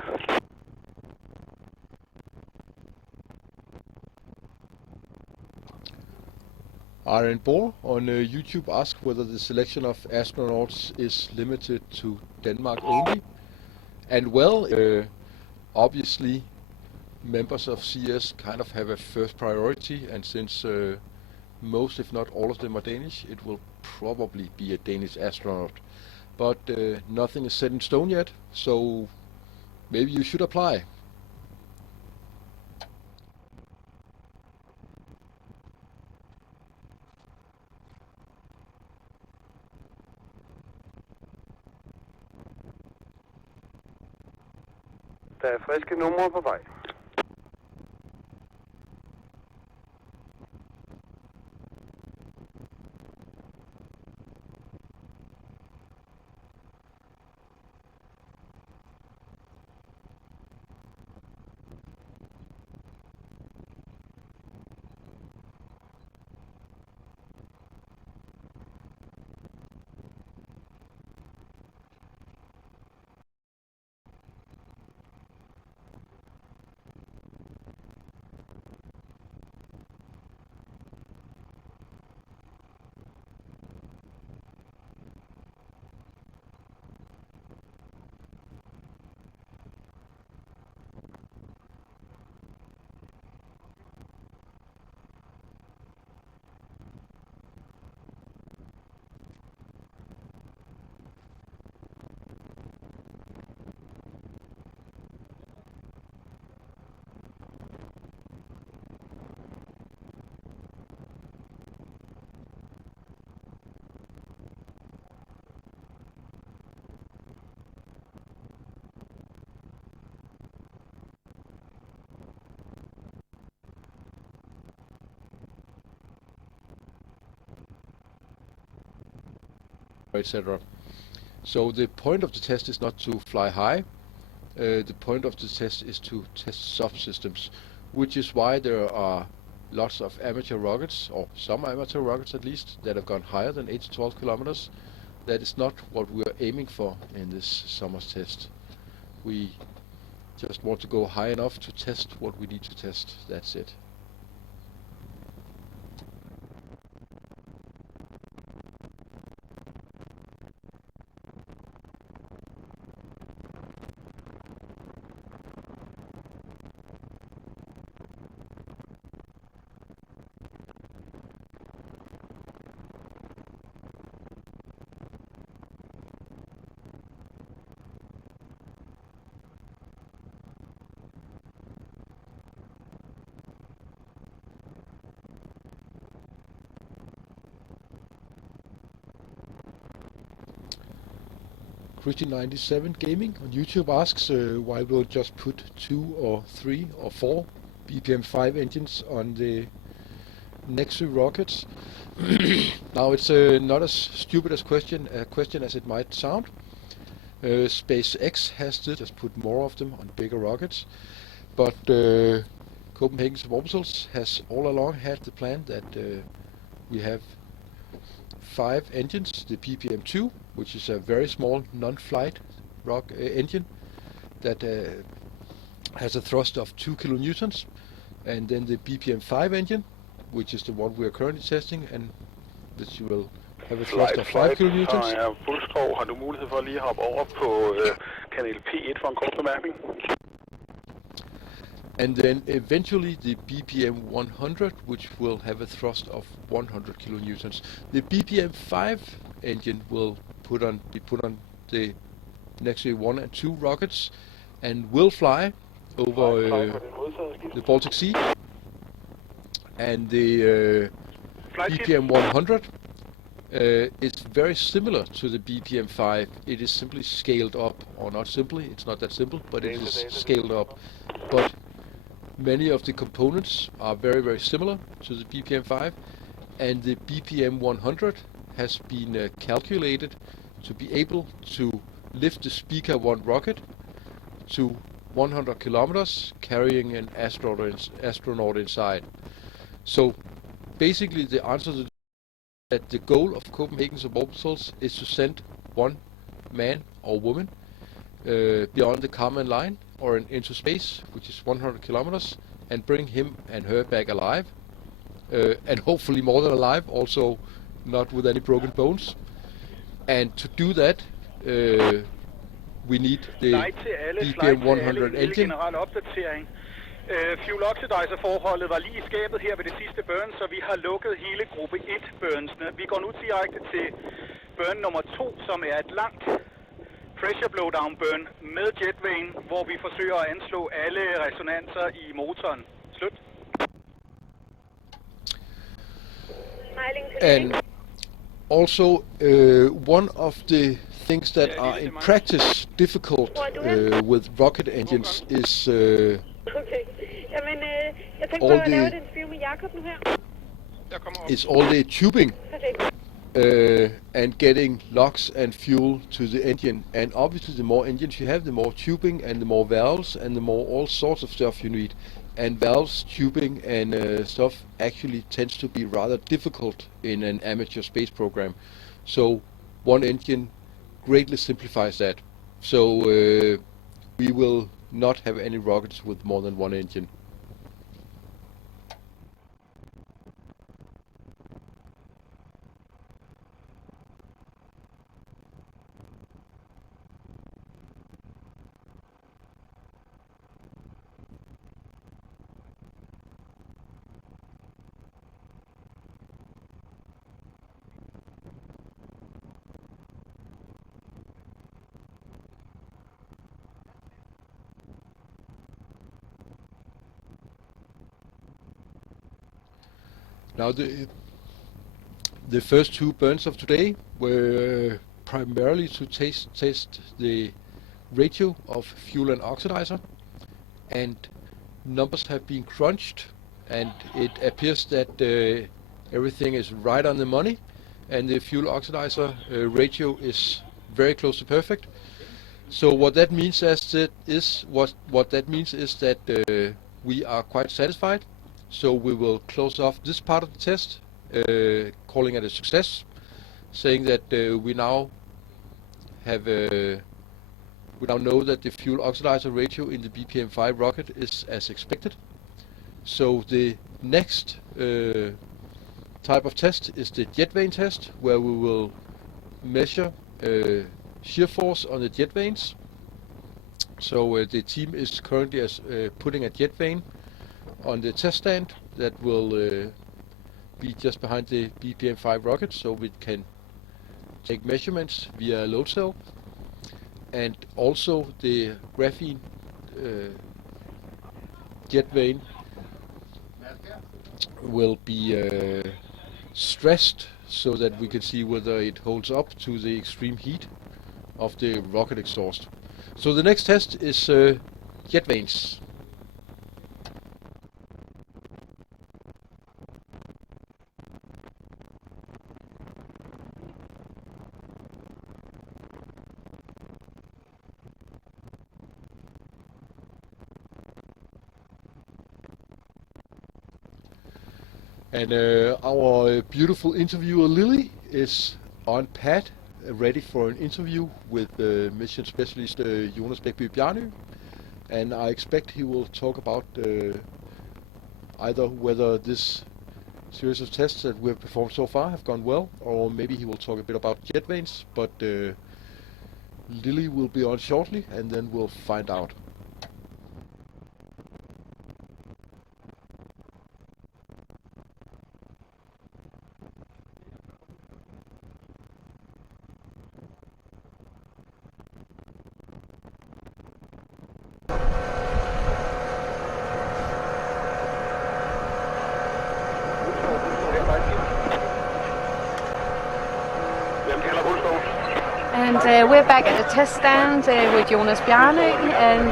Aaron Bohr on YouTube asked whether the selection of astronauts is limited to Denmark only. And well, obviously, members of CS kind of have a first priority, and since most, if not all of them are Danish, it will probably be a Danish astronaut. But nothing is set in stone yet, so maybe you should apply. Der er friske numre på vej. etc. So the point of the test is not to fly high. The point of the test is to test subsystems, which is why there are lots of amateur rockets, or some amateur rockets at least, that have gone higher than 8 to 12 kilometers. That is not what we are aiming for in this summer's test. We just want to go high enough to test what we need to test. That's it. Christy97 Gaming on YouTube asks why we'll just put 2 or 3 or 4 BPM-5 engines on the Nexus rockets. Now it's not as stupid a question as it might sound. SpaceX has to just put more of them on bigger rockets, but Copenhagen Suborbitals has all along had the plan that we have 5 engines, the BPM-2, which is a very small non-flight rock engine that has a thrust of 2 kilonewtons, and then the BPM-5 engine, which is the one we are currently testing, and that you will have a thrust of 5 kilonewtons. Har du mulighed for lige at hoppe over på kanal P1 for en kort bemærkning? And then eventually the BPM-100, which will have a thrust of 100 kilonewtons. The BPM-5 engine will be put on the Nexus 1 and 2 rockets and will fly over the Baltic Sea. And the BPM-100 is very similar to the BPM-5. It is simply scaled up, or not simply, it's not that simple, but it is scaled up. But many of the components are very, very similar to the BPM-5, and the BPM-100 has been calculated to be able to lift the Speaker 1 rocket to 100 kilometers, carrying an astronaut inside. So basically the answer to that the goal of Copenhagen Suborbitals is to send one man or woman beyond the Kármán line or into space, which is 100 kilometers, and bring him and her back alive, and hopefully more than alive, also not with any broken bones. And to do that, we need the BPM-100 engine. Fuel oxidizer-forholdet var lige i skabet her ved det sidste burn, så vi har lukket hele gruppe 1-burnsene. Vi går nu direkte til burn nummer 2, som er et langt pressure blowdown burn med jetvane, hvor vi forsøger at anslå alle resonanser i motoren. Slut. And also, one of the things that are in practice difficult with rocket engines is all the tubing and getting locks and fuel to the engine. And obviously the more engines you have, the more tubing and the more valves and the more all sorts of stuff you need. And valves, tubing and stuff actually tends to be rather difficult in an amateur space program. So one engine greatly simplifies that. So we will not have any rockets with more than one engine. Now the first 2 burns of today were primarily to test the ratio of fuel and oxidizer, and numbers have been crunched, and it appears that everything is right on the money, and the fuel oxidizer ratio is very close to perfect. So what that means that we are quite satisfied. So we will close off this part of the test, calling it a success, saying that we now know that the fuel oxidizer ratio in the BPM-5 rocket is as expected. So the next type of test is the jetvane test, where we will measure shear force on the jetvanes. So the team is currently putting a jetvane on the test stand that will be just behind the BPM-5 rocket, so we can take measurements via a load cell. And also the graphene jetvane will be stressed so that we can see whether it holds up to the extreme heat of the rocket exhaust. So the next test is jetvanes. And our beautiful interviewer Lily is on pad, ready for an interview with mission specialist Jonas Bjerny, and I expect he will talk about either whether this series of tests that we have performed so far have gone well, or maybe he will talk a bit about jetvanes, but Lily will be on shortly and then we'll find out. And we're back at the test stand with Jonas Bjerny, and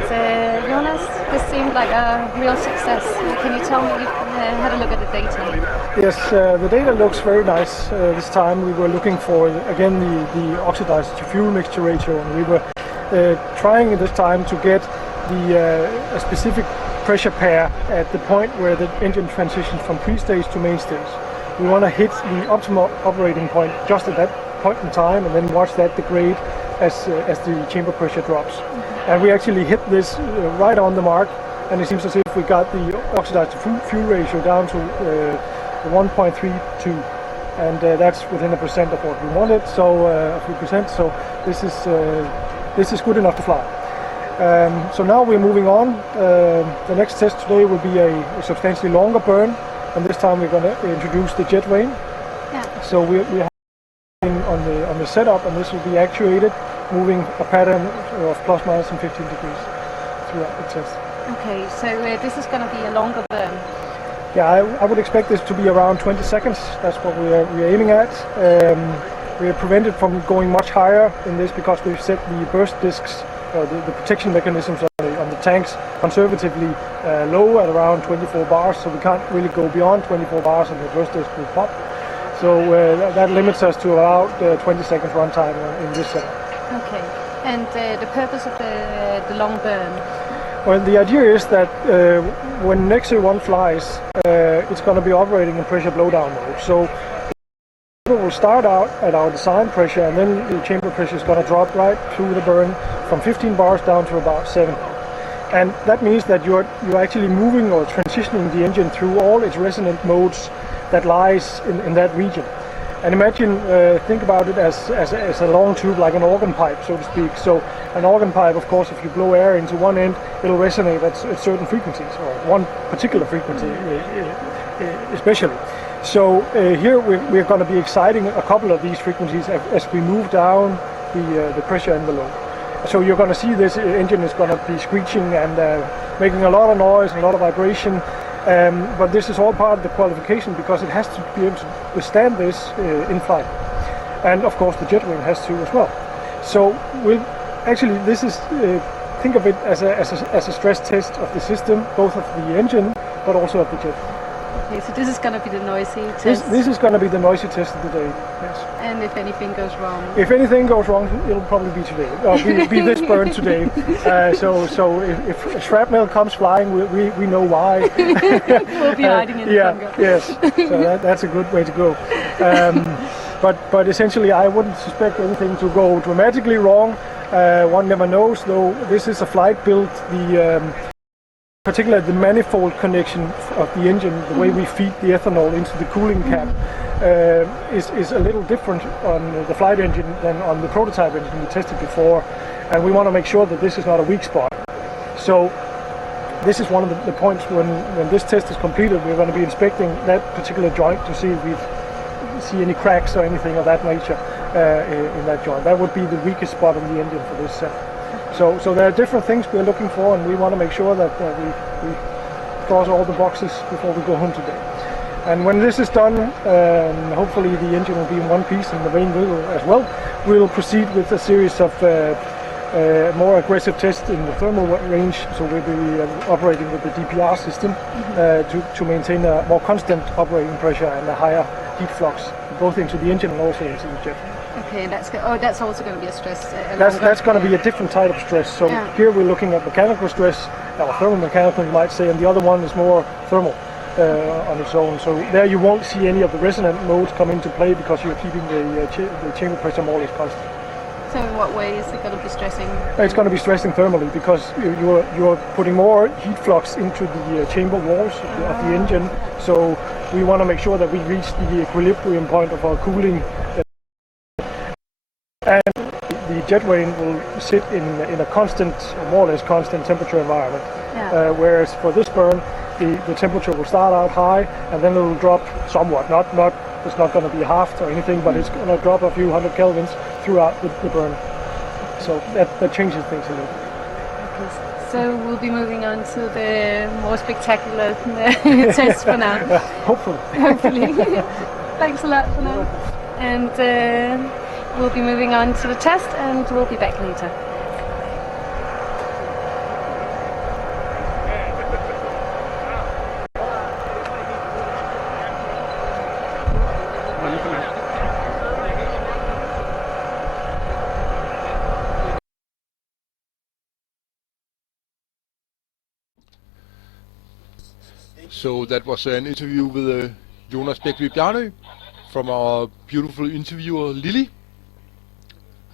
Jonas, this seemed like a real success. Can you tell me, you had a look at the data? Yes, the data looks very nice. This time we were looking for, again, the oxidizer to fuel mixture ratio, and we were trying this time to get a specific pressure pair at the point where the engine transitions from pre-stage to main stage. We want to hit the optimal operating point just at that point in time, and then watch that degrade as the chamber pressure drops. And we actually hit this right on the mark, and it seems as if we got the oxidized to fuel ratio down to 1.32, and that's within 1% of what we wanted. So a few percent. So this is good enough to fly. So now we're moving on. The next test today will be a substantially longer burn, and this time we're going to introduce the jetvane. Yeah. So we have on the setup, and this will be actuated, moving a pattern of plus minus 15 degrees throughout the test. Okay, so this is going to be a longer burn. Yeah, I would expect this to be around 20 seconds. That's what we're aiming at. We are prevented from going much higher in this because we've set the burst discs, the protection mechanisms on the tanks conservatively low at around 24 bars, so we can't really go beyond 24 bars and the burst disc will pop. So that limits us to about 20 seconds runtime in this setup. Okay, and the purpose of the long burn? Well, the idea is that when Nexus 1 flies, it's going to be operating in pressure blowdown mode. So we will start out at our design pressure, and then the chamber pressure is going to drop right through the burn from 15 bars down to about 7. And that means that you're actually moving or transitioning the engine through all its resonant modes that lies in that region. And imagine, think about it as a long tube, like an organ pipe, so to speak. So an organ pipe, of course, if you blow air into one end, it'll resonate at certain frequencies, or one particular frequency especially. So here we're going to be exciting a couple of these frequencies as we move down the pressure envelope. So you're going to see this engine is going to be screeching and making a lot of noise, a lot of vibration. But this is all part of the qualification because it has to be able to withstand this in flight. And of course the jetvane has to as well. So this is, think of it as a stress test of the system, both of the engine but also of the jet. Okay, so this is going to be the noisy test. This is going to be the noisy test of the day, yes. And if anything goes wrong? If anything goes wrong, it'll probably be today. Or be this burn today. So if shrapnel comes flying, we know why. We'll be hiding in the bunker. Yes, so that's a good way to go. But essentially, I wouldn't suspect anything to go dramatically wrong. One never knows, though. This is a flight build. Particularly the manifold connection of the engine, the way we feed the ethanol into the cooling cap, is a little different on the flight engine than on the prototype engine we tested before, and we want to make sure that this is not a weak spot. So this is one of the points when this test is completed, we're going to be inspecting that particular joint to see if we see any cracks or anything of that nature in that joint. That would be the weakest spot on the engine for this set. So there are different things we're looking for, and we want to make sure that we cross all the boxes before we go home today. And when this is done, hopefully the engine will be in one piece and the vane will as well. We'll proceed with a series of more aggressive tests in the thermal range, so we'll be operating with the DPR system to maintain a more constant operating pressure and a higher heat flux, both into the engine and also into the jet. Okay, that's good. Oh, that's also going to be a stress. That's going to be a different type of stress. So here we're looking at mechanical stress, or thermal mechanical you might say, and the other one is more thermal on its own. So there you won't see any of the resonant modes come into play because you're keeping the chamber pressure more or less constant. So in what way is it going to be stressing? It's going to be stressing thermally because you're putting more heat flux into the chamber walls of the engine. So we want to make sure that we reach the equilibrium point of our cooling. And the jetvane will sit in a constant, or more or less constant temperature environment. Yeah. Whereas for this burn, the temperature will start out high and then it will drop somewhat. It's not going to be halved or anything, but it's going to drop a few hundred kelvins throughout the burn. So that changes things a little bit. Okay, so we'll be moving on to the more spectacular test for now. Hopefully. Thanks a lot for now. And we'll be moving on to the test and we'll be back later. So that was an interview with Jonas Bjergby from our beautiful interviewer Lily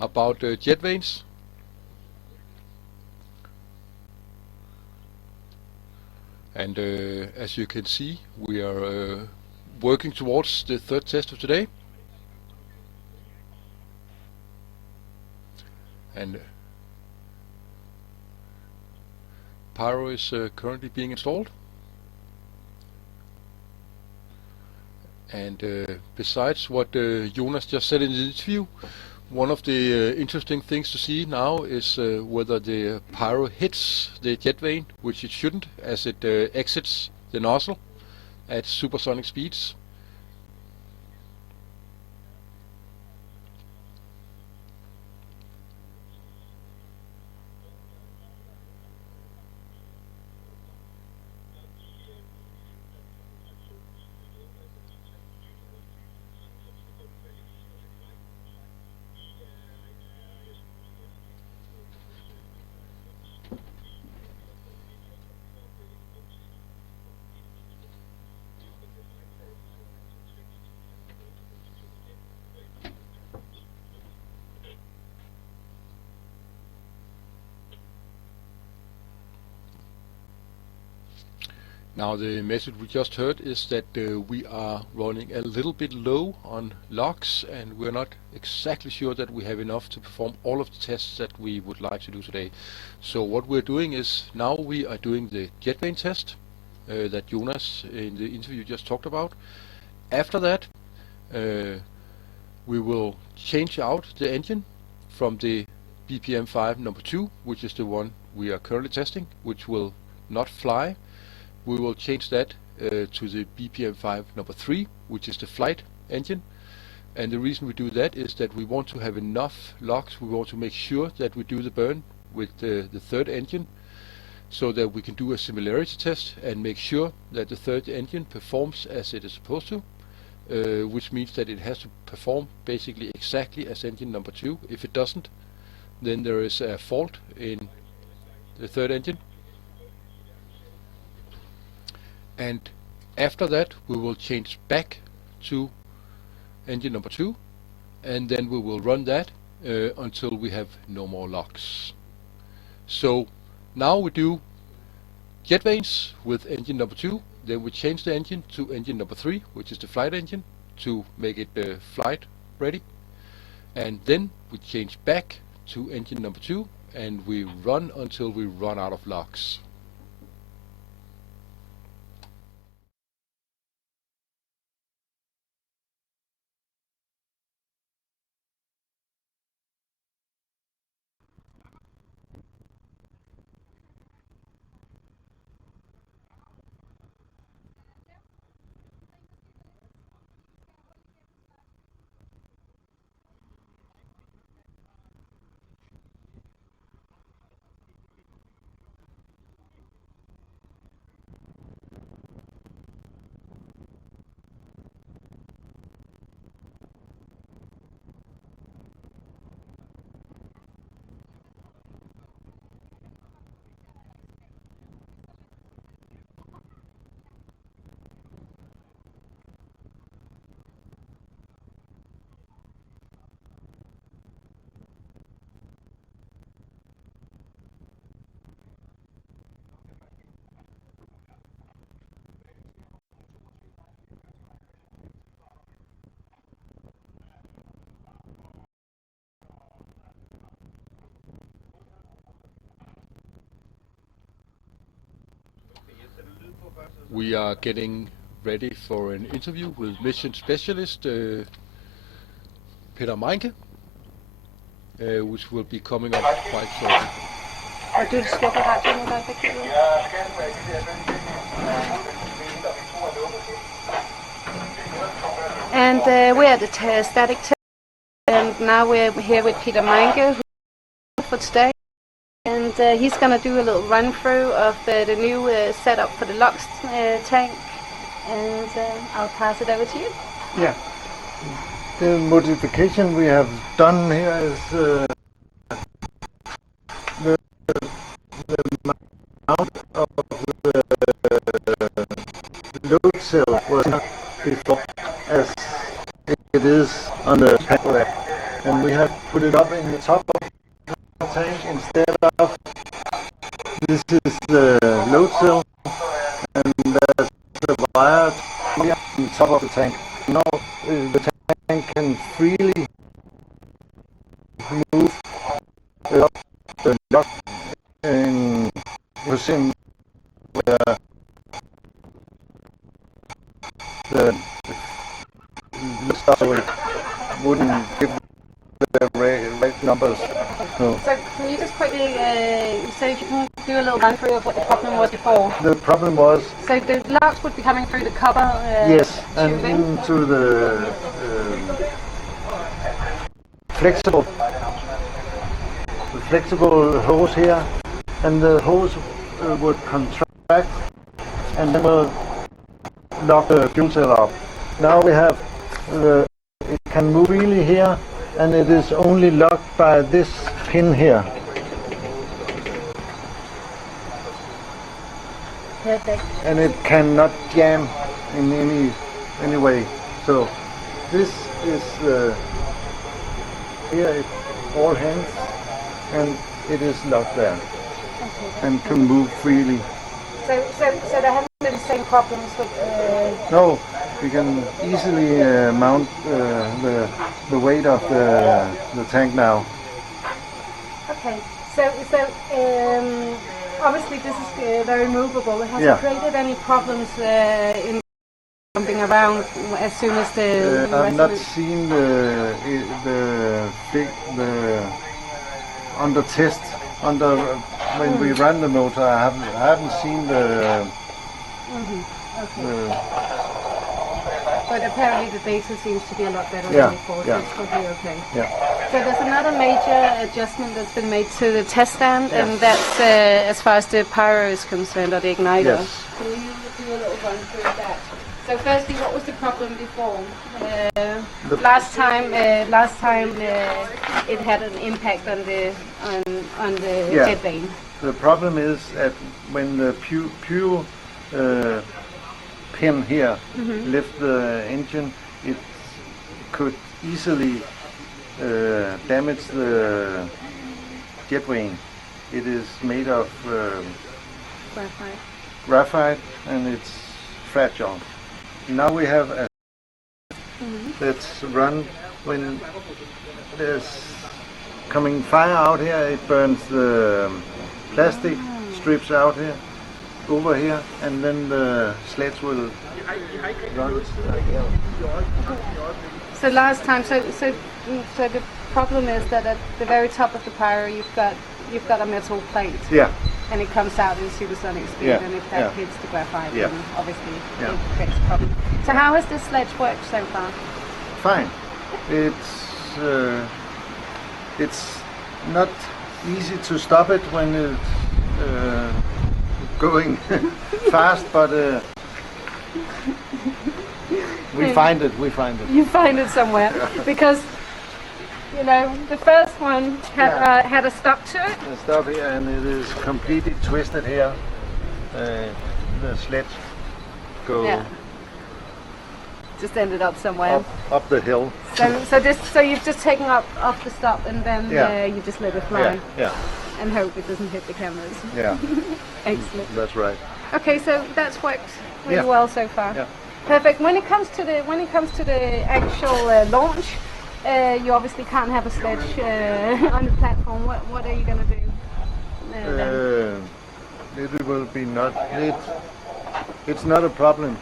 about jet vanes. And as you can see, we are working towards the third test of today. And pyro is currently being installed. And besides what Jonas just said in the interview, one of the interesting things to see now is whether the pyro hits the jet vane, which it shouldn't, as it exits the nozzle at supersonic speeds. Now the message we just heard is that we are running a little bit low on logs, and we're not exactly sure that we have enough to perform all of the tests that we would like to do today. So what we're doing is now we are doing the jet vane test that Jonas in the interview just talked about. After that we will change out the engine from the BPM-5 number 2, which is the one we are currently testing, which will not fly. We will change that to the BPM-5 number 3, which is the flight engine. And the reason we do that is that we want to have enough logs. We want to make sure that we do the burn with the third engine so that we can do a similarity test and make sure that the third engine performs as it is supposed to, which means that it has to perform basically exactly as engine number 2. If it doesn't, then there is a fault in the third engine. And after that we will change back to engine number 2, and then we will run that until we have no more locks. So now we do jet vanes with engine number 2, then we change the engine to engine number 3, which is the flight engine, to make it flight ready, and then we change back to engine number 2 and we run until we run out of locks. We are getting ready for an interview with mission specialist Peter Meinke, which will be coming up quite shortly. Og du slukker radioen, når der er forkert. And we're at the static test, and now we're here with Peter Meinke for today. And he's going to do a little run through of the new setup for the LOX tank, and I'll pass it over to you. Yeah, the modification we have done here is the mount of the load cell was not before as it is on the tank, and we have put it up in the top of tank instead of this is the load cell, and there's the wire here on the top of the tank. Now the tank can freely move up the lock in position where the stuff wouldn't give the right numbers. So can you just quickly, so if you can do a little run through of what the problem was before? The problem was... So the LOX would be coming through the cover yes, and tubing. into the flexible hose here, and the hose would contract and then will lock the fuel cell up. Now we have it can move freely here, and it is only locked by this pin here. Perfect. And it cannot jam in any way. So this is here it's all hands, and it is locked there, Okay. and can move freely. So there haven't been the same problems with... No, we can easily mount the weight of the tank now. Okay, so obviously this is very movable. Has it created any problems in jumping around as soon as the... I've not seen the under test, when we ran the motor, I haven't seen the... Okay. But apparently the data seems to be a lot better Yeah, than before, so yeah. it's totally okay. Yeah. So there's another major adjustment that's been made to the test stand, Yes. and that's as far as the pyro is concerned, or the igniter. Yes. Can you do a little run through that? So firstly, what was the problem before? Last time it had an impact on the Yeah. jetvane. The problem is that when the pure pin here left the engine, it could easily damage the jetvane. It is made of Graphite. graphite and it's fragile. Now we have a that's run when there's coming fire out here, it burns the plastic strips out here, over here, and then the sledge will run. So last time, so the problem is that at the very top of the pyro you've got a metal plate. Yeah, And it comes out in supersonic speed, Yeah, and if that yeah. hits the graphite, Yeah. then obviously Yeah. it creates a problem. So how has this sledge worked so far? fine. It's not easy to stop it when it's going fast, but we find it. You find it somewhere because you know the first one had a stop to it. The stop here, and it is completely twisted here. The sledge go Yeah. Just ended up somewhere. up the hill. So you've just taken up off the stop, and then you just let it fly Yeah, and hope it doesn't hit the cameras. yeah, Excellent. that's right. Okay, so that's worked really Yeah. well so far. Yeah. Perfect. When it comes to the actual launch, you obviously can't have a sledge on the platform. What are you going to do? Then? It will be not. It's not a problem.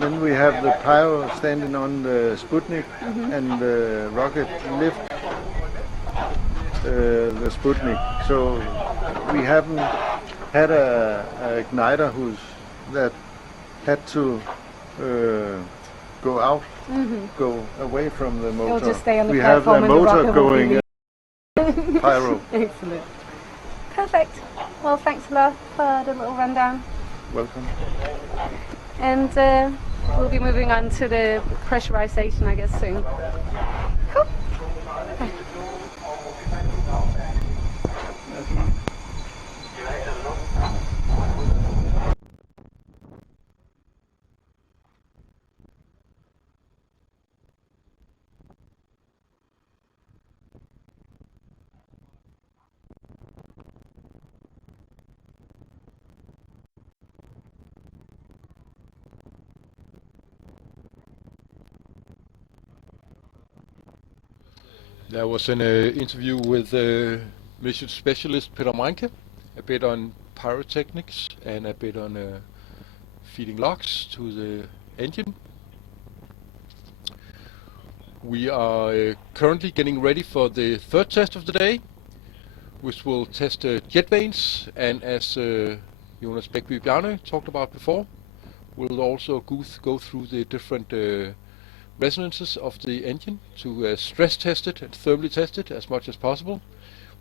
Then we have the pyro standing on the Sputnik, and the rocket lift the Sputnik. So we haven't had a igniter that had to go out, go away from the motor. It'll just stay on the we have platform the and the motor rocket will going be pyro. Excellent. Perfect. Well, thanks a lot for the little rundown. Welcome. And we'll be moving on to the pressurization, I guess, soon. Cool. There was an interview with mission specialist Peter Meinke, a bit on pyrotechnics and a bit on feeding logs to the engine. We are currently getting ready for the third test of the day, which will test jet vanes, and as Jonas Bækby Bjarne talked about before, we'll also go through the different resonances of the engine to stress test it and thermally test it as much as possible.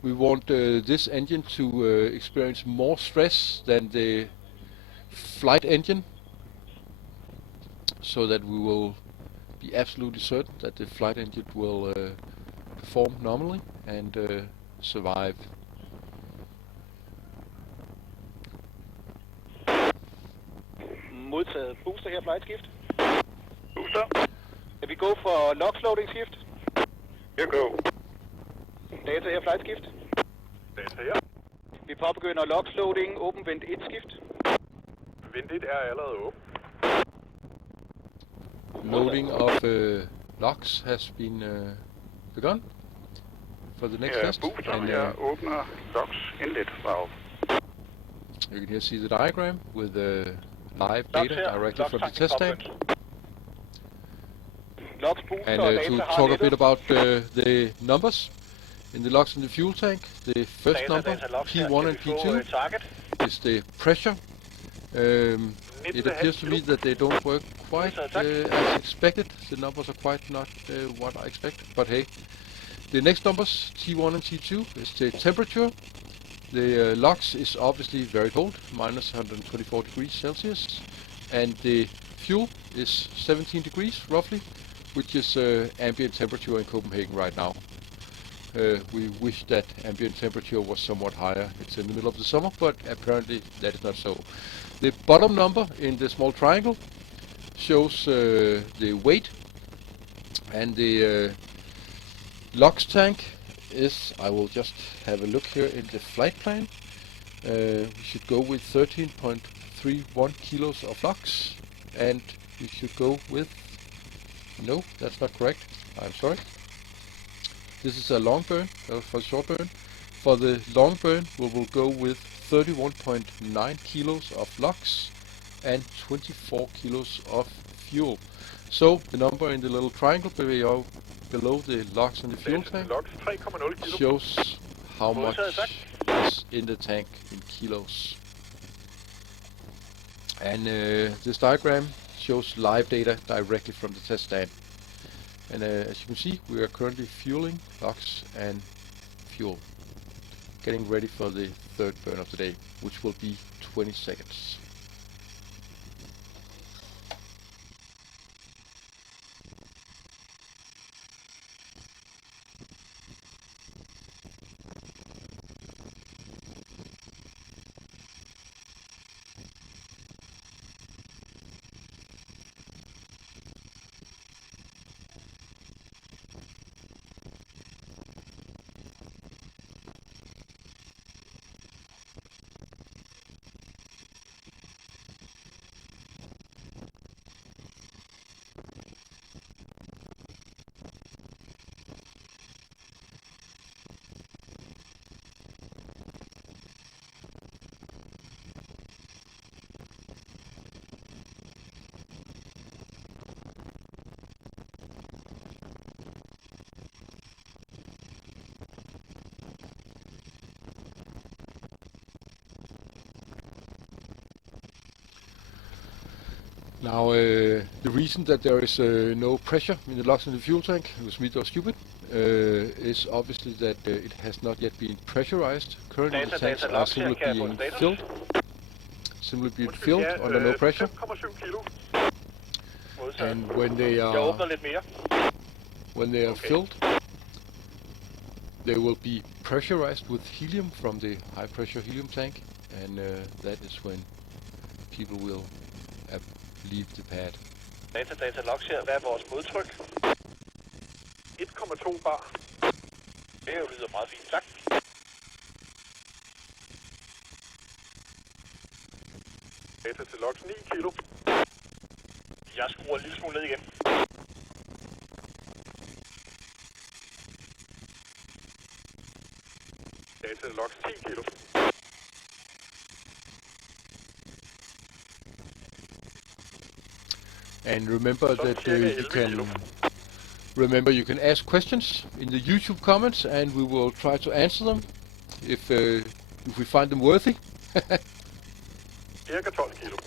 We want this engine to experience more stress than the flight engine, so that we will be absolutely certain that the flight engine will perform normally and survive. Modtaget. Booster her, flight skift. Booster. Can we go for logs loading shift? Here go. Data her, flight skift. Data her. Vi påbegynder logs loading, åben vent 1 skift. Vent 1 er allerede åben. Loading of logs has been begun for the next test. Booster, And jeg åbner logs inlet valve. you can here see the diagram with the live data directly from the test stand. Logs booster And og to data har talk a nettet. bit about the numbers in the logs in the fuel tank, the first Data, number, data, logs her. P1 Kan and vi få, P2, target? is the pressure. It appears to me that they don't work quite as expected. The numbers are quite not what I expected, but hey, The next numbers, T1 and T2, is the temperature. The LOX is obviously very cold, minus 124 degrees Celsius, and the fuel is 17 degrees roughly, which is ambient temperature in Copenhagen right now. We wish that ambient temperature was somewhat higher. It's in the middle of the summer, but apparently that is not so. The bottom number in the small triangle shows the weight, and the LOX tank is, I will just have a look here in the flight plan. We should go with 13.31 kilos of LOX, and we should go with, no, that's not correct, I'm sorry. This is a long burn, for short burn. For the long burn, we will go with 31.9 kilos of LOX and 24 kilos of fuel. So the number in the little triangle below the LOX and the fuel tank shows how much is in the tank in kilos. And this diagram shows live data directly from the test stand. And as you can see, we are currently fueling LOX and fuel, getting ready for the third burn of the day, which will be 20 seconds. Now, the reason that there is no pressure in the LOX in the fuel tank, it was me that was stupid, is obviously that it has not yet been pressurized. Currently the tanks are simply being filled under no pressure. And when they are filled, they will be pressurized with helium from the high pressure helium tank, and that is when people will leave the pad. Data LOX her, hvad er vores modtryk? 1,2 bar. Det lyder meget fint, tak. Data til LOX 9 kilo. Jeg skruer en lille smule ned igen. Data til LOX 10 kilo. And remember that you can ask questions in the YouTube comments, and we will try to answer them if we find them worthy. Cirka 12 kilo.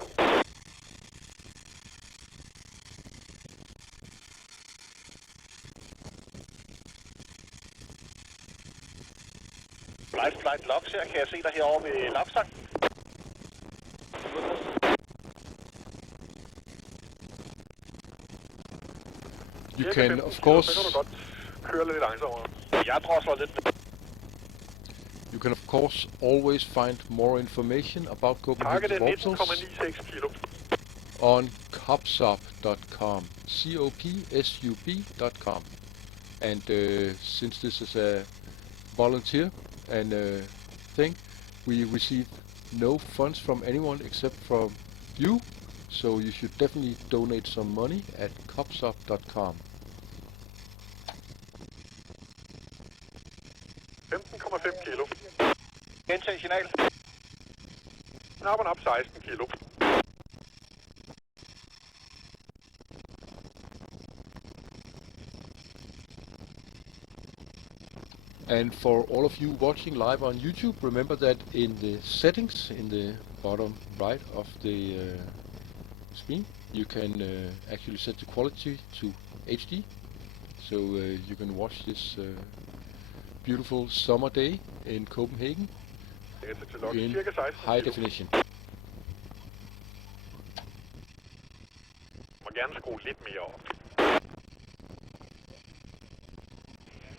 Flight LOX her, kan jeg se dig herovre ved lapstang? You can, of course, you can of course always find more information about Copenhagen Vortals on copsub.com, copsub.com. And since this is a volunteer and thing, we receive no funds from anyone except from you. So you should definitely donate some money at copsub.com. 15,5 kilo. Gentag signal. Nappen op 16 kilo. And for all of you watching live on YouTube, remember that in the settings in the bottom right of the screen, you can actually set the quality to HD, so you can watch this beautiful summer day in Copenhagen in high definition. Må gerne skrue lidt mere op.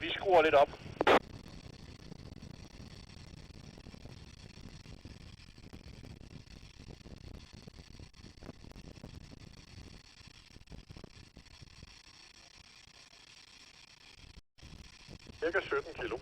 Vi skruer lidt op. Cirka 17 kilo.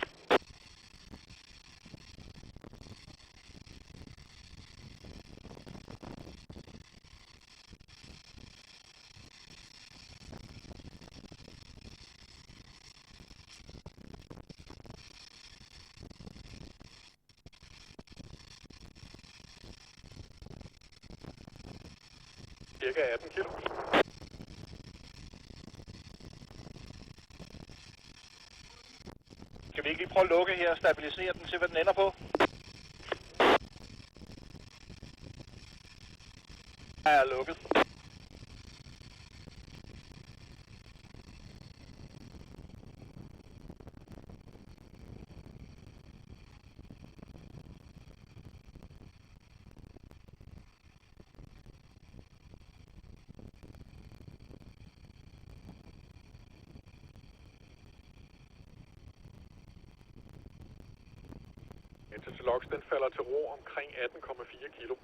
Cirka 18 kilo. Skal vi ikke lige prøve at lukke her og stabilisere den, se hvad den ender på? Er lukket. Interlox, den falder til ro omkring 18,4 kilo.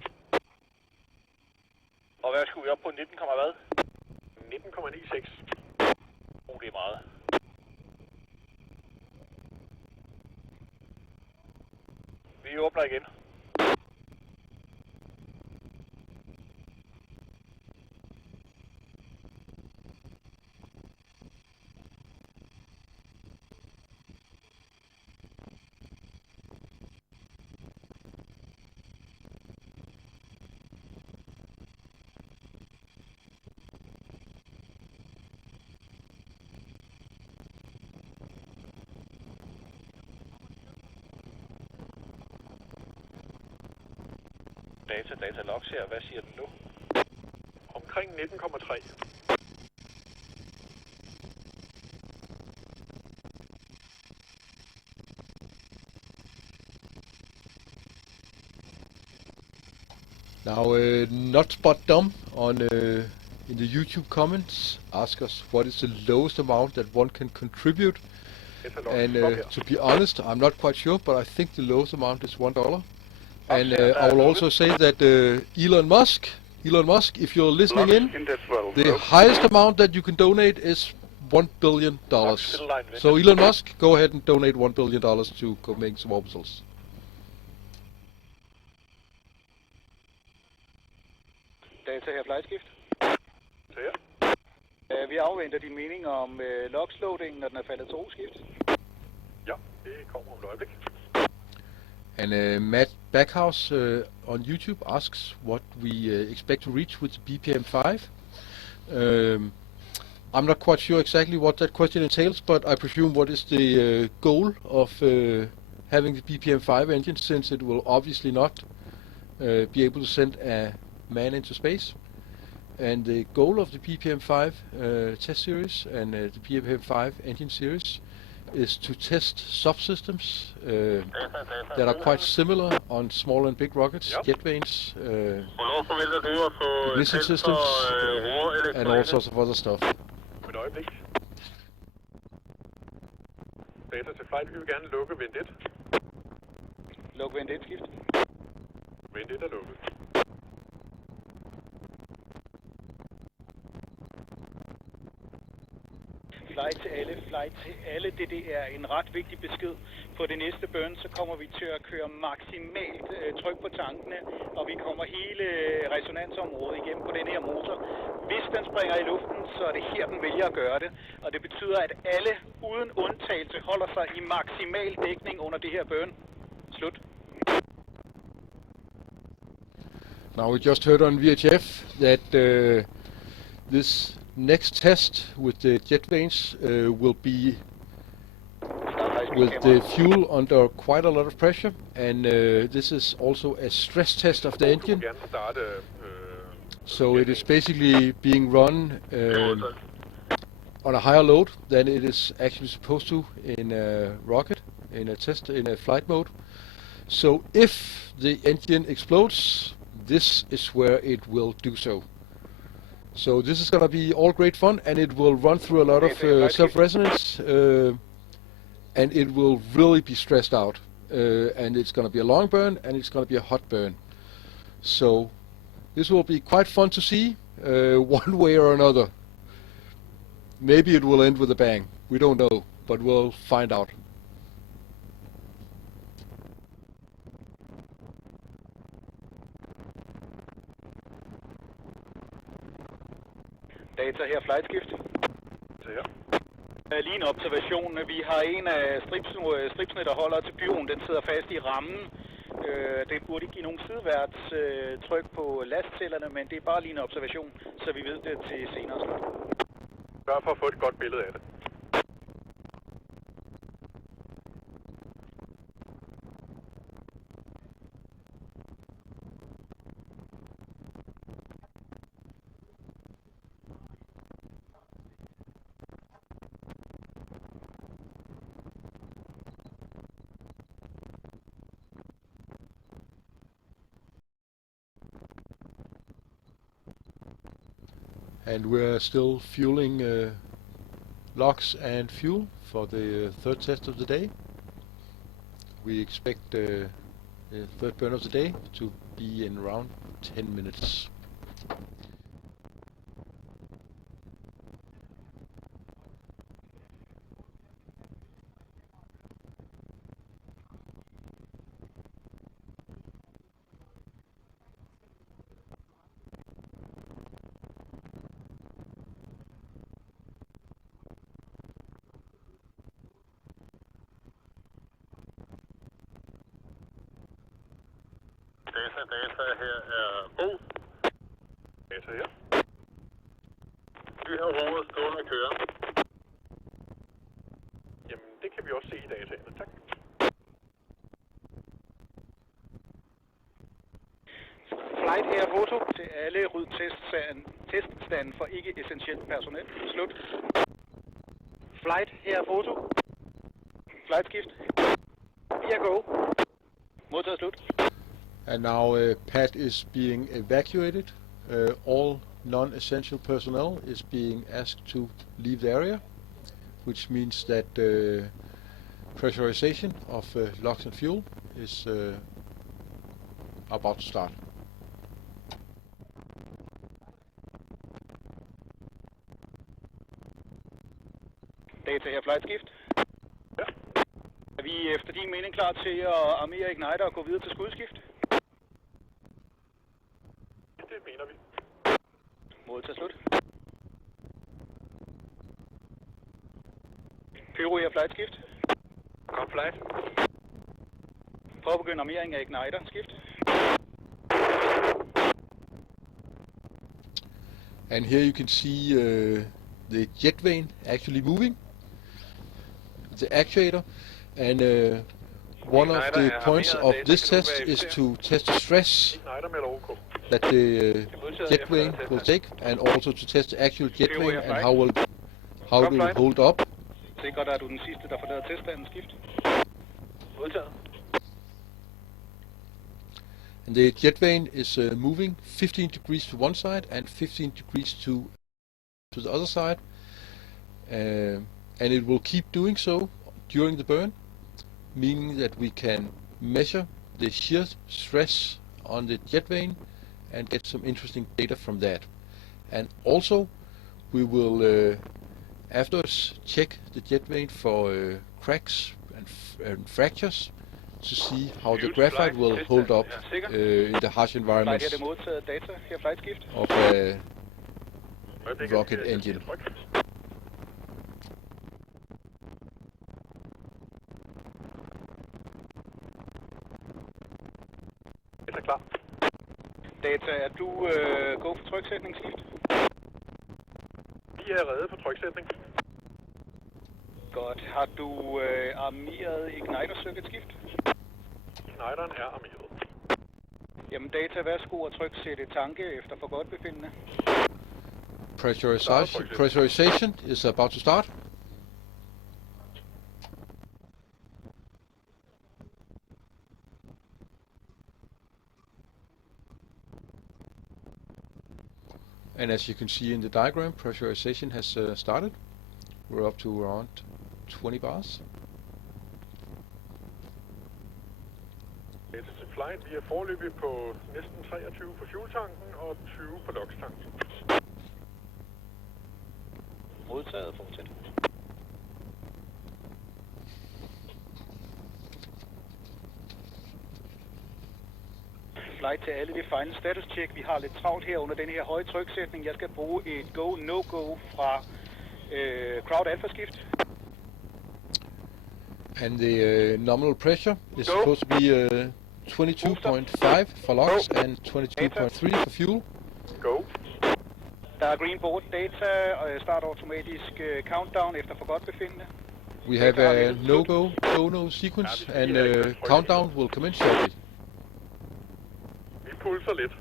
Og hvad skulle vi op på? 19, hvad? 19,96. Det er meget. Vi åbner igen. Datalogs her, hvad siger den nu? Omkring 19,3. Now, NotSpotDumb on in the YouTube comments ask us what is the lowest amount that one can contribute. And to be honest, I'm not quite sure, but I think the lowest amount is $1. And I will also say that Elon Musk, if you're listening in, the highest amount that you can donate is $1 billion. So Elon Musk, go ahead and donate $1 billion to Copenhagen Suborbitals. Data her, flightskift. Vi afventer din mening om logsloadingen, når den er faldet til roskift. Ja, det kommer om et øjeblik. And Matt Backhouse on YouTube asks what we expect to reach with the BPM-5. I'm not quite sure exactly what that question entails, but I presume what is the goal of having the BPM-5 engine, since it will obviously not be able to send a man into space. And the goal of the BPM-5 test series and the BPM-5 engine series is to test subsystems that are quite similar on small and big rockets, jetvanes, ignition systems, and all sorts of other stuff. Et øjeblik. Data til flight, vi vil gerne lukke vent 1. Luk vent 1, skift. Vent 1 er lukket. Flight til alle. Det er en ret vigtig besked. På det næste burn, så kommer vi til at køre maksimalt tryk på tankene, og vi kommer hele resonansområdet igennem på den her motor. Hvis den springer i luften, så er det her, den vælger at gøre det. Og det betyder, at alle uden undtagelse holder sig i maksimal dækning under det her burn. Slut. Now we just heard on VHF that this next test with the jetvanes will be with the fuel under quite a lot of pressure, and this is also a stress test of the engine. So it is basically being run on a higher load than it is actually supposed to in a rocket. in a flight mode. So if the engine explodes, this is where it will do so. So this is going to be all great fun, and it will run through a lot of self-resonance, and it will really be stressed out. And it's going to be a long burn, and it's going to be a hot burn. So this will be quite fun to see, one way or another. Maybe it will end with a bang. We don't know, but we'll find out. Data her, flightskift. Lige en observation. Vi har en af stripsene, der holder til byråen. Den sidder fast i rammen. Det burde ikke give nogen sideværts tryk på lasttællerne, men det er bare lige en observation, så vi ved det til senere slut. Gør for at få et godt billede af det. And we're still fueling LOX and fuel for the third test of the day. We expect the third burn of the day to be in around 10 minutes. Data her er Bo. Data her. Vi har roret stående at køre. Jamen, det kan vi også se i dataene. Tak. Flight her, foto til alle ryd teststanden for ikke essentielt personel. Slut. Flight her, foto. Flightskift. Here go. Modtaget slut. And now Pat is being evacuated. All non-essential personnel is being asked to leave the area, which means that pressurization of LOX and fuel is about to start. Data her, flightskift. Ja. Er vi efter din mening klar til at armere igniter og gå videre til skudskift? Det mener vi. Modtaget slut. Pyro her, flightskift. Kom flight. Påbegynd armering af igniter. Skift. And here you can see the jetvane actually moving, the actuator, and one of the points of this test is to test the stress that the jetvane will take, and also to test the actual jetvane and how it will hold up. Sikker dig, at du er den sidste, der forlader teststanden. Skift. Modtaget. And the jetvane is moving 15 degrees to one side and 15 degrees to the other side, and it will keep doing so during the burn, meaning that we can measure the shear stress on the jetvane and get some interesting data from that. And also we will afterwards check the jetvane for cracks and fractures to see how the graphite will hold up in the harsh environments of a rocket engine. Det er klar. Data, er du go for tryksætning, skift? Vi er rede for tryksætning. Godt. Har du armeret igniter circuit, skift? Igniteren er armeret. Jamen data, værsgo og tryk sætte tanke efter for godt befindende. Pressurization is about to start. And as you can see in the diagram, pressurization has started. We're up to around 20 bars. Til flight, vi er foreløbig på næsten 23 på fueltanken og 20 på LOX-tanken. Modtaget, fortsæt. Flight til alle, det final status check. Vi har lidt travlt her under den her høje tryksætning. Jeg skal bruge et go, no-go fra crowd alpha skift. And the nominal pressure is supposed to be 22.5 for LOX and 22.3 for fuel. Go. Der er green board data og start automatisk countdown efter forgodtbefindende. We have a no-go, no sequence, and countdown will commence shortly. Vi pulser lidt.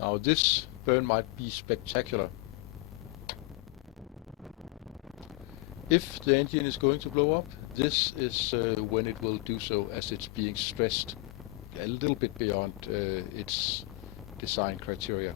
Now this burn might be spectacular. If the engine is going to blow up, this is when it will do so, as it's being stressed a little bit beyond its design criteria.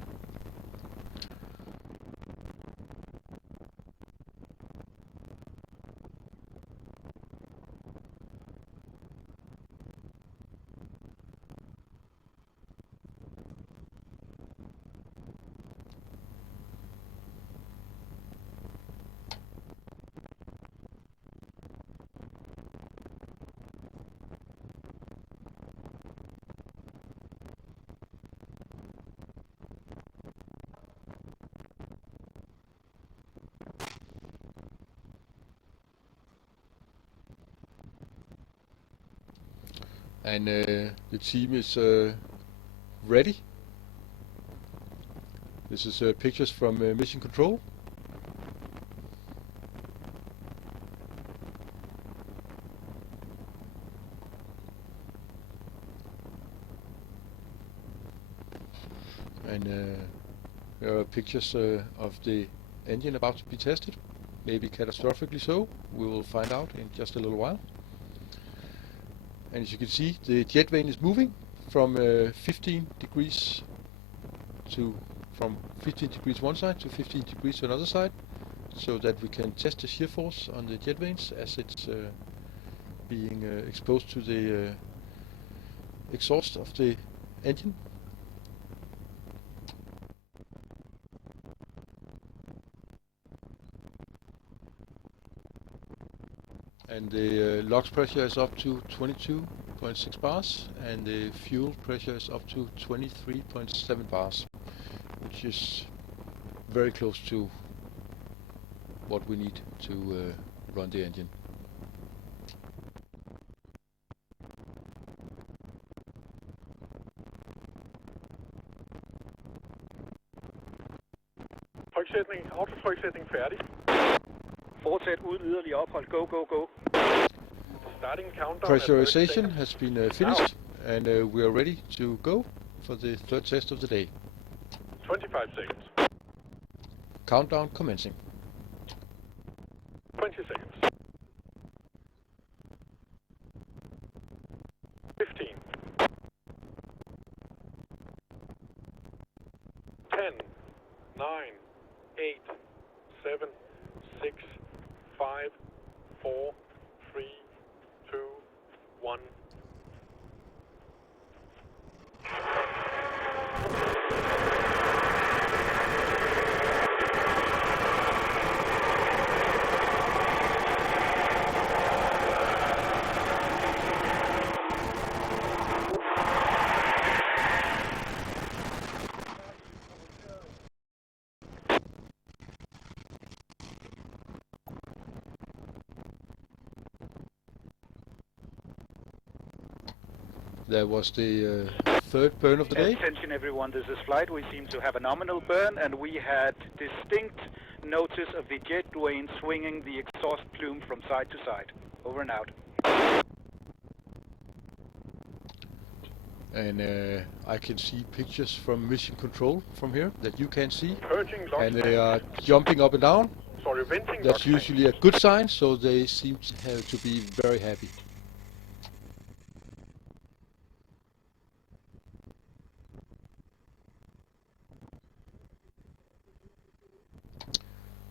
And the team is ready. This is pictures from mission control. And there are pictures of the engine about to be tested, maybe catastrophically so. We will find out in just a little while. And as you can see, the jet vane is moving from 15 degrees one side to 15 degrees to another side, so that we can test the shear force on the jet vanes as it's being exposed to the exhaust of the engine. And the LOX pressure is up to 22.6 bars, and the fuel pressure is up to 23.7 bars, which is very close to what we need to run the engine. Tryksætning, autotryksætning færdig. Fortsæt uden yderligere ophold. Go, go, go. Starting countdown. Pressurization has been finished, and we are ready to go for the third test of the day. 25 seconds. Countdown commencing. 20 seconds. 15. 10, 9, 8, 7, 6, 5, 4, 3, 2, 1. That was the third burn of the day. Attention everyone, this is flight. We seem to have a nominal burn, and we had distinct notice of the jet vane swinging the exhaust plume from side to side. Over and out. And I can see pictures from mission control from here that you can see. Purging LOX. And they are jumping up and down. Sorry, venting That's LOX. usually a good sign, so they seem to be very happy.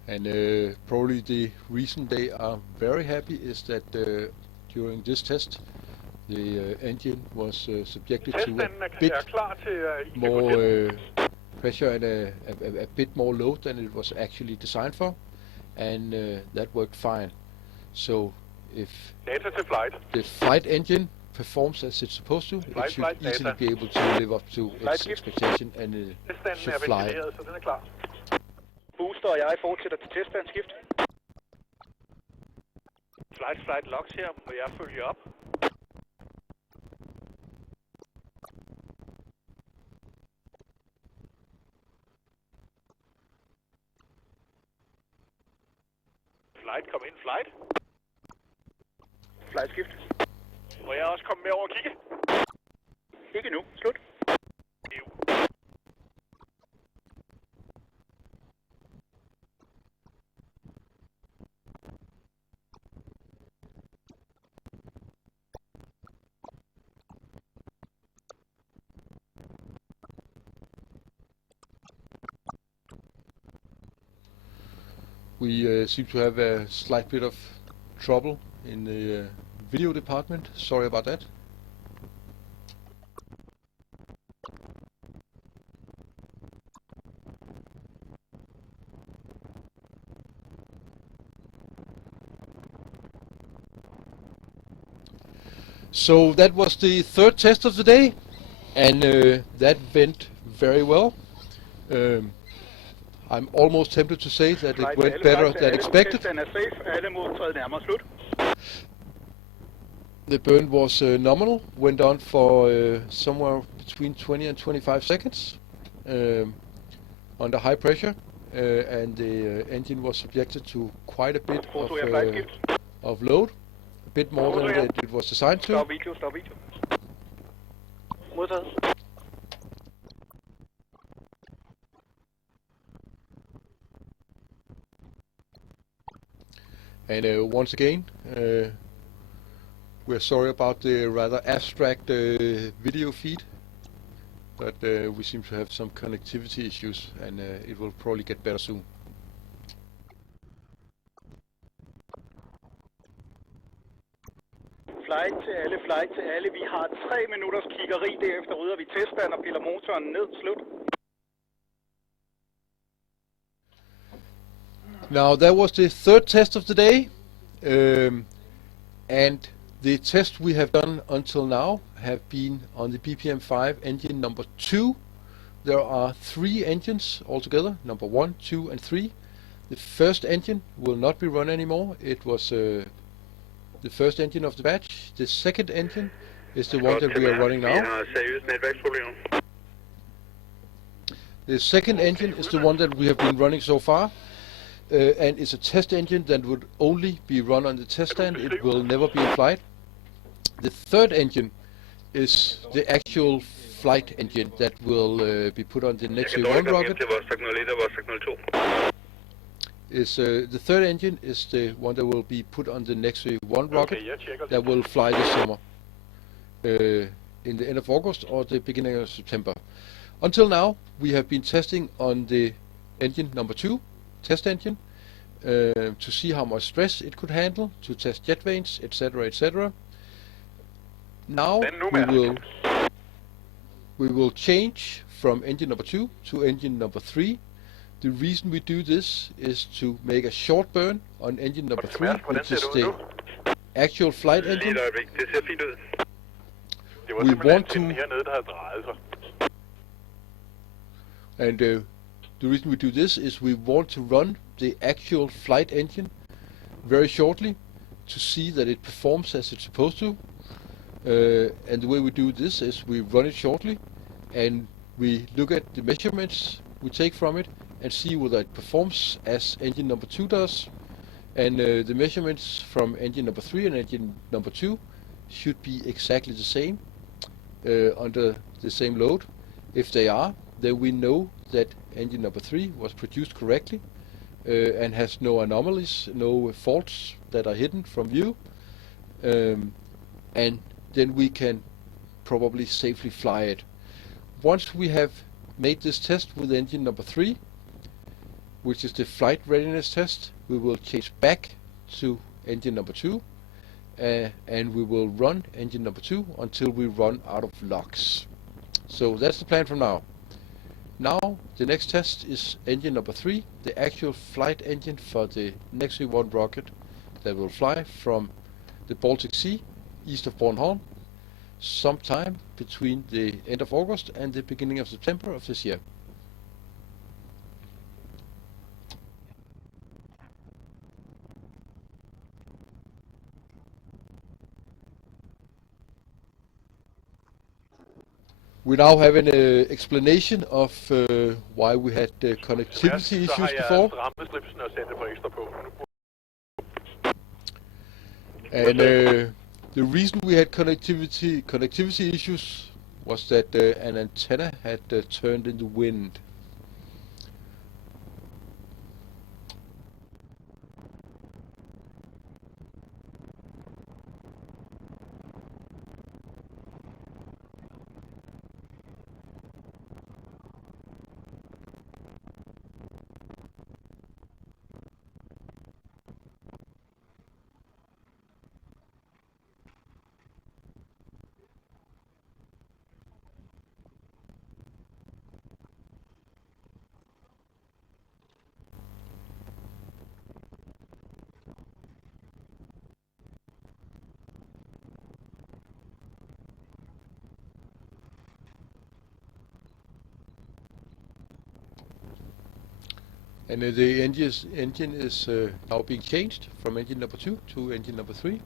And probably the reason they are very happy is that during this test the engine was subjected to a bit more pressure and a bit more load than it was actually designed for, and that worked fine. So if the flight engine performs as it's supposed to, it should easily be able to live up to its expectation, and it should fly. Booster og jeg fortsætter til testplan skift. Flight logs her, må jeg følge op. Kom ind, flight. Flight skift. Må jeg også komme med over og kigge? Ikke nu. Slut. We seem to have a slight bit of trouble in the video department. Sorry about that. So that was the third test of the day, and that went very well. I'm almost tempted to say that it went better than expected. The burn was nominal, went on for somewhere between 20 and 25 seconds under high pressure, and the engine was subjected to quite a bit of load, a bit more than it was designed to. And once again, we're sorry about the rather abstract video feed, but we seem to have some connectivity issues, and it will probably get better soon. Flight til alle. Vi har 3 minutters kiggeri, derefter rydder vi testplan og piller motoren ned. Slut. Now that was the third test of the day, and the tests we have done until now have been on the BPM-5 engine number 2. There are 3 engines altogether, number 1, 2 and 3. The first engine will not be run anymore. It was the first engine of the batch. The second engine is the one that we are running now. The second engine is the one that we have been running so far. And it's a test engine that would only be run on the test stand. It will never be in flight. The third engine is the actual flight engine that will be put on the next Wave 1 rocket. The third engine is the one that will be put on the next Wave 1 rocket that will fly this summer, in the end of August or the beginning of September. Until now, we have been testing on the engine number 2, test engine, to see how much stress it could handle, to test jet vanes, etc., etc. Now we will change from engine number 2 to engine number 3. The reason we do this is to make a short burn on engine number 3, which is the actual flight engine. We want to, and the reason we do this is we want to run the actual flight engine very shortly to see that it performs as it's supposed to. And the way we do this is we run it shortly and we look at the measurements we take from it and see whether it performs as engine number 2 does. And the measurements from engine number 3 and engine number 2 should be exactly the same under the same load. If they are, then we know that engine number 3 was produced correctly and has no anomalies, no faults that are hidden from view, and then we can probably safely fly it. Once we have made this test with engine number 3, which is the flight readiness test, we will change back to engine number 2, and we will run engine number 2 until we run out of LOX. So that's the plan from now. Now the next test is engine number 3, the actual flight engine for the Nexø 1 rocket that will fly from the Baltic Sea east of Bornholm sometime between the end of August and the beginning of September of this year. We now have an explanation of why we had connectivity issues before. And the reason we had connectivity issues was that an antenna had turned in the wind. And the engine is now being changed from engine number 2 to engine number 3.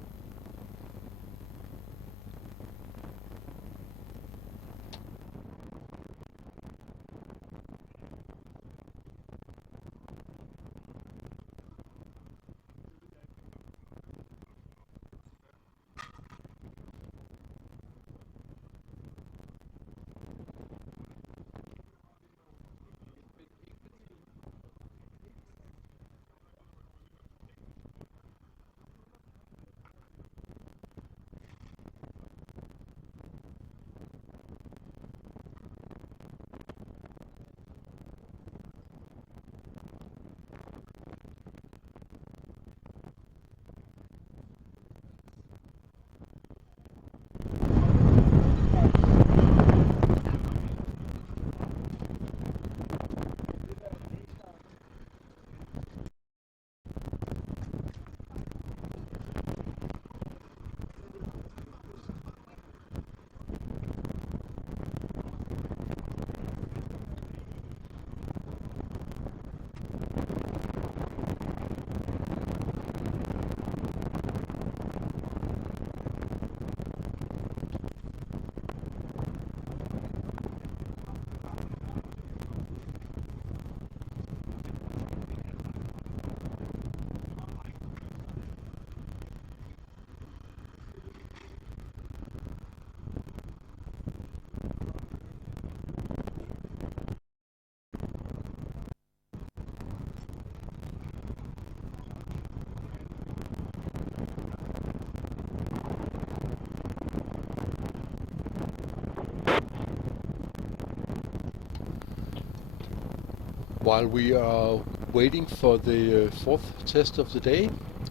While we are waiting for the fourth test of the day,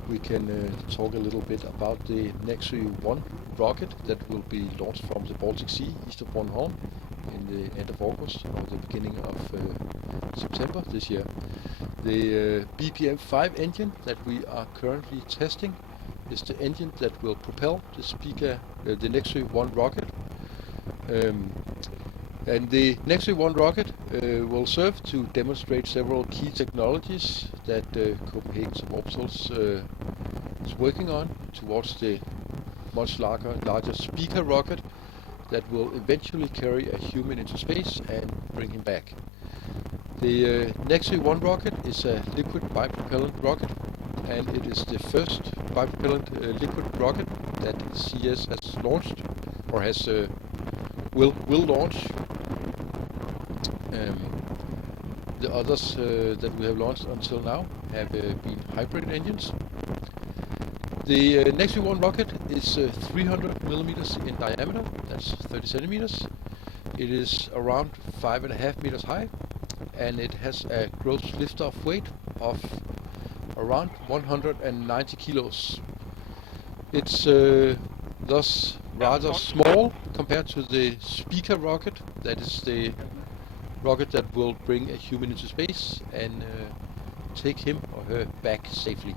we can talk a little bit about the Nexø 1 rocket that will be launched from the Baltic Sea east of Bornholm in the end of August or the beginning of September this year. The BPM-5 engine that we are currently testing is the engine that will propel the Nexø 1 rocket. And the Nexø 1 rocket will serve to demonstrate several key technologies that Copenhagen Suborbitals is working on towards the much larger Speaker rocket that will eventually carry a human into space and bring him back. The Nexø 1 rocket is a liquid bipropellant rocket, and it is the first bipropellant liquid rocket that CS has launched or will launch. The others that we have launched until now have been hybrid engines. The Nexø 1 rocket is 300 millimeters in diameter, that's 30 centimeters. It is around 5.5 meters high, and it has a gross liftoff weight of around 190 kilos. It's thus rather small compared to the Speaker rocket, that is the rocket that will bring a human into space and take him or her back safely.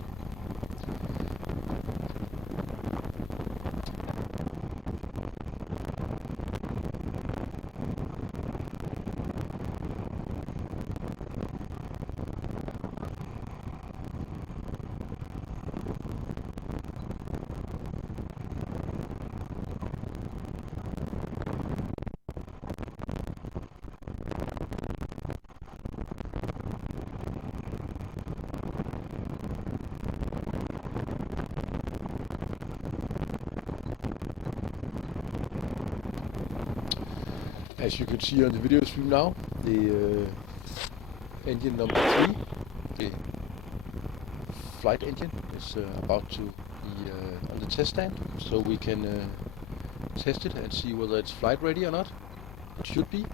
As you can see on the video stream now, the engine number 3, the flight engine, is about to be on the test stand, so we can test it and see whether it's flight ready or not. It should be.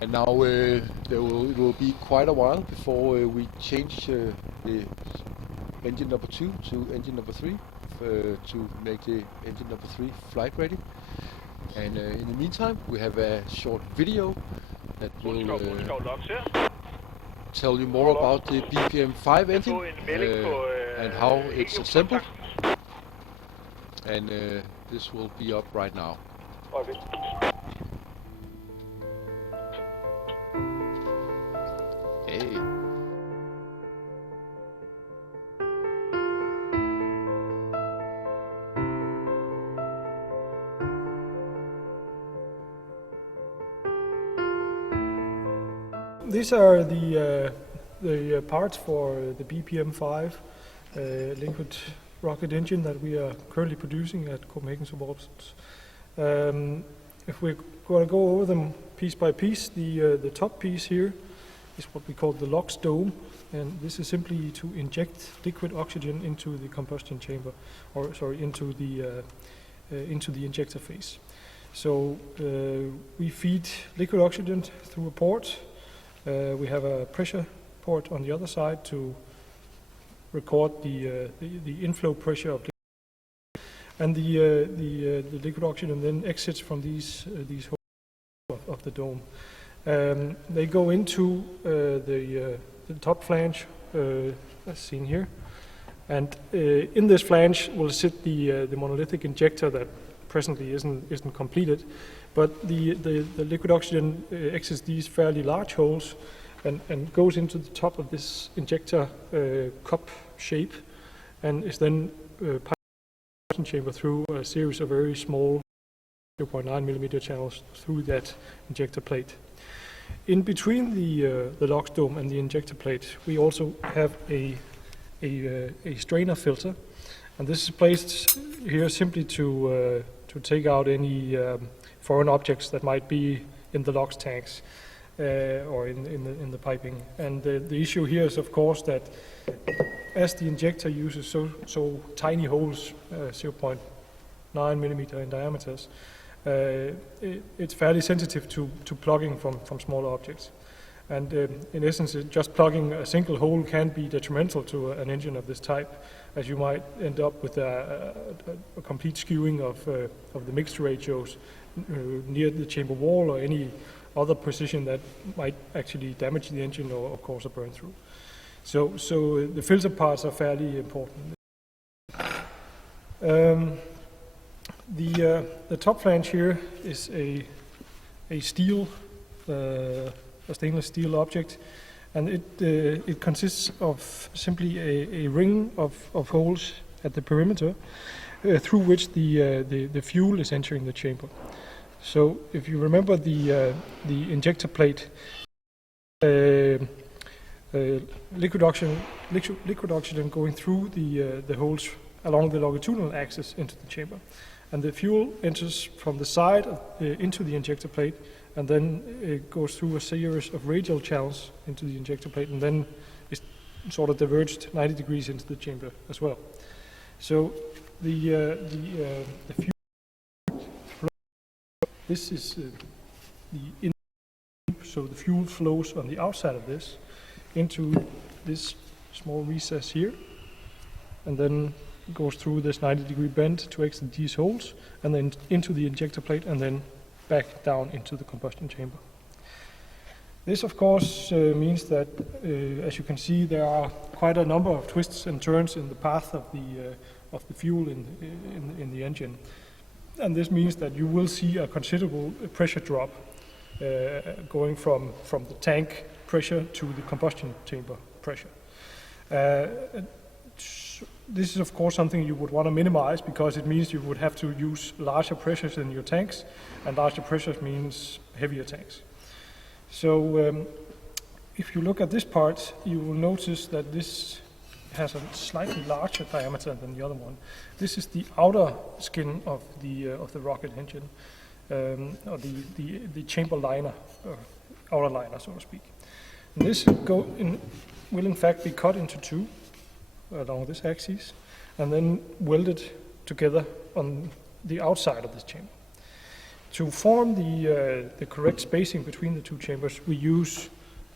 And now it will be quite a while before we change the engine number 2 to engine number 3 to make the engine number 3 flight ready. And in the meantime, we have a short video that will tell you more about the BPM-5 engine and how it's assembled. And this will be up right now. Okay. Hey. These are the parts for the BPM-5 liquid rocket engine that we are currently producing at Copenhagen Suborbs. If we're going to go over them piece by piece, the top piece here is what we call the LOX dome, and this is simply to inject liquid oxygen into the combustion chamber, or sorry, into the injector phase. So we feed liquid oxygen through a port. We have a pressure port on the other side to record the inflow pressure of liquid, and the liquid oxygen then exits from these holes of the dome. They go into the top flange, as seen here, and in this flange will sit the monolithic injector that presently isn't completed, but the liquid oxygen exits these fairly large holes and goes into the top of this injector cup shape, and is then piped in the chamber through a series of very small 0.9 millimeter channels through that injector plate. In between the LOX dome and the injector plate, we also have a strainer filter, and this is placed here simply to take out any foreign objects that might be in the LOX tanks or in the piping. And the issue here is, of course, that as the injector uses so tiny holes, 0.9 millimeter in diameters, it's fairly sensitive to plugging from smaller objects. And in essence, just plugging a single hole can be detrimental to an engine of this type, as you might end up with a complete skewing of the mixture ratios near the chamber wall, or any other precision that might actually damage the engine or cause a burn through. So the filter parts are fairly important. The top flange here is a steel, a stainless steel object, and it consists of simply a ring of holes at the perimeter through which the fuel is entering the chamber. So if you remember the injector plate, liquid oxygen going through the holes along the longitudinal axis into the chamber. and the fuel enters from the side into the injector plate, and then it goes through a series of radial channels into the injector plate, and then is sort of diverged 90 degrees into the chamber as well. So the fuel flow, this is the in, so the fuel flows on the outside of this into this small recess here, and then goes through this 90-degree bend to exit these holes, and then into the injector plate, and then back down into the combustion chamber. This, of course, means that, as you can see, there are quite a number of twists and turns in the path of the fuel in the engine, and this means that you will see a considerable pressure drop going from the tank pressure to the combustion chamber pressure. This is, of course, something you would want to minimize, because it means you would have to use larger pressures in your tanks, and larger pressures means heavier tanks. So if you look at this part, you will notice that this has a slightly larger diameter than the other one. This is the outer skin of the rocket engine, or the chamber liner, or outer liner, so to speak. And this will in fact be cut into two along this axis, and then welded together on the outside of this chamber. To form the correct spacing between the two chambers, we use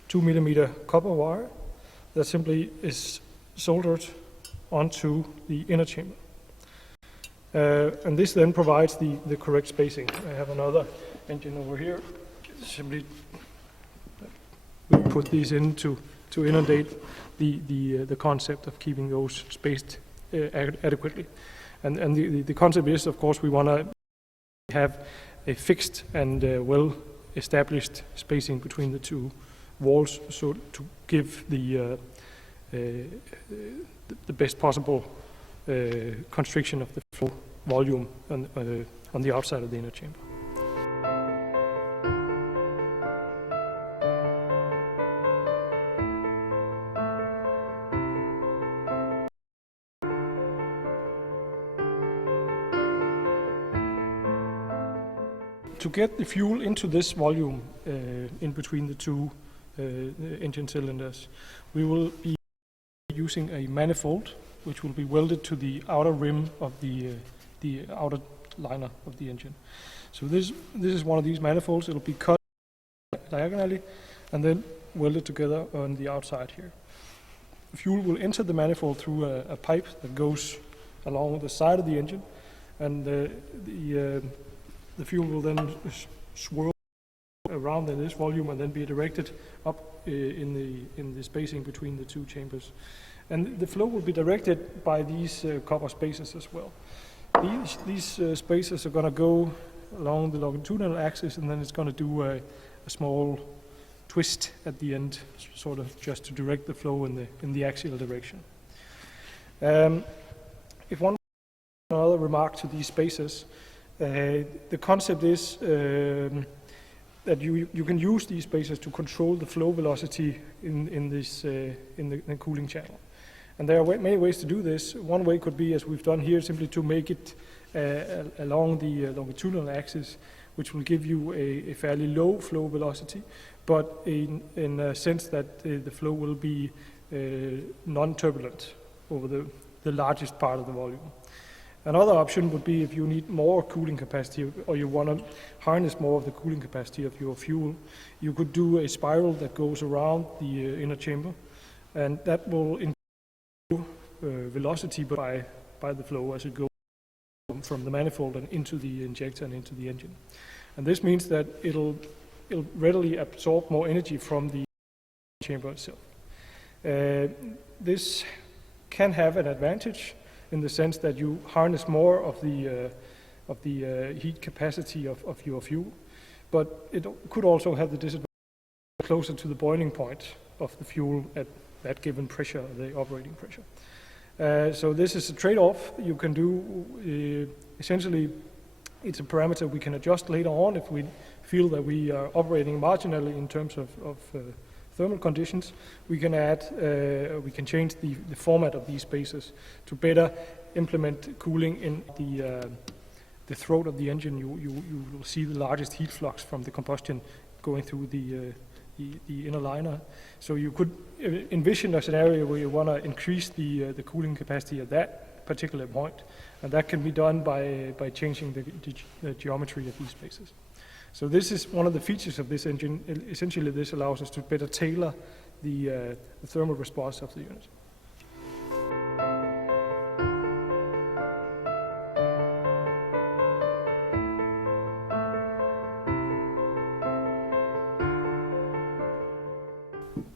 2 millimeter copper wire that simply is soldered onto the inner chamber. And this then provides the correct spacing. I have another engine over here. Simply we put these in to inundate the concept of keeping those spaced adequately. And the concept is, of course, we want to have a fixed and well-established spacing between the two walls, so to give the best possible constriction of the flow volume on the outside of the inner chamber. To get the fuel into this volume in between the two engine cylinders, we will be using a manifold which will be welded to the outer rim of the outer liner of the engine. So this is one of these manifolds. It'll be cut diagonally and then welded together on the outside here. Fuel will enter the manifold through a pipe that goes along the side of the engine, and the fuel will then swirl around in this volume and then be directed up in the spacing between the two chambers. And the flow will be directed by these copper spacers as well. These spacers are going to go along the longitudinal axis, and then it's going to do a small twist at the end, sort of just to direct the flow in the axial direction. If one other remark to these spacers, the concept is that you can use these spacers to control the flow velocity in the cooling channel. And there are many ways to do this. One way could be, as we've done here, simply to make it along the longitudinal axis, which will give you a fairly low flow velocity, but in a sense that the flow will be non-turbulent over the largest part of the volume. Another option would be if you need more cooling capacity, or you want to harness more of the cooling capacity of your fuel, you could do a spiral that goes around the inner chamber, and that will increase velocity by the flow as it goes from the manifold and into the injector and into the engine. And this means that it'll readily absorb more energy from the chamber itself. This can have an advantage in the sense that you harness more of the heat capacity of your fuel, but it could also have the disadvantage closer to the boiling point of the fuel at that given pressure, the operating pressure. So this is a trade-off you can do. Essentially, it's a parameter we can adjust later on if we feel that we are operating marginally in terms of thermal conditions. We can we can change the format of these spacers to better implement cooling in the throat of the engine, you will see the largest heat flux from the combustion going through the inner liner. So you could envision a scenario where you want to increase the cooling capacity at that particular point, and that can be done by changing the geometry of these spaces. So this is one of the features of this engine. Essentially, this allows us to better tailor the thermal response of the unit.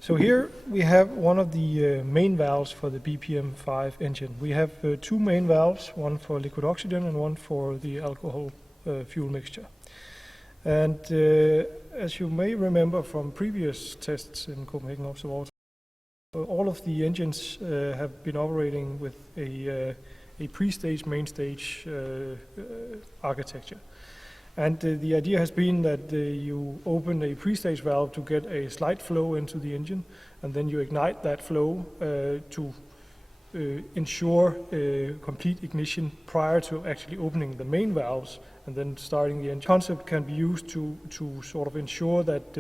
So here we have one of the main valves for the BPM-5 engine. We have two main valves, one for liquid oxygen and one for the alcohol fuel mixture. And as you may remember from previous tests in Copenhagen Observatory, all of the engines have been operating with a pre-stage, main stage architecture. And the idea has been that you open a pre-stage valve to get a slight flow into the engine, and then you ignite that flow to ensure complete ignition prior to actually opening the main valves and then starting the engine. Concept can be used to sort of ensure that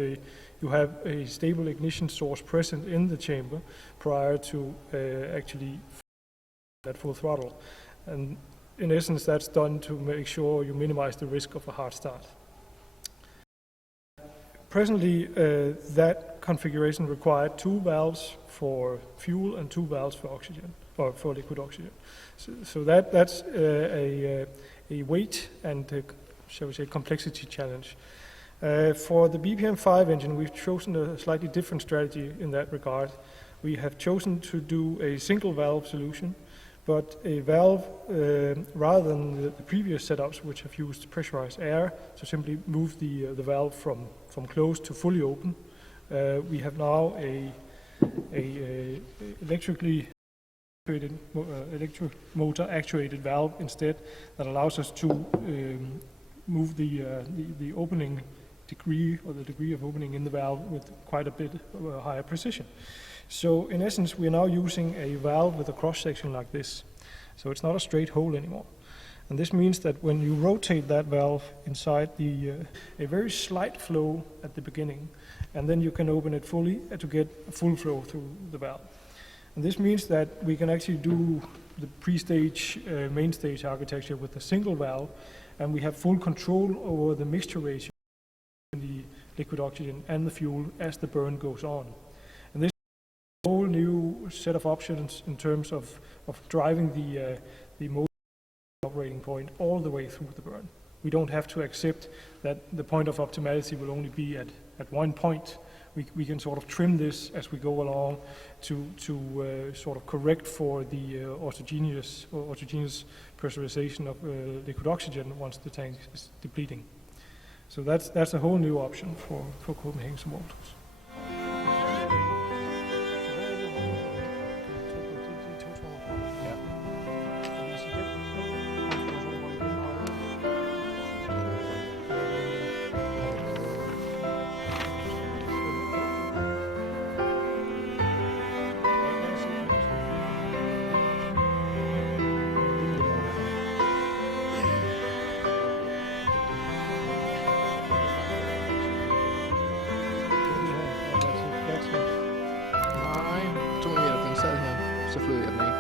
you have a stable ignition source present in the chamber prior to actually at full throttle. And in essence, that's done to make sure you minimize the risk of a hard start. Presently, that configuration required two valves for fuel and two valves for oxygen, or for liquid oxygen. So that's a weight and, shall we say, complexity challenge. For the BPM-5 engine, we've chosen a slightly different strategy in that regard. We have chosen to do a single valve solution, but a valve, rather than the previous setups which have used pressurized air to simply move the valve from closed to fully open, we have now a electric motor actuated valve instead that allows us to move the opening degree, or the degree of opening in the valve, with quite a bit higher precision. So in essence, we are now using a valve with a cross-section like this. So it's not a straight hole anymore. And this means that when you rotate that valve inside a very slight flow at the beginning, and then you can open it fully to get a full flow through the valve. And this means that we can actually do the pre-stage, main stage architecture with a single valve, and we have full control over the mixture ratio in the liquid oxygen and the fuel as the burn goes on. And this is a whole new set of options in terms of driving the motor operating point all the way through the burn. We don't have to accept that the point of optimality will only be at one point. We can sort of trim this as we go along to sort of correct for the autogenous pressurization of liquid oxygen once the tank is depleting. So that's a whole new option for Copenhagen Observatory. Så flød jeg den af.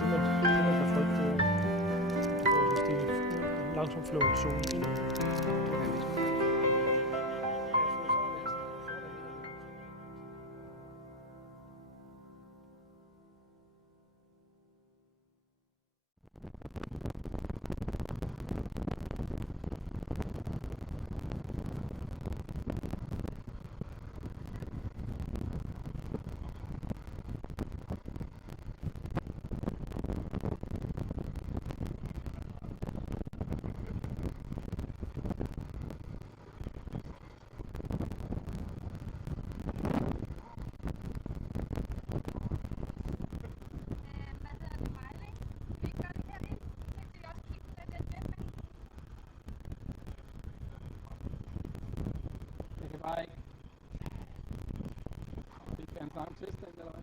Det man kan frygte, hvis det er langsomt flowet zone. Bare ikke. Vi kan snakke om Testplan, eller hvad?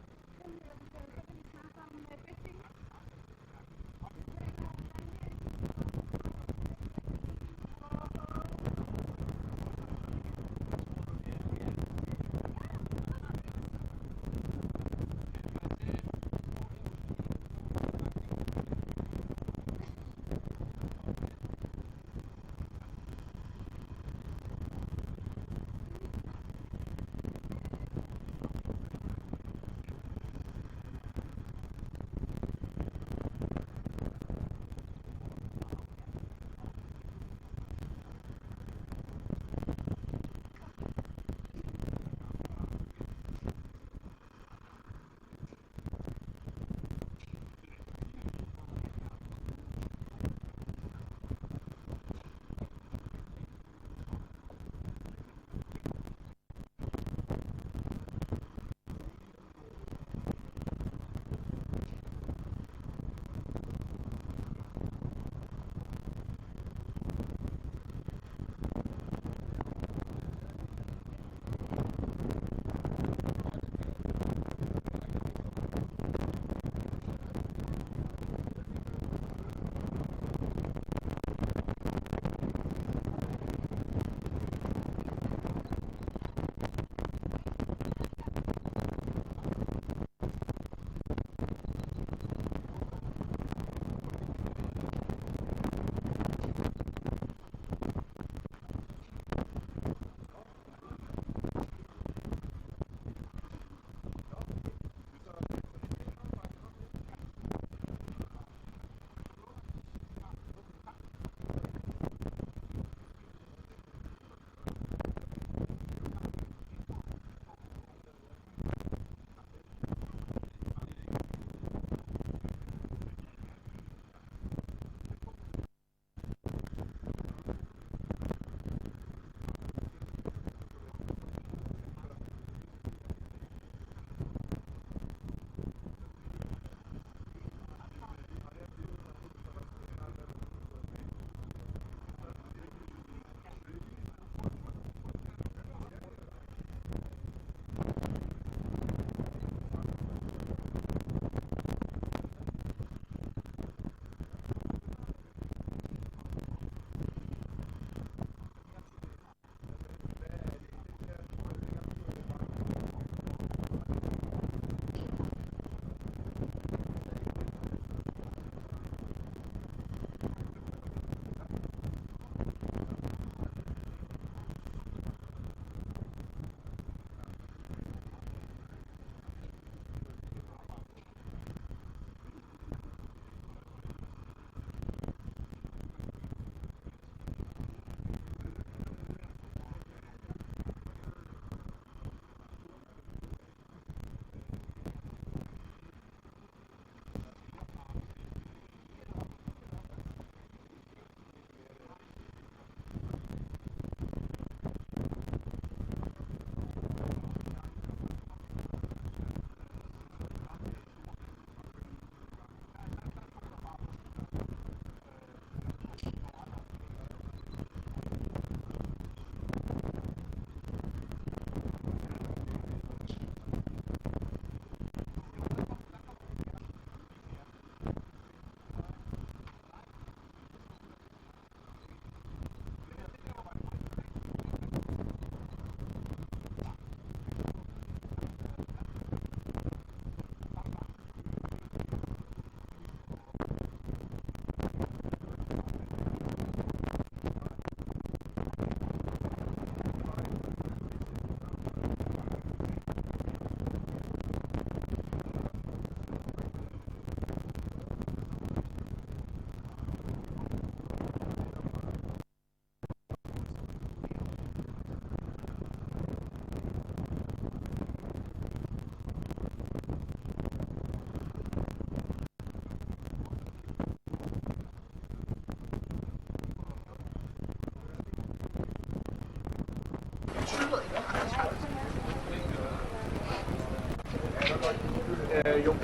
Jo,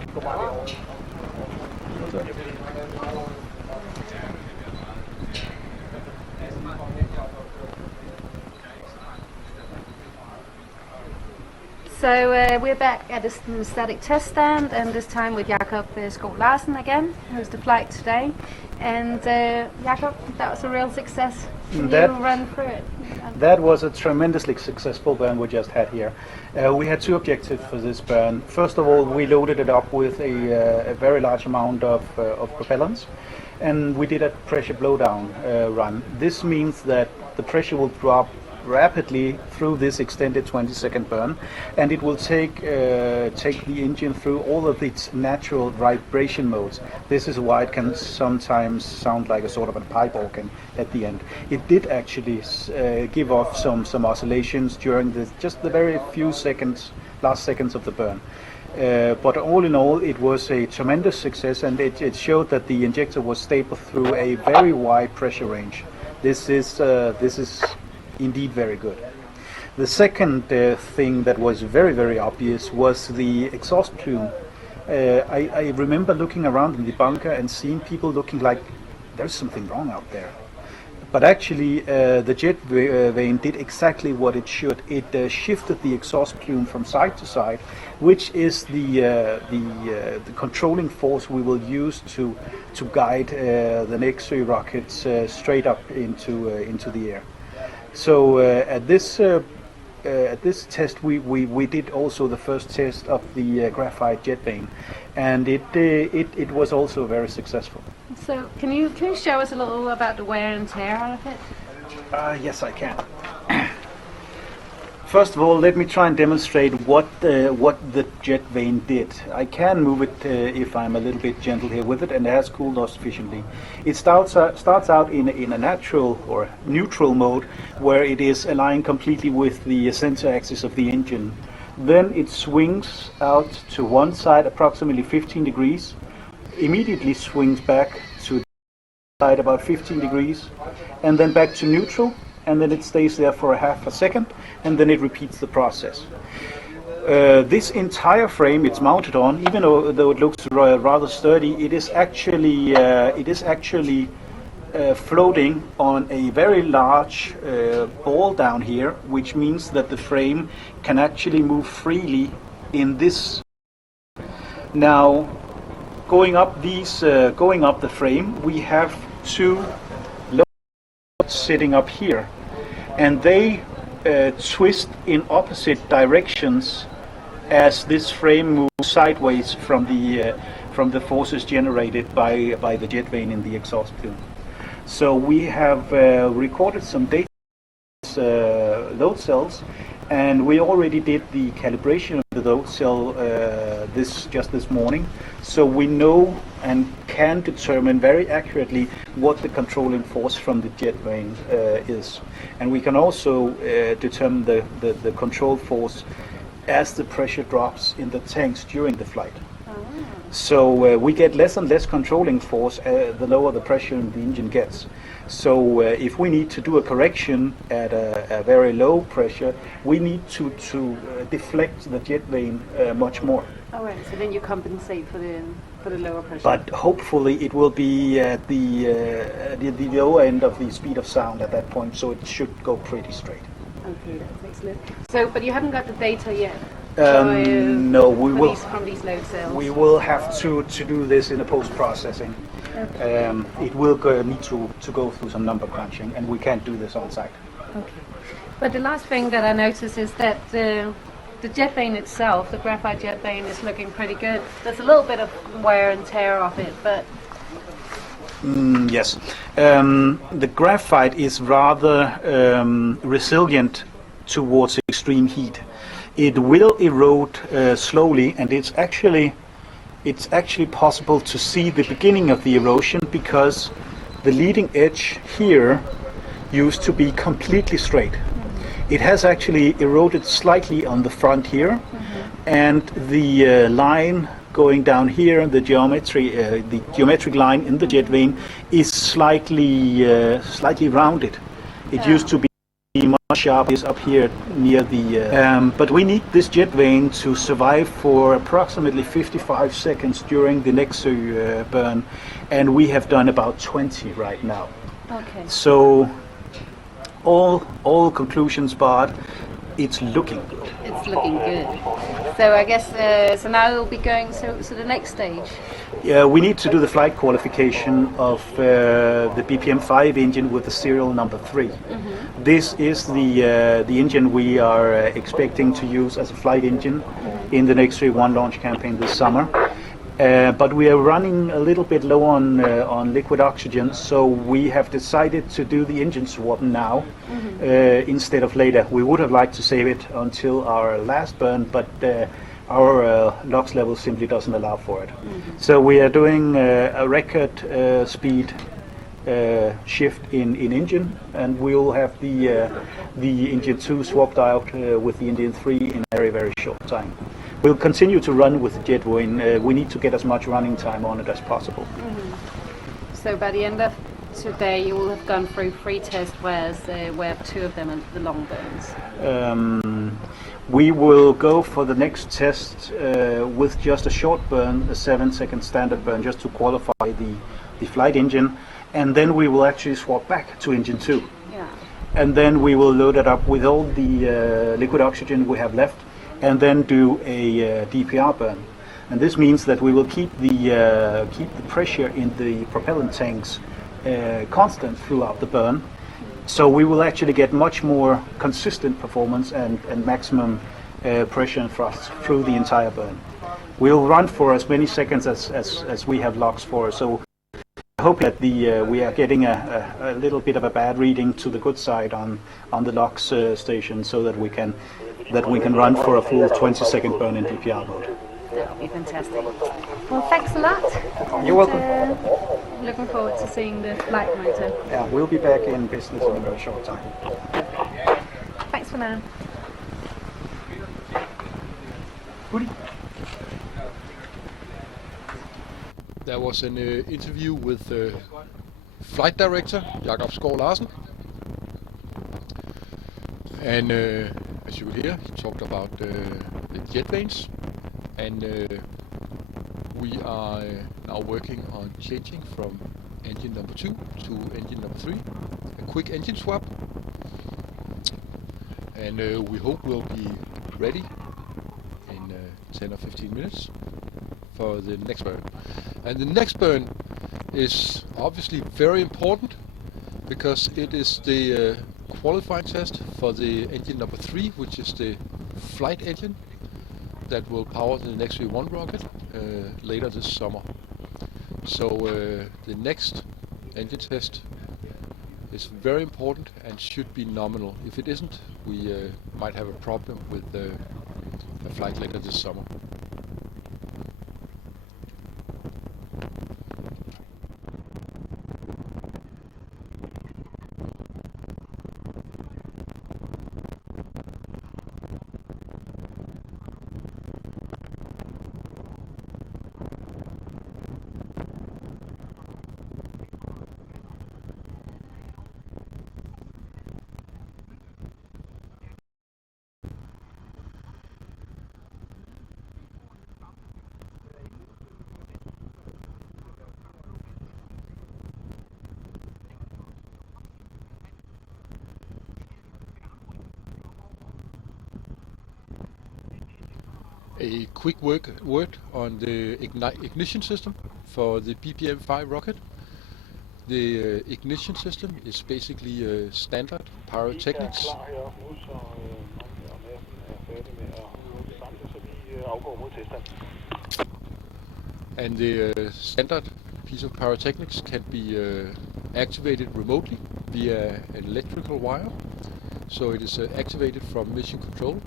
det går bare derover. So we're back at the static test stand, and this time with Jakob Skov Larsen again, who's the flight today. And Jakob, that was a real success. Can you run through it? That was a tremendously successful burn we just had here. We had two objectives for this burn. First of all, we loaded it up with a very large amount of propellants, and we did a pressure blowdown run. This means that the pressure will drop rapidly through this extended 20-second burn, and it will take the engine through all of its natural vibration modes. This is why it can sometimes sound like a sort of a pipe organ at the end. It did actually give off some oscillations during just the very few last seconds of the burn. But all in all, it was a tremendous success, and it showed that the injector was stable through a very wide pressure range. This is indeed very good. The second thing that was very, very obvious was the exhaust plume. I remember looking around in the bunker and seeing people looking like there's something wrong out there. But actually the jet vane did exactly what it should. It shifted the exhaust plume from side to side, which is the controlling force we will use to guide the next three rockets straight up into the air. So at this test, we did also the first test of the graphite jet vane, and it was also very successful. So can you show us a little about the wear and tear out of it? Yes, I can. First of all, let me try and demonstrate what the jet vane did. I can move it if I'm a little bit gentle here with it, and it has cooled off sufficiently. It starts out in a natural or neutral mode, where it is aligned completely with the center axis of the engine. Then it swings out to one side approximately 15 degrees, immediately swings back to the side about 15 degrees, and then back to neutral, and then it stays there for a half a second, and then it repeats the process. This entire frame it's mounted on, even though it looks rather sturdy, it is actually floating on a very large ball down here, which means that the frame can actually move freely in this. Now, going up the frame, we have two loads sitting up here, and they twist in opposite directions as this frame moves sideways from the forces generated by the jet vane in the exhaust plume. So we have recorded some data load cells, and we already did the calibration of the load cell just this morning. So we know and can determine very accurately what the controlling force from the jet vane is, and we can also determine the control force as the pressure drops in the tanks during the flight. So we get less and less controlling force the lower the pressure the engine gets. So if we need to do a correction at a very low pressure, we need to deflect the jet vane much more. All right, so then you compensate for the lower pressure. But hopefully it will be at the lower end of the speed of sound at that point, so it should go pretty straight. Okay, that's excellent. So, but you haven't got the data yet? No, we will. From these load cells? We will have to do this in a post-processing. Okay. It will need to go through some number crunching, and we can't do this on site. Okay. But the last thing that I noticed is that the jet vane itself, the graphite jet vane, is looking pretty good. There's a little bit of wear and tear of it, but... Yes. The graphite is rather resilient towards extreme heat. It will erode slowly, and it's actually possible to see the beginning of the erosion, because the leading edge here used to be completely straight. It has actually eroded slightly on the front here, and the line going down here, the geometric line in the jet vane is slightly rounded. It used to be much sharp is up here near the... but we need this jet vane to survive for approximately 55 seconds during the next burn, and we have done about 20 right now. Okay. So all conclusions barred, it's looking good. It's looking good. So I guess, so now we'll be going to the next stage. Yeah, we need to do the flight qualification of the BPM-5 engine with the serial number 3. Mm-hmm. This is the engine we are expecting to use as a flight engine in the next 3-1 launch campaign this summer. But we are running a little bit low on liquid oxygen, so we have decided to do the engine swap now instead of later. We would have liked to save it until our last burn, but our LOX level simply doesn't allow for it. So we are doing a record speed shift in engine, and we will have the engine 2 swapped out with the engine 3 in a very, very short time. We'll continue to run with the jetvane. We need to get as much running time on it as possible. So by the end of today, you will have gone through 3 tests, where 2 of them are the long burns. We will go for the next test with just a short burn, a 7-second standard burn, just to qualify the flight engine, and then we will actually swap back to engine 2. Yeah. And then we will load it up with all the liquid oxygen we have left, and then do a DPR burn. And this means that we will keep the pressure in the propellant tanks constant throughout the burn. So we will actually get much more consistent performance and maximum pressure and thrust through the entire burn. We'll run for as many seconds as we have LOX for. So I hope that we are getting a little bit of a bad reading to the good side on the LOX station, so that we can run for a full 20-second burn in DPR mode. That would be fantastic. Well, thanks a lot. You're welcome. Looking forward to seeing the flight motor. Yeah, we'll be back in business in a very short time. Thanks for now. There was an interview with flight director Jakob Skov Larsen, and as you will hear, he talked about the jet vanes, and we are now working on changing from engine number 2 to engine number 3, a quick engine swap, and we hope we'll be ready in 10 or 15 minutes for the next burn. And the next burn is obviously very important, because it is the qualifying test for the engine number 3, which is the flight engine that will power the next V1 rocket later this summer. So the next engine test is very important and should be nominal. If it isn't, we might have a problem with the flight later this summer. A quick word on the ignition system for the BPM-5 rocket. The ignition system is basically standard pyrotechnics. And the standard piece of pyrotechnics can be activated remotely via an electrical wire. So it is activated from mission control,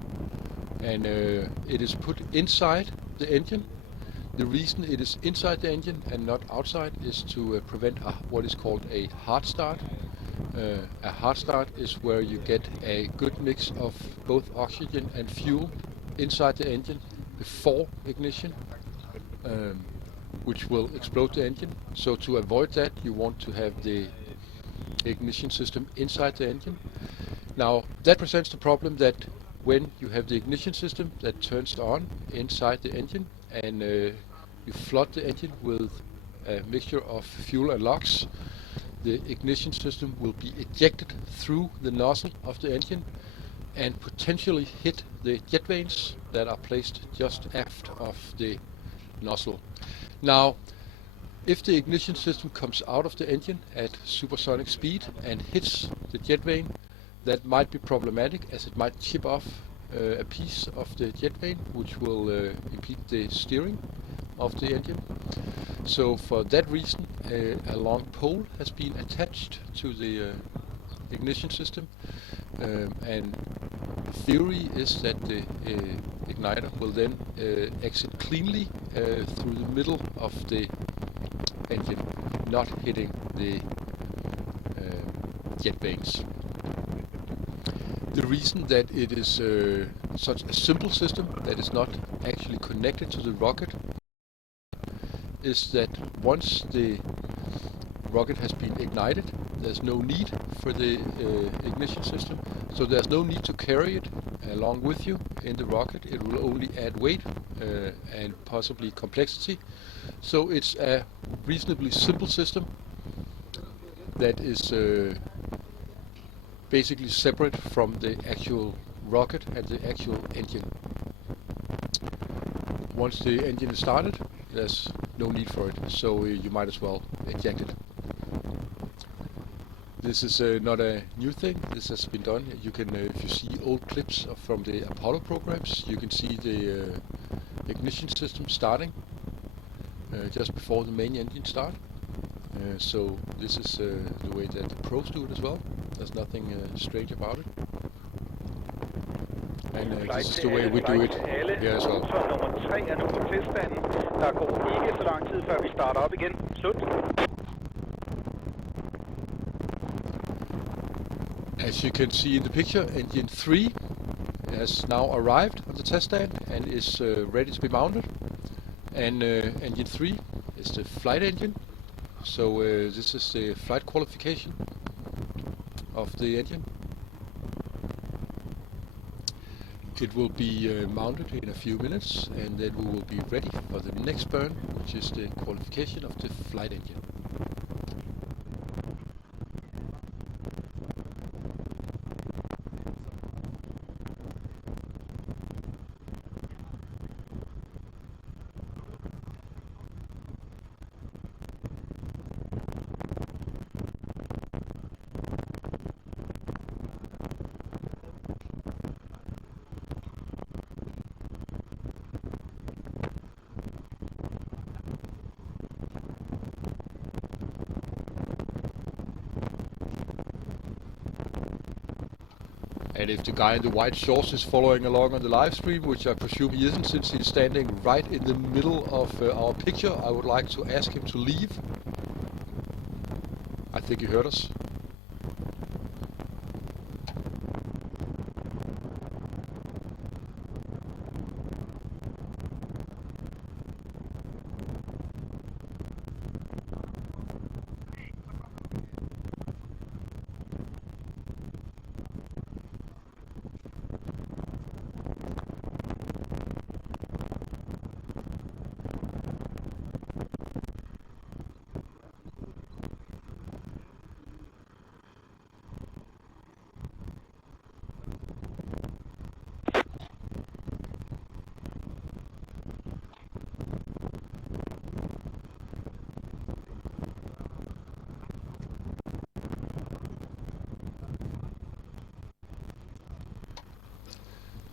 and it is put inside the engine. The reason it is inside the engine and not outside is to prevent what is called a hard start. A hard start is where you get a good mix of both oxygen and fuel inside the engine before ignition, which will explode the engine. So to avoid that, you want to have the ignition system inside the engine. Now that presents the problem that when you have the ignition system that turns on inside the engine and you flood the engine with a mixture of fuel and LOX, the ignition system will be ejected through the nozzle of the engine and potentially hit the jet vanes that are placed just aft of the nozzle. Now, if the ignition system comes out of the engine at supersonic speed and hits the jet vane, that might be problematic, as it might chip off a piece of the jet vane, which will impede the steering of the engine. So for that reason, a long pole has been attached to the ignition system, and the theory is that the igniter will then exit cleanly through the middle of the engine, not hitting the jet vanes. The reason that it is such a simple system that is not actually connected to the rocket is that once the rocket has been ignited, there's no need for the ignition system, so there's no need to carry it along with you in the rocket. It will only add weight and possibly complexity. So it's a reasonably simple system that is basically separate from the actual rocket and the actual engine. Once the engine is started, there's no need for it, so you might as well eject it. This is not a new thing. This has been done. You can, if you see old clips from the Apollo programs, you can see the ignition system starting just before the main engine start. So this is the way that the pros do it as well. There's nothing strange about it. And this is the way we do it here as well. Nummer 3 er nu på testplanen. Der går ikke så lang tid, før vi starter op igen. Slut. As you can see in the picture, engine 3 has now arrived on the test stand and is ready to be mounted. And engine 3 is the flight engine. So this is the flight qualification of the engine. It will be mounted in a few minutes, and then we will be ready for the next burn, which is the qualification of the flight engine. And if the guy in the white shorts is following along on the live stream, which I presume he isn't since he's standing right in the middle of our picture, I would like to ask him to leave. I think he heard us.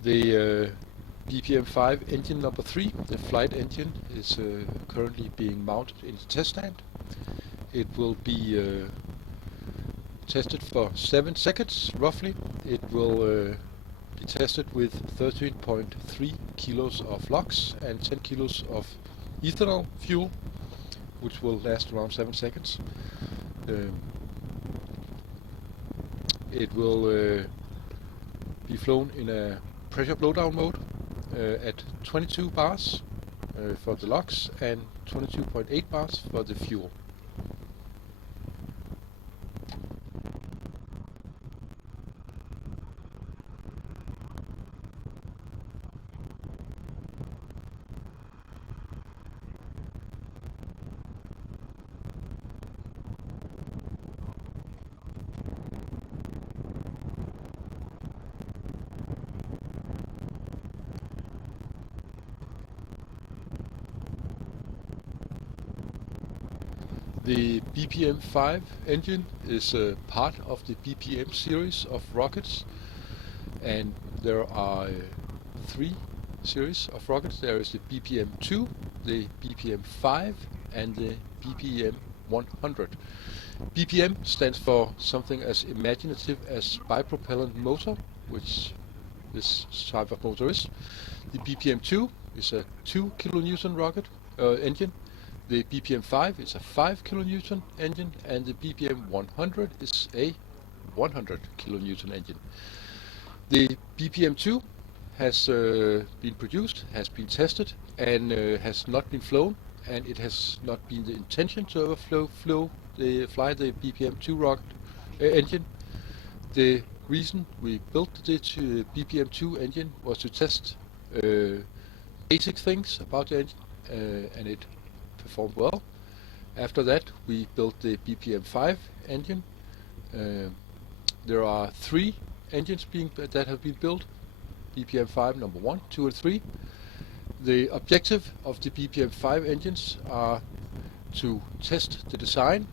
The BPM-5 engine number 3, the flight engine, is currently being mounted in the test stand. It will be tested for 7 seconds roughly. It will be tested with 13.3 kilos of LOX and 10 kilos of ethanol fuel, which will last around 7 seconds. It will be flown in a pressure blowdown mode at 22 bars for the LOX and 22.8 bars for the fuel. The BPM-5 engine is part of the BPM series of rockets, and there are 3 series of rockets. There is the BPM-2, the BPM-5, and the BPM-100. BPM stands for something as imaginative as bipropellant motor, which this type of motor is. The BPM-2 is a 2 kilonewton rocket engine. The BPM-5 is a 5 kilonewton engine, and the BPM-100 is a 100 kilonewton engine. The BPM-2 has been produced, has been tested, and has not been flown, and it has not been the intention to ever fly the BPM-2 rocket engine. The reason we built the BPM-2 engine was to test basic things about the engine, and it performed well. After that, we built the BPM-5 engine. There are 3 engines that have been built: BPM-5 number 1, 2, and 3. The objective of the BPM-5 engines are to test the design,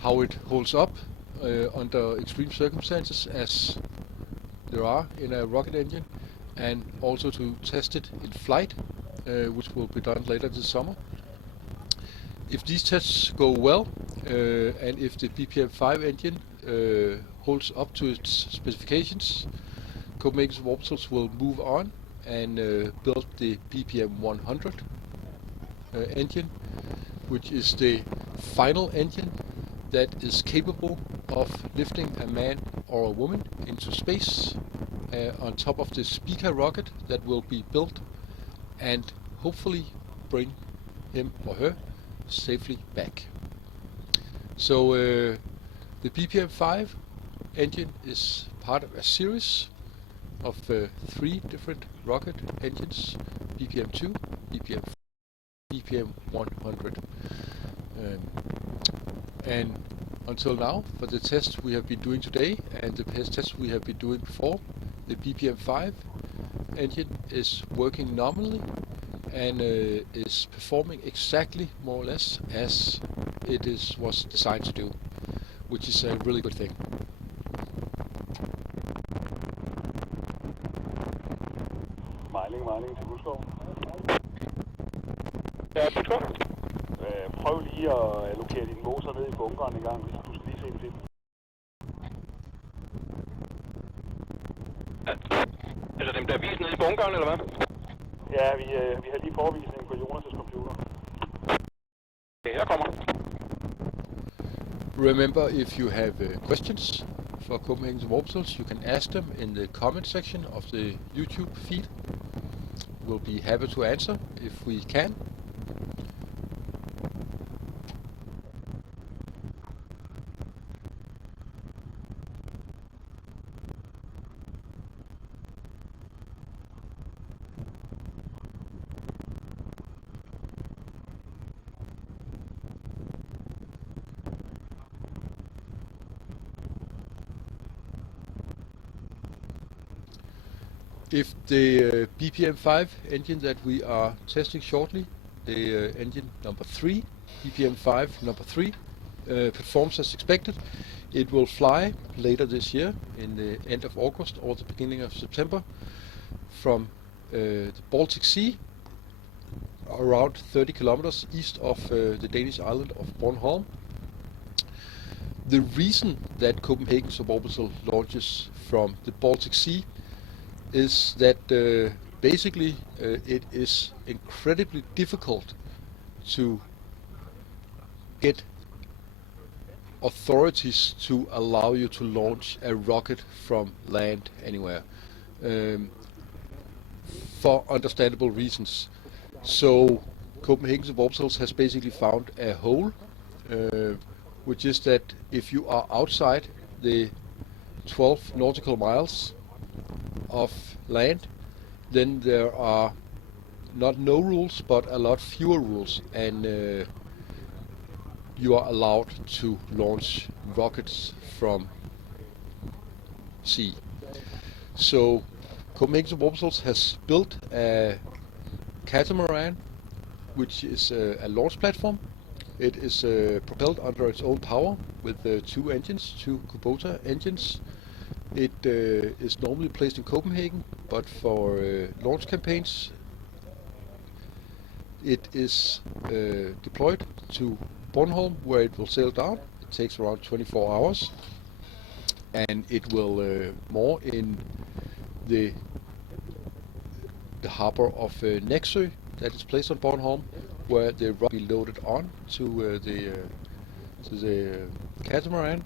how it holds up under extreme circumstances as there are in a rocket engine, and also to test it in flight, which will be done later this summer. If these tests go well, and if the BPM-5 engine holds up to its specifications, Copenhagen Suborbitals will move on and build the BPM-100 engine, which is the final engine that is capable of lifting a man or a woman into space on top of the Spica rocket that will be built, and hopefully bring him or her safely back. So the BPM-5 engine is part of a series of 3 different rocket engines: BPM-2, BPM-5, BPM-100. And until now, for the tests we have been doing today and the tests we have been doing before, the BPM-5 engine is working nominally and is performing exactly more or less as it was designed to do, which is a really good thing. Mejling til Gustav. Ja, Gustav. Prøv lige at allokere din motor ned i bunkeren en gang, hvis du skal lige se en film. Altså, den bliver vist nede i bunkeren, eller hvad? Ja, vi har lige forvisning på Jonas' computer. Okay, her kommer. Remember, if you have questions for Copenhagen Suborbitals, you can ask them in the comment section of the YouTube feed. We'll be happy to answer if we can. If the BPM-5 engine that we are testing shortly, the engine number 3, BPM-5 number 3, performs as expected, it will fly later this year in the end of August or the beginning of September from the Baltic Sea, around 30 kilometers east of the Danish island of Bornholm. The reason that Copenhagen Suborbital launches from the Baltic Sea is that basically it is incredibly difficult to get authorities to allow you to launch a rocket from land anywhere, for understandable reasons. So Copenhagen Suborbitals has basically found a hole, which is that if you are outside the 12 nautical miles of land, then there are not no rules but a lot fewer rules, and you are allowed to launch rockets from sea. So Copenhagen Suborbitals has built a catamaran, which is a launch platform It is propelled under its own power with two engines, two Kubota engines. It is normally placed in Copenhagen, but for launch campaigns it is deployed to Bornholm, where it will sail down. It takes around 24 hours, and it will moor in the harbor of Nexø that is placed on Bornholm, where the rock will be loaded on to the catamaran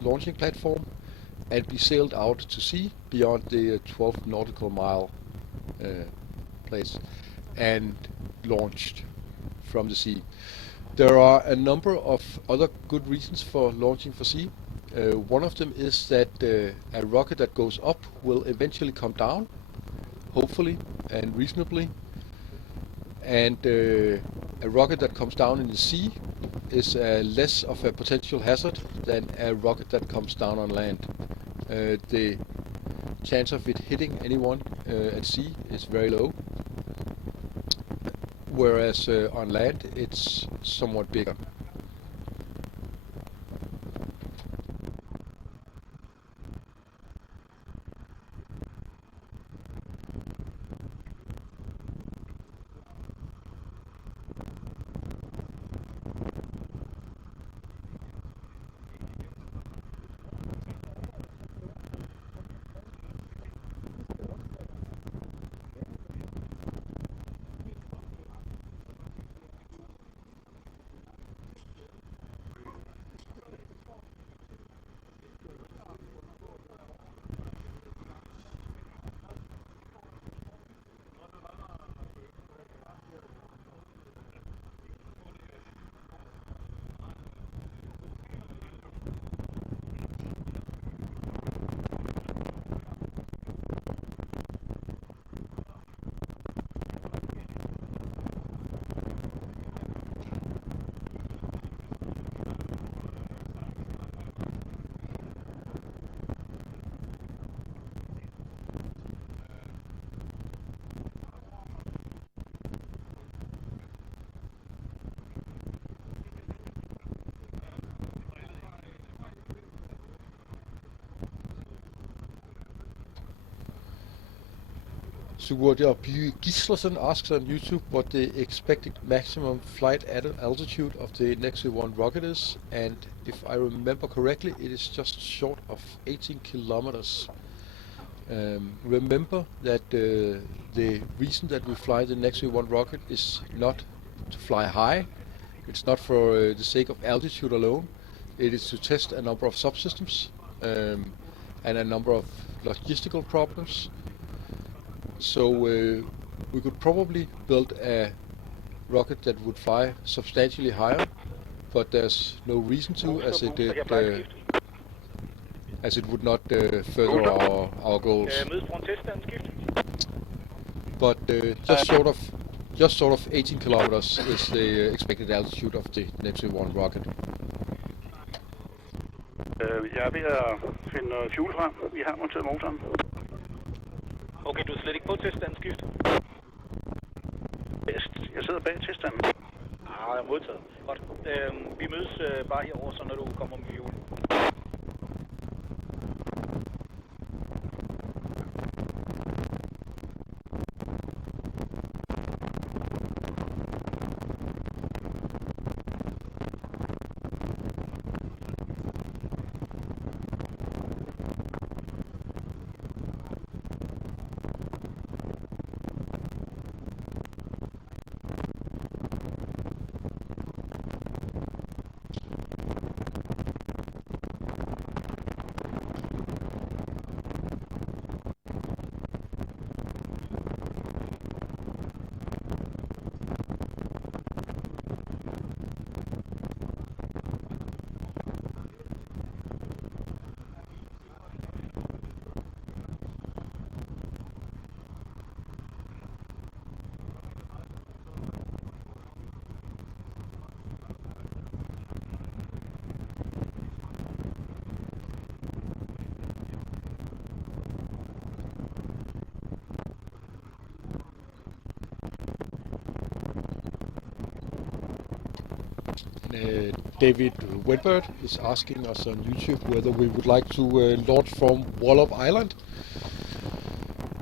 launching platform and be sailed out to sea beyond the 12 nautical mile place and launched from the sea. There are a number of other good reasons for launching for sea. One of them is that a rocket that goes up will eventually come down, hopefully and reasonably, and a rocket that comes down in the sea is less of a potential hazard than a rocket that comes down on land. The chance of it hitting anyone at sea is very low, whereas on land it's somewhat bigger. Sigurdur Gislason asks on YouTube what the expected maximum flight altitude of the Nexø 1 rocket is, and if I remember correctly, it is just short of 18 kilometers. Remember that the reason that we fly the Nexø 1 rocket is not to fly high. It's not for the sake of altitude alone. It is to test a number of subsystems and a number of logistical problems. So we could probably build a rocket that would fly substantially higher, but there's no reason to, as it would not further our goals. But just sort of 18 kilometers is the expected altitude of the Nexø 1 rocket. Jeg er ved at finde noget fuel frem. Vi har monteret motoren. Okay, du er slet ikke på teststanden skift? Jeg sidder bag teststanden. Jeg er modtaget. Godt. Vi mødes bare herover, så når du kommer med hjul. David Wedbird is asking us on YouTube whether we would like to launch from Wallop Island,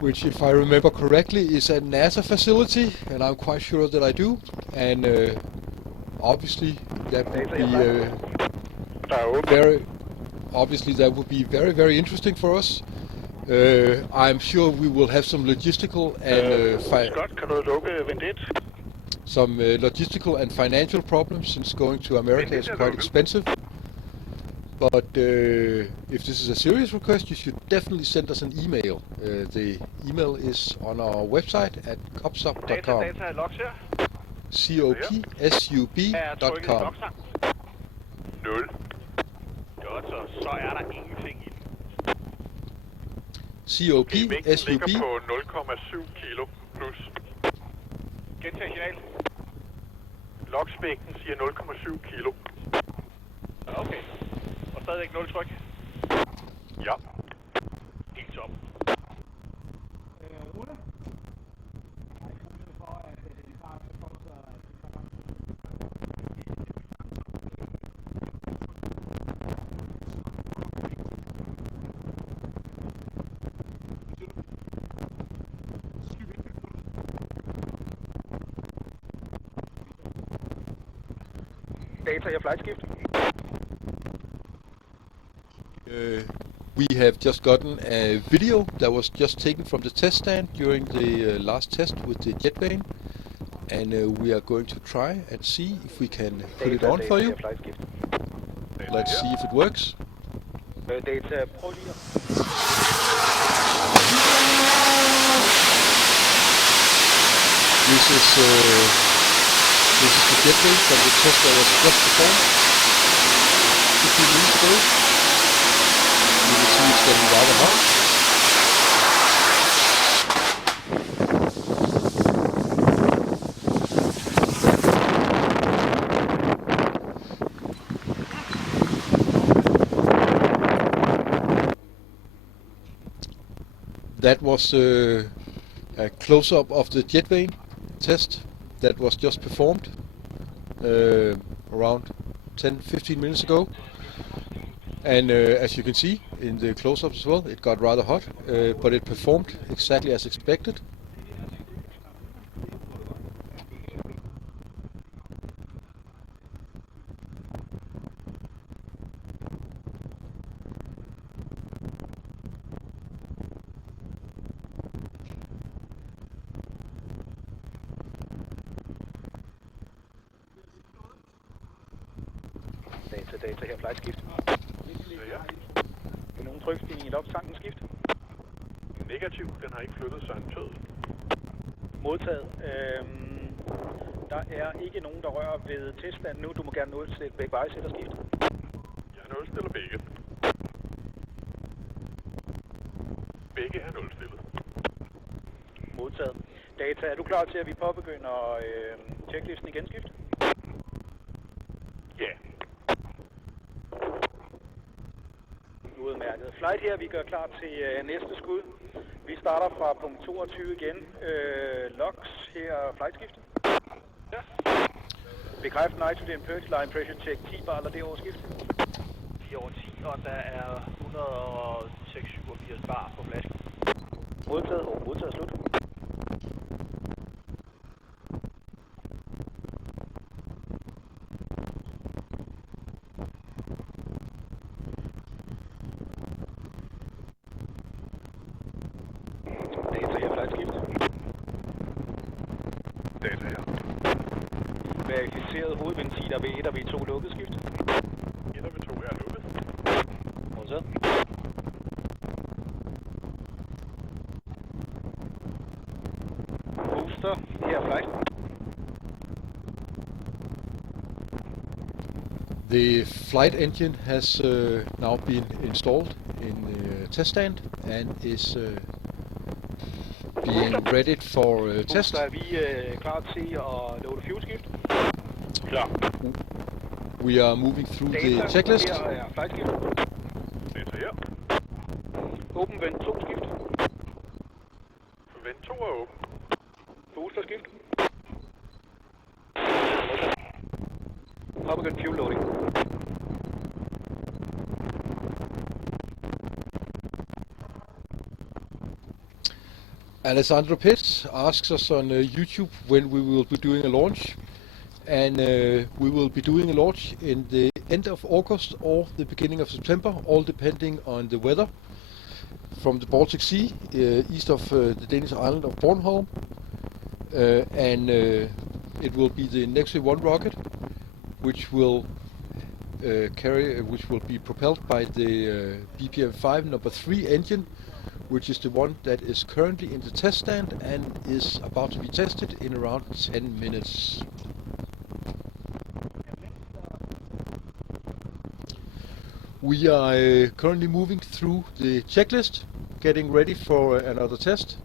which, if I remember correctly, is a NASA facility, and I'm quite sure that I do. And obviously that would be very, very interesting for us. I'm sure we will have some logistical and financial problems, since going to America is quite expensive. But if this is a serious request, you should definitely send us an email. The email is on our website at copsub.com. copsub.com. 0. Godt, så er der ingenting i den. COPSUB. Ligger på 0,7 kilo plus. Gentag signal. Logsvægten siger 0,7 kilo. Okay. Og stadigvæk 0 tryk. Ja. Helt top. Ulla? Data your flight skift. We have just gotten a video that was just taken from the test stand during the last test with the jetvane, and we are going to try and see if we can put it on for you. Let's see if it works. Data, prøv lige at... This is the jetvane from the test that was just performed 15 minutes ago. You can see it's getting rather hot. That was a close-up of the jetvane test that was just performed around 10-15 minutes ago. And as you can see in the close-up as well, it got rather hot, but it performed exactly as expected. Data her, flight skift. Er nogen trykstigning i logtanken skift? Negativ, den har ikke flyttet sig en tød. Modtaget. Der er ikke nogen, der rører ved teststand nu. Du må gerne nulstille begge vejsætter skift. Jeg nulstiller begge. Begge er nulstillet. Modtaget. Data, er du klar til, at vi påbegynder checklisten igen skift? Ja. Udmærket. Flight her, vi gør klar til næste skud. Vi starter fra punkt 22 igen. Logs her, flight skift. Ja. Bekræft nitrogen purge line pressure check 10 bar eller derovre skift. 10 over 10, og der er 186 bar på flasken. Modtaget og modtaget slut. Verificeret hovedventiler ved 1 og ved 2 lukket skift. 1 og ved 2 er lukket. Modtaget. Booster, her flight. The flight engine has now been installed in the test stand and is being readied for test. Booster, er vi klar til at loade fuel skift? Klar. We are moving through the checklist. Her er flight skift. Data her. Open vent 2 skift. Vent 2 er åben. Booster skift. påbegyndt fuel loading. Alessandro Pitts asks us on YouTube when we will be doing a launch, and we will be doing a launch in the end of August or the beginning of September, all depending on the weather, from the Baltic Sea, east of the Danish island of Bornholm, and it will be the Nexus 1 rocket, which will which will be propelled by the BPM-5 number 3 engine, which is the one that is currently in the test stand and is about to be tested in around 10 minutes. We are currently moving through the checklist, getting ready for another test.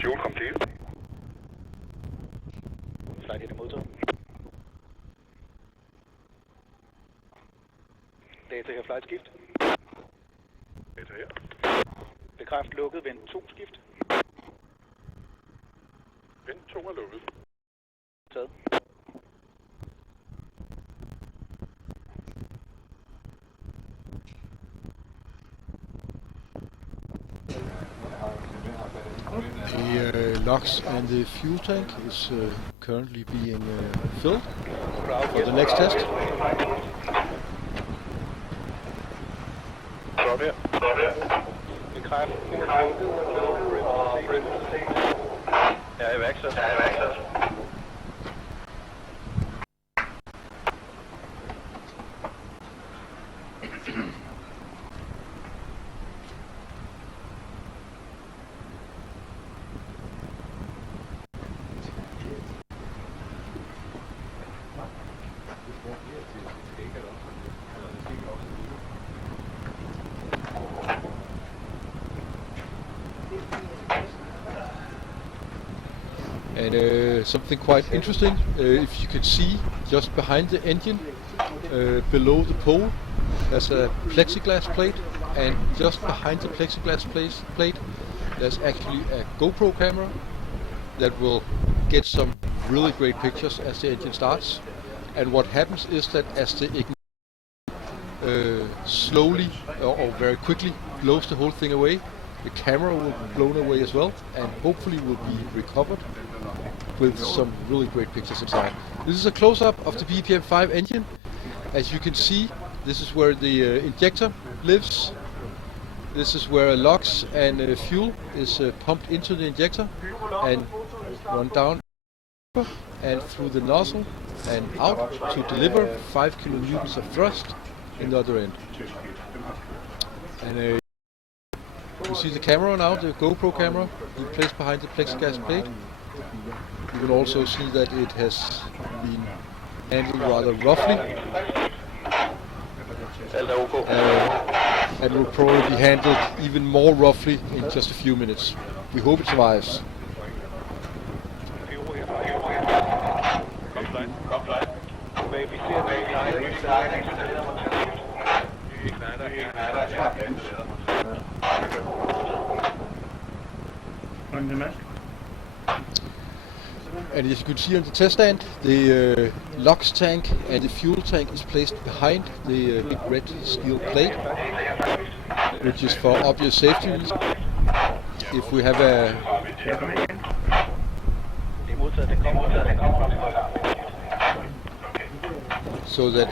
Fuel complete. Flight header modtaget. Data her flight skift. Data her. Bekræft lukket vent 2 skift. Vent 2 er lukket. Taget. The LOX and the fuel tank is currently being filled for the next test. Drop her. Bekræft. Ja, iværksat. And something quite interesting, if you can see just behind the engine, below the pole, there's a plexiglass plate, and just behind the plexiglass plate, there's actually a GoPro camera that will get some really great pictures as the engine starts. And what happens is that as the ignition slowly or very quickly blows the whole thing away, the camera will be blown away as well, and hopefully will be recovered with some really great pictures inside. This is a close-up of the BPM-5 engine. As you can see, this is where the injector lives. This is where LOX and fuel is pumped into the injector and run down and through the nozzle and out to deliver 5 kilonewtons of thrust in the other end. And you see the camera now, the GoPro camera, placed behind the plexiglass plate. You can also see that it has been handled rather roughly, and will probably be handled even more roughly in just a few minutes. We hope it survives. And as you can see on the test stand, the LOX tank and the fuel tank is placed behind the big red steel plate, which is for obvious safety reasons. If we have a so that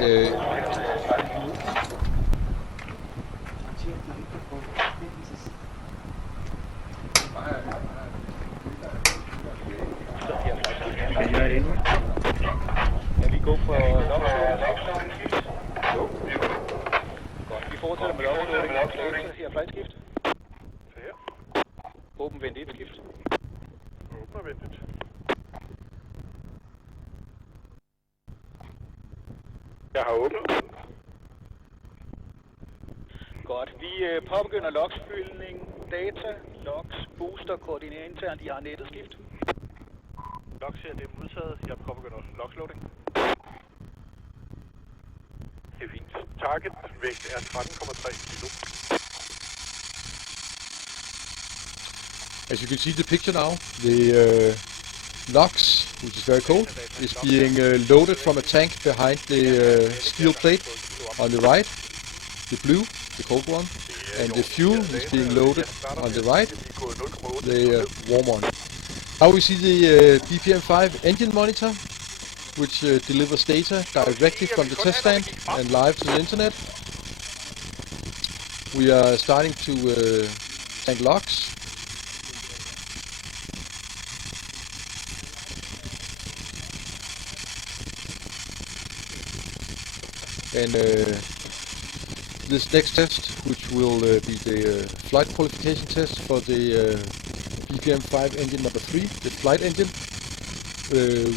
Kan vi gå for godt. Vi fortsætter med overloading. Her flightskift. Så her. Åben vent 1 skift. Åben og vent 1. Jeg har åbnet. Godt. Vi påbegynder logsfyldning, data, logs, booster, koordinerer internt. I har nettet skift. Logs her, det er modtaget. Jeg påbegynder logsloading. Det er fint. Target vægt er 13,3 kilo. As you can see the picture now, the logs, which is very cold, is being loaded from a tank behind the steel plate on the right, the blue, the cold one, and the fuel is being loaded on the right, the warm one. Now we see the BPM-5 engine monitor, which delivers data directly from the test stand and live to the internet. We are starting to tank logs. And this next test, which will be the flight qualification test for the BPM-5 engine number 3, the flight engine,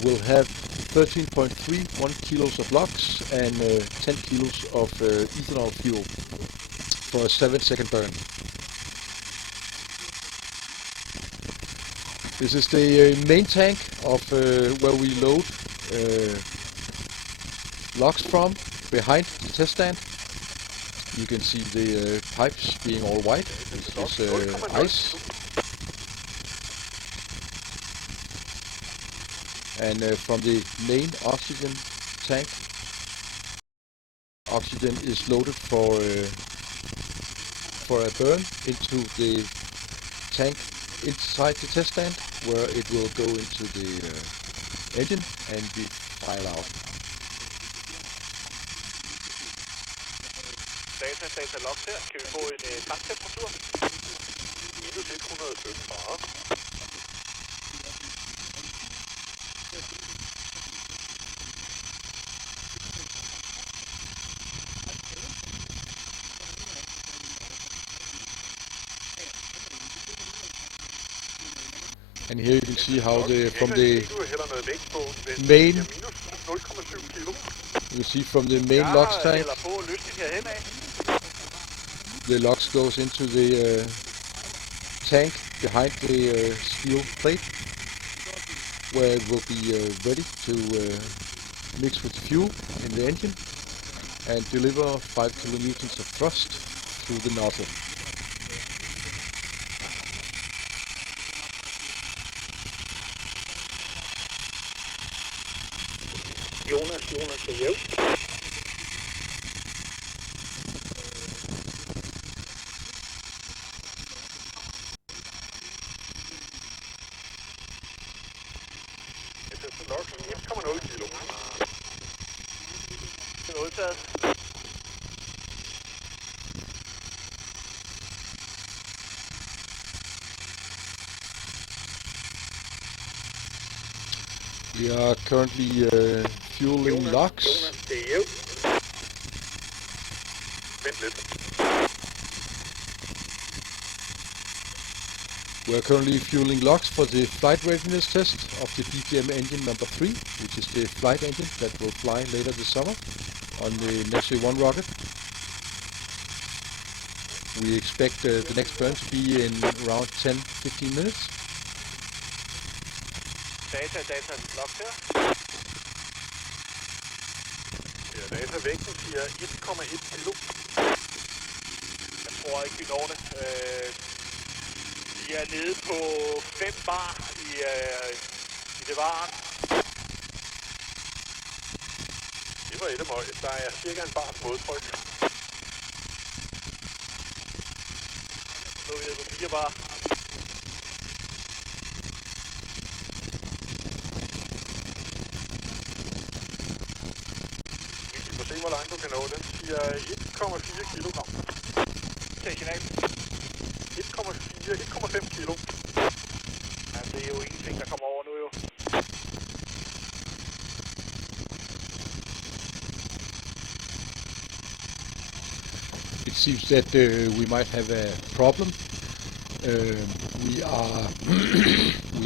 will have 13.31 kilos of LOX and 10 kilos of ethanol fuel for a 7-second burn. This is the main tank of where we load LOX from, behind the test stand. You can see the pipes being all white. This is ice. And from the main oxygen tank, oxygen is loaded for a burn into the tank inside the test stand, where it will go into the engine and be fired out. Data logs her. Kan vi få en tanktemperatur? Minus 117 grader. And here you can see how from the main, you see from the main LOX tank, the LOX goes into the tank behind the steel plate, where it will be ready to mix with fuel in the engine and deliver 5 kilonewtons of thrust through the nozzle. Jonas, ja. Logs 1,0 kilo. Det er modtaget. We are currently fueling LOX. Vent lidt. We are currently fueling LOX for the flight readiness test of the BPM engine number 3, which is the flight engine that will fly later this summer on the Neptune 1 rocket. We expect the next burn to be in around 10-15 minutes. Data, log her. Ja, datavægten siger 1,1 kilo. Jeg tror ikke, vi når det. Vi er nede på 5 bar i det varen. Det var et af møget. Der er cirka en bars modtryk. Nu er vi på 4 bar. Vi må se, hvor langt du kan nå. Den siger 1,4 kilogram. Stationalt. 1,5 kilo. Ja, det er jo ingenting, der kommer over nu jo. It seems that we might have a problem. We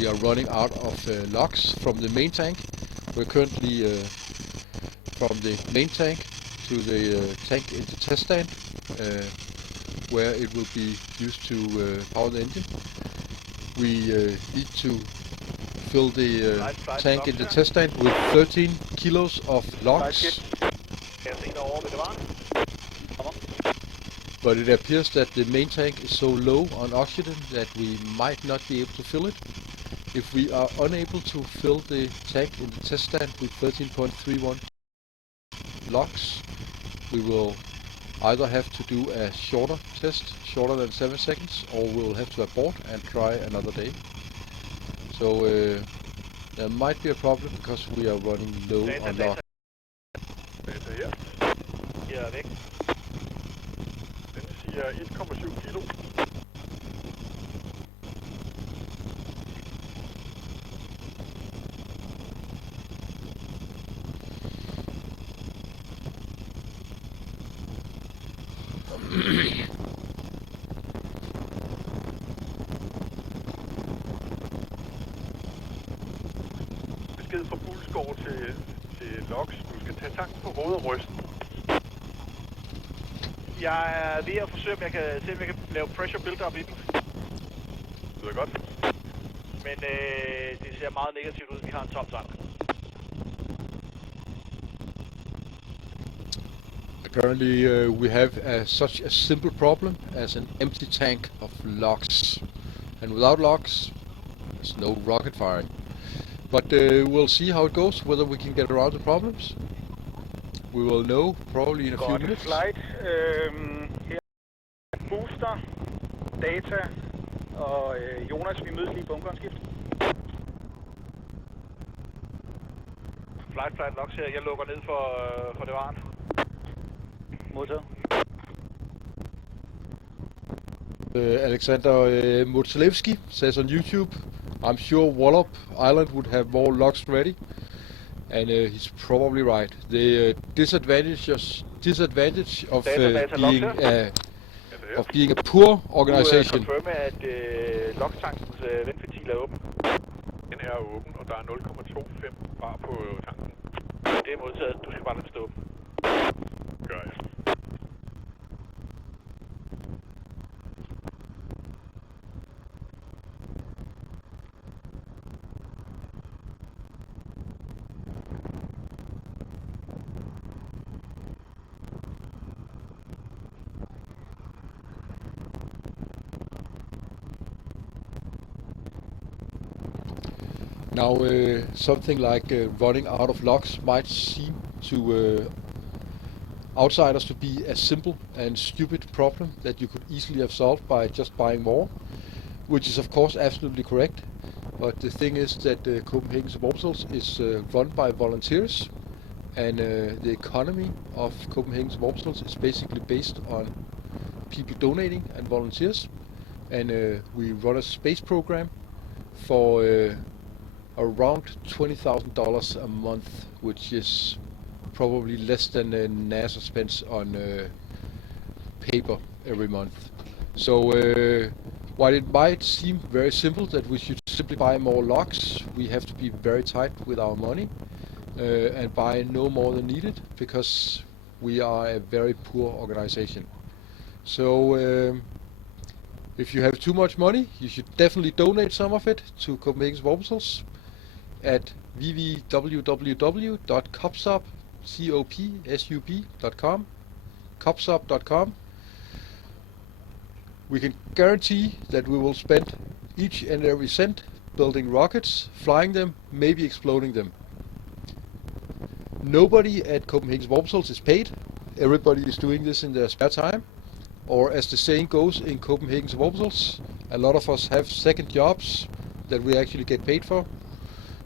are running out of LOX from the main tank. We're currently from the main tank to the tank in the test stand. where it will be used to power the engine. We need to fill the tank in the test stand with 13 kilos of LOX. But it appears that the main tank is so low on oxygen that we might not be able to fill it. If we are unable to fill the tank in the test stand with 13.31 LOX, we will either have to do a shorter test, shorter than 7 seconds, or we'll have to abort and try another day. So there might be a problem because we are running low on LOX. Her er væk. Den siger 1,7 kilo. Besked fra Bullsgård til LOX. Du skal tage tanken på hovedet og rysten. Jeg er ved at forsøge, om jeg kan lave pressure build-up i den. Det er godt. Men det ser meget negativt ud, vi har en tom tank. Apparently we have such a simple problem as an empty tank of LOX. And without LOX, there's no rocket firing. But we'll see how it goes, whether we can get around the problems. We will know probably in a few minutes. Flight. Her booster, data og Jonas, vi mødes lige i bunkerenskift. Flight LOX her. Jeg lukker ned for det varen. Modtaget. Alexander Motzelewski says on YouTube, I'm sure Wallop Island would have more LOX ready. And he's probably right. The disadvantage of being a poor organization. Du confirme, at LOX-tankens ventventil er åben. Den er åben, og der er 0,25 bar på tanken. Det er modtaget. Du skal bare lade den stå. Gør jeg. Now something like running out of LOX might seem to outsiders to be a simple and stupid problem that you could easily have solved by just buying more, which is of course absolutely correct. But the thing is that Copenhagen Suborbitals is run by volunteers, and the economy of Copenhagen Suborbitals is basically based on people donating and volunteers. And we run a space program for around $20,000 a month, which is probably less than NASA spends on paper every month. So while it might seem very simple that we should simply buy more LOX, we have to be very tight with our money and buy no more than needed, because we are a very poor organization. So if you have too much money, you should definitely donate some of it to Copenhagen Suborbitals at www.copsub.com, copsub.com. We can guarantee that we will spend each and every cent building rockets, flying them, maybe exploding them. Nobody at Copenhagen Suborbitals is paid. Everybody is doing this in their spare time. Or as the saying goes in Copenhagen Suborbitals, a lot of us have second jobs that we actually get paid for.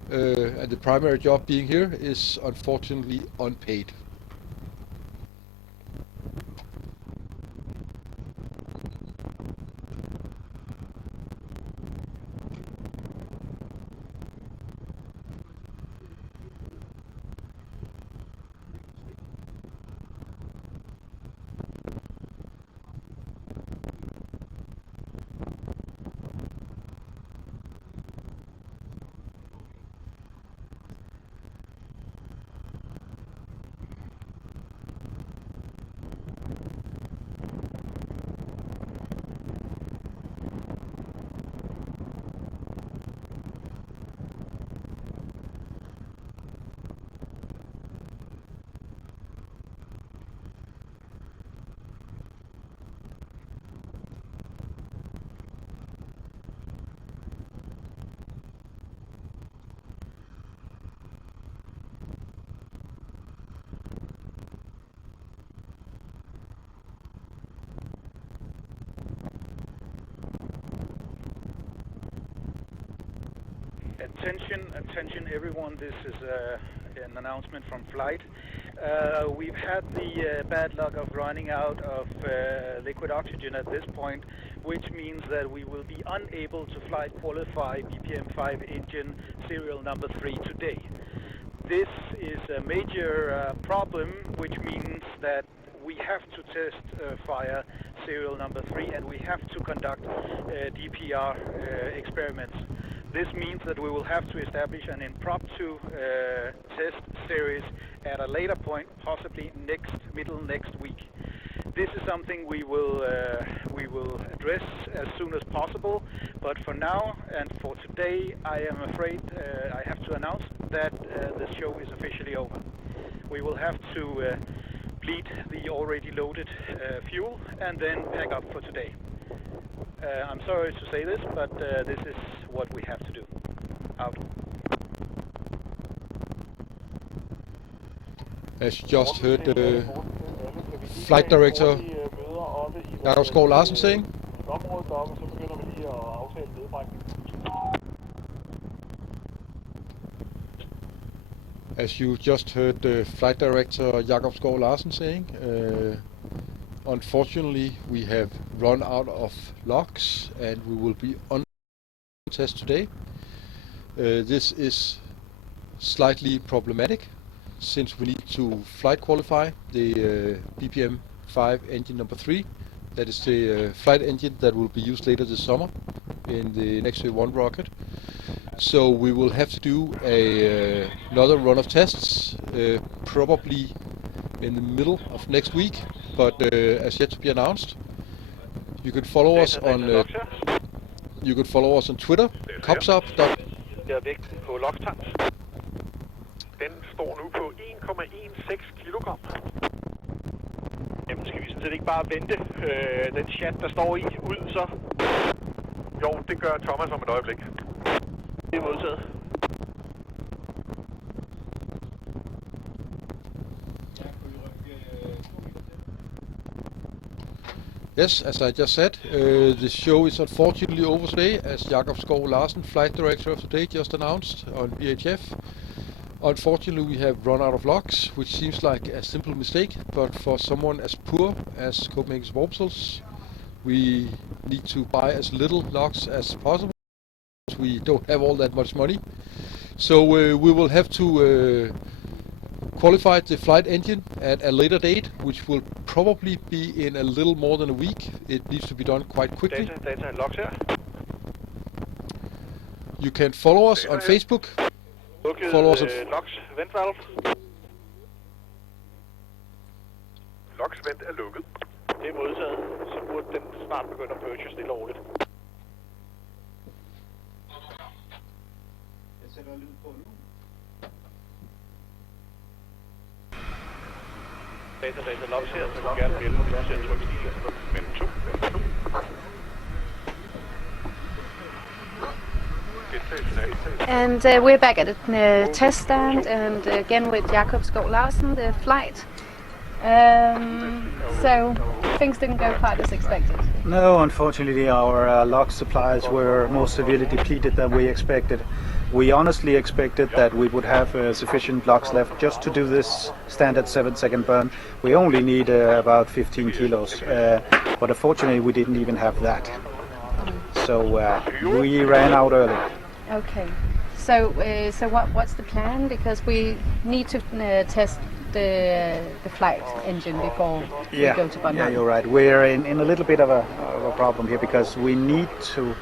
And the primary job being here is unfortunately unpaid. Attention everyone, this is an announcement from flight. We've had the bad luck of running out of liquid oxygen at this point, which means that we will be unable to flight qualify BPM-5 engine serial number 3 today. This is a major problem, which means that we have to test fire serial number 3 and we have to conduct DPR experiments. This means that we will have to establish an impromptu test series at a later point, possibly middle next week. This is something we will address as soon as possible, but for now and for today I am afraid I have to announce that the show is officially over. We will have to bleed the already loaded fuel and then pack up for today. I'm sorry to say this, but this is what we have to do. Out. As you just heard the flight director Jakob Skov Larsen saying, unfortunately we have run out of logs and we will be on test today. This is slightly problematic since we need to flight qualify the BPM-5 engine number 3. That is the flight engine that will be used later this summer in the next X-1 rocket. So we will have to do another run of tests, probably in the middle of next week, but as yet to be announced. You can follow us on Twitter, copsup. Vægten på lokstanks. Den står nu på 1,16 kilogram. Jamen skal vi sådan set ikke bare vente den chat der står i ud så? Jo, det gør Thomas om et øjeblik. Det er modtaget. Yes, as I just said, the show is unfortunately over today, as Jakob Skov Larsen, flight director of today, just announced on VHF. Unfortunately, we have run out of logs, which seems like a simple mistake, but for someone as poor as Copenhagen's Vorpsels, we need to buy as little logs as possible. We don't have all that much money, so we will have to qualify the flight engine at a later date, which will probably be in a little more than a week. It needs to be done quite quickly. Data logs her. You can follow us on Facebook. Follow us on logs vent valve. Logs vent er lukket. Det er modtaget. Så burde den snart begynde at purchase stille og roligt. Jeg sætter lyd på nu. Data logs her, så du gerne vil sætte trykstil. Men 2. And we're back at the test stand, and again with Jakob Skov Larsen, the flight. So things didn't go quite as expected. No, unfortunately our log supplies were more severely depleted than we expected. We honestly expected that we would have sufficient logs left just to do this standard 7-second burn. We only need about 15 kilos, but unfortunately we didn't even have that. So we ran out early. Okay. So what's the plan? Because we need to test the flight engine before we go to Bonn. Yeah, you're right. We're in a little bit of a problem here because we need to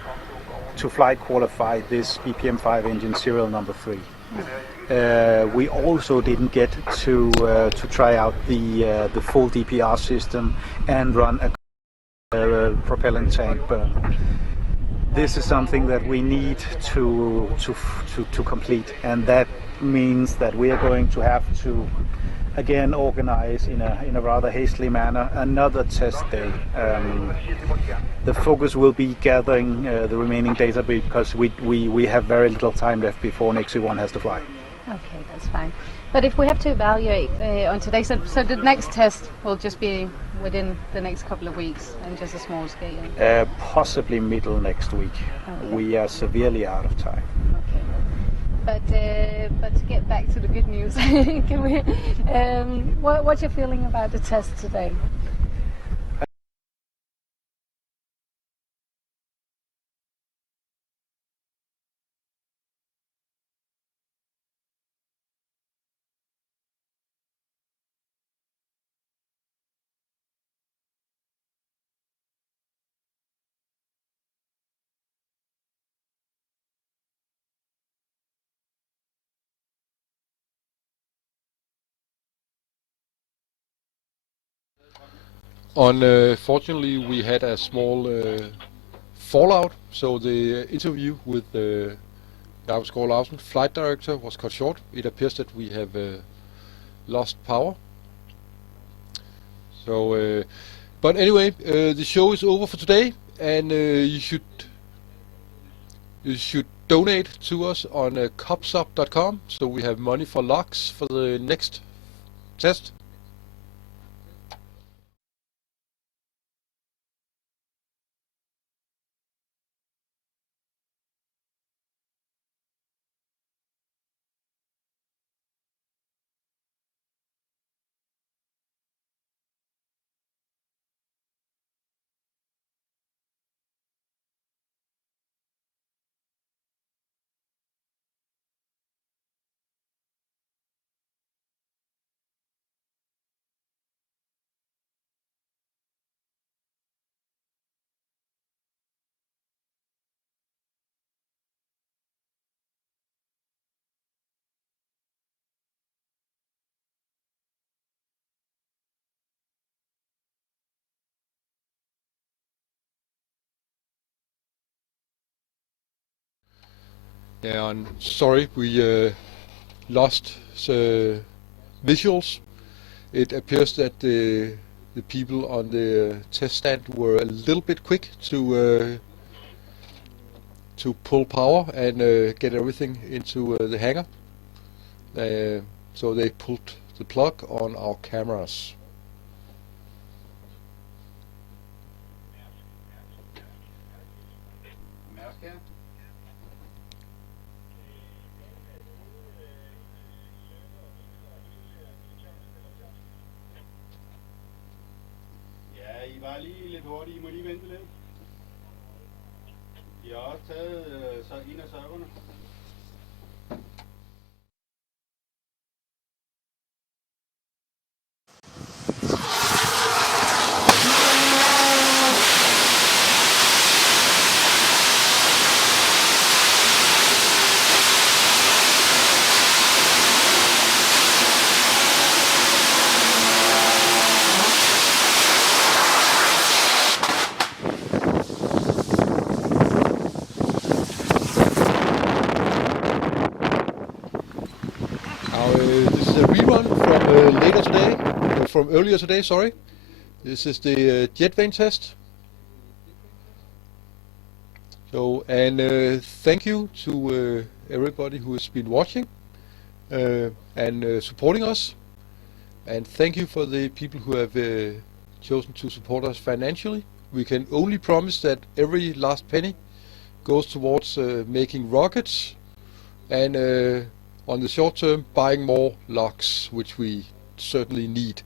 flight qualify this BPM-5 engine serial number 3. We also didn't get to try out the full DPR system and run a propellant tank burn. This is something that we need to complete, and that means that we are going to have to again organize in a rather hastily manner another test day. The focus will be gathering the remaining data because we have very little time left before next X-1 has to fly. Okay, that's fine. But if we have to evaluate on today, so the next test will just be within the next couple of weeks and just a small scale? Possibly middle next week. Okay. We are severely out of time. Okay. But to get back to the good news, can we? What's your feeling about the test today? Unfortunately, we had a small fallout, so the interview with Jakob Skov Larsen, flight director, was cut short. It appears that we have lost power. So, but anyway, the show is over for today, and you should donate to us on copsup.com, so we have money for logs for the next test. Yeah, I'm sorry we lost visuals. It appears that the people on the test stand were a little bit quick to pull power and get everything into the hangar. So they pulled the plug on our cameras. Ja, I var lige lidt hurtige. I må lige vente lidt. I har også taget så en af serverne. This is a rerun from later today, from earlier today, sorry. This is the jetvane test. So, and thank you to everybody who has been watching and supporting us. And thank you for the people who have chosen to support us financially. We can only promise that every last penny goes towards making rockets and on the short term buying more logs, which we certainly need.